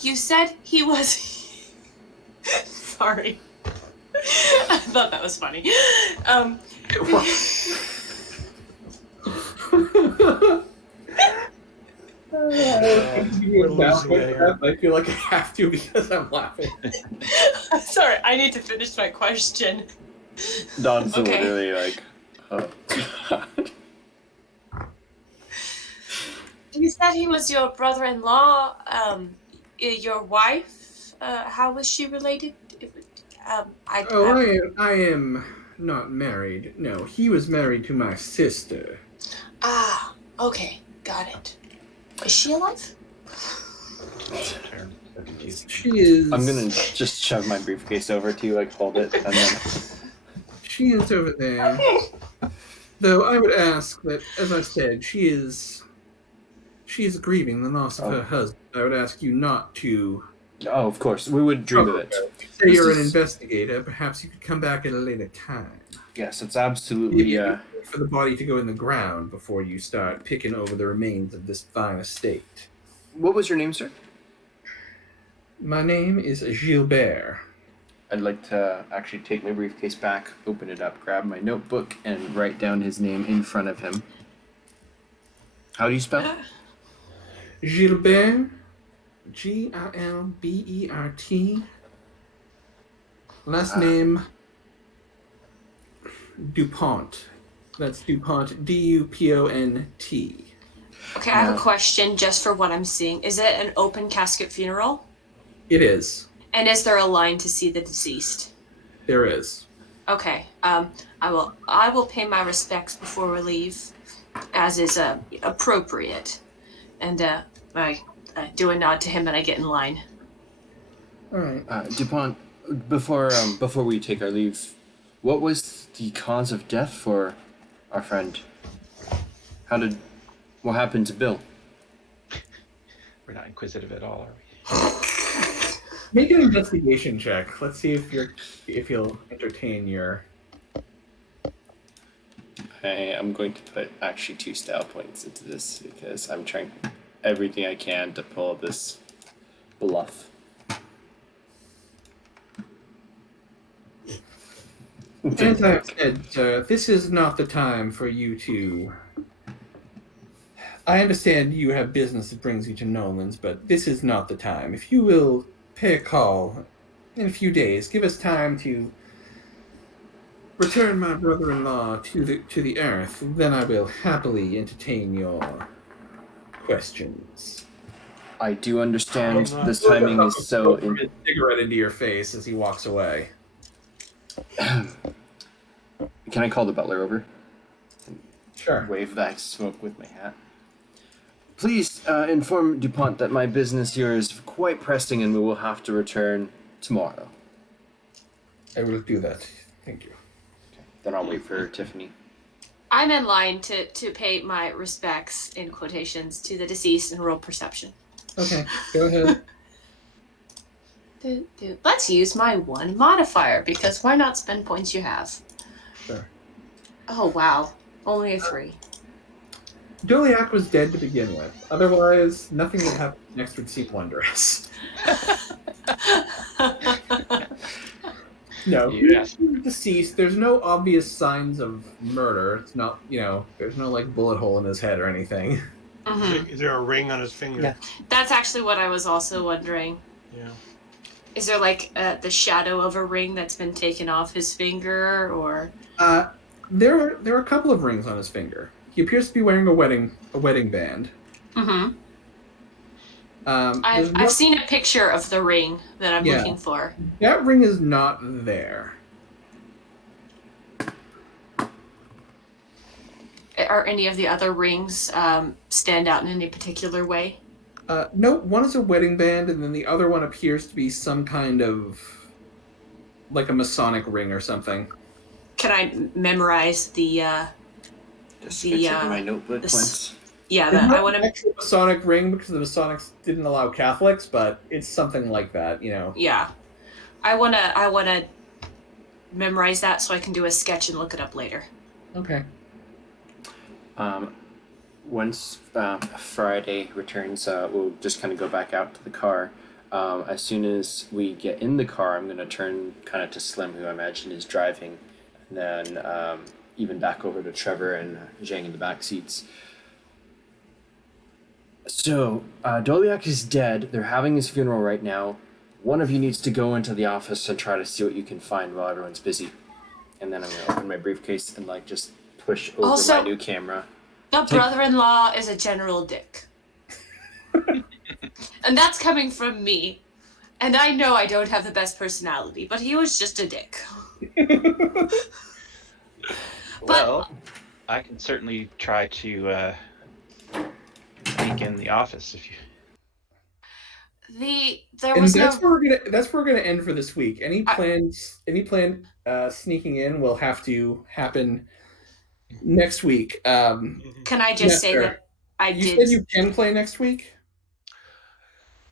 You said he was sorry. I thought that was funny. We're losing it here. I feel like I have to because I'm laughing. Sorry, I need to finish my question. Don's Okay. literally like, oh god. You said he was your brother-in-law. Your wife. How was she related? I am not married. No, he was married to my sister. Ah, okay, got it. Is she alive? She is. I'm gonna just shove my briefcase over to you, like hold it, and then. She is over there. Though I would ask that, as I said, she is grieving the loss of her husband. I would ask you not to. Oh, of course, we would dream of it. Say you're an investigator. Perhaps you could come back at a later time. Yes, it's absolutely. For the body to go in the ground before you start picking over the remains of this fine estate. What was your name, sir? My name is Gilbert. I'd like to actually take my briefcase back, open it up, grab my notebook, and write down his name in front of him. How do you spell? Gilbert. Gilbert. Last name Dupont. That's Dupont. Dupont. Okay, I have a question just for what I'm seeing. Is it an open casket funeral? It is. And is there a line to see the deceased? There is. Okay. I will pay my respects before we leave, as is appropriate. And I do a nod to him and I get in line. All right. Dupont, before we take our leave, what was the cause of death for our friend? What happened to Bill? We're not inquisitive at all, are we? Make an investigation check. Let's see if you'll entertain your. I am going to put actually 2 style points into this because I'm trying everything I can to pull this bluff. As I said, this is not the time for you to. I understand you have business that brings you to Nolan's, but this is not the time. If you will pay a call in a few days, give us time to return my brother-in-law to the earth, then I will happily entertain your questions. I do understand this timing is so. His cigarette into your face as he walks away. Can I call the butler over? Sure. Wave that smoke with my hat. Please inform DuPont that my business here is quite pressing and we will have to return tomorrow. I will do that. Thank you. Then I'll wait for Tiffany. I'm in line to pay my respects, in quotations, to the deceased and roll perception. Okay, go ahead. Let's use my 1 modifier, because why not spend points you have? Sure. Oh, wow. Only a 3. Doliak was dead to begin with. Otherwise, nothing would happen next would seem wondrous. No, Yes. he's deceased. There's no obvious signs of murder. It's not, there's no, bullet hole in his head or anything. Mm-hmm. Is there a ring on his finger? Yeah. That's actually what I was also wondering. Yeah. Is there, the shadow of a ring that's been taken off his finger, or...? There are a couple of rings on his finger. He appears to be wearing a wedding band. Mm-hmm. There's I've seen a picture of the ring that I'm looking for. That ring is not there. Are any of the other rings stand out in any particular way? No, one is a wedding band, and then the other one appears to be some kind of a Masonic ring or something. Can I memorize the Just checking my notebook this- points. yeah, It's not I want an to actual Masonic ring because the Masonics didn't allow Catholics, but it's something like that, Yeah. I wanna memorize that so I can do a sketch and look it up later. Okay. Once Friday returns, we'll just kind of go back out to the car. As soon as we get in the car, I'm going to turn kind of to Slim, who I imagine is driving, and then even back over to Trevor and Zheng in the back seats. So, Doliak is dead. They're having his funeral right now. one of you needs to go into the office and try to see what you can find while everyone's busy. And then I'm going to open my briefcase and like just push over Also, my new camera. The brother-in-law is a general dick. And that's coming from me. And I know I don't have the best personality, but he was just a dick. Well, I can certainly try to sneak in the office if you. There And was that's no. where we're gonna end for this week. Any planned sneaking in will have to happen next week. Can I just say Nestor, that you said you can play next week?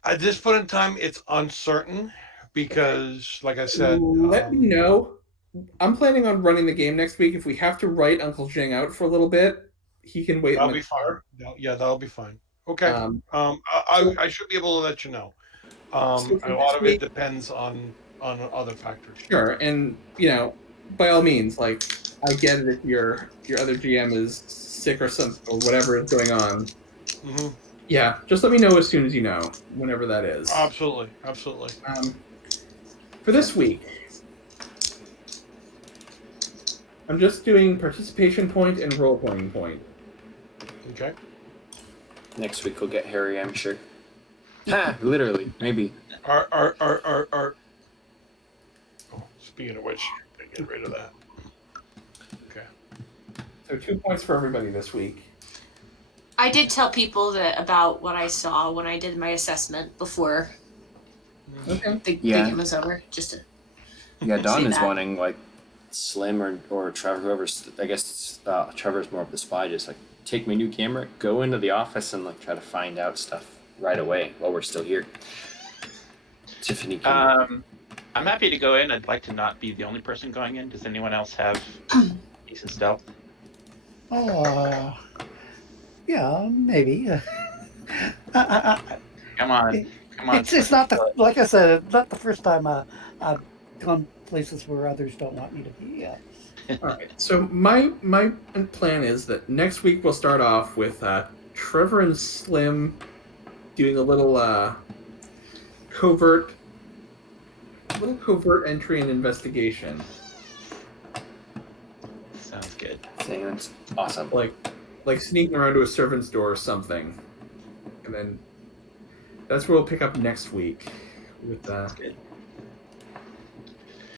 At this point in time, it's uncertain because, like I said, Let me know. I'm planning on running the game next week. If we have to write Uncle Zheng out for a little bit, he can wait. That'll be fine. Yeah, that'll be fine. Okay. I should be able to let you know. So a lot of it depends on other factors. Sure, and by all means, like I get it if your other GM is sick or whatever is going on. Mm-hmm. Yeah, just let me know as soon as you know, whenever that is. Absolutely. For this week, I'm just doing participation point and role playing point. Okay. Next week we'll get Harry, I'm sure. Ha! Literally, maybe. Oh, speaking of which, get rid of that. Okay. So 2 points for everybody this week. I did tell people about what I saw when I did my assessment before the game was over. Just to Don is wanting like Slim or Trevor, whoever's. I guess Trevor's more of the spy. Just like take my new camera, go into the office, and like try to find out stuff right away while we're still here. Tiffany. I'm happy to go in. I'd like to not be the only person going in. Does anyone else have decent stealth? Oh, yeah, maybe. Come on. It's not like I said, not the first time I've gone places where others don't want me to be. Yeah. All right. So my plan is that next week we'll start off with Trevor and Slim doing a little covert entry and investigation. Sounds good. That's awesome. Like sneaking around to a servant's door or something, and then that's where we'll pick up next week with Good.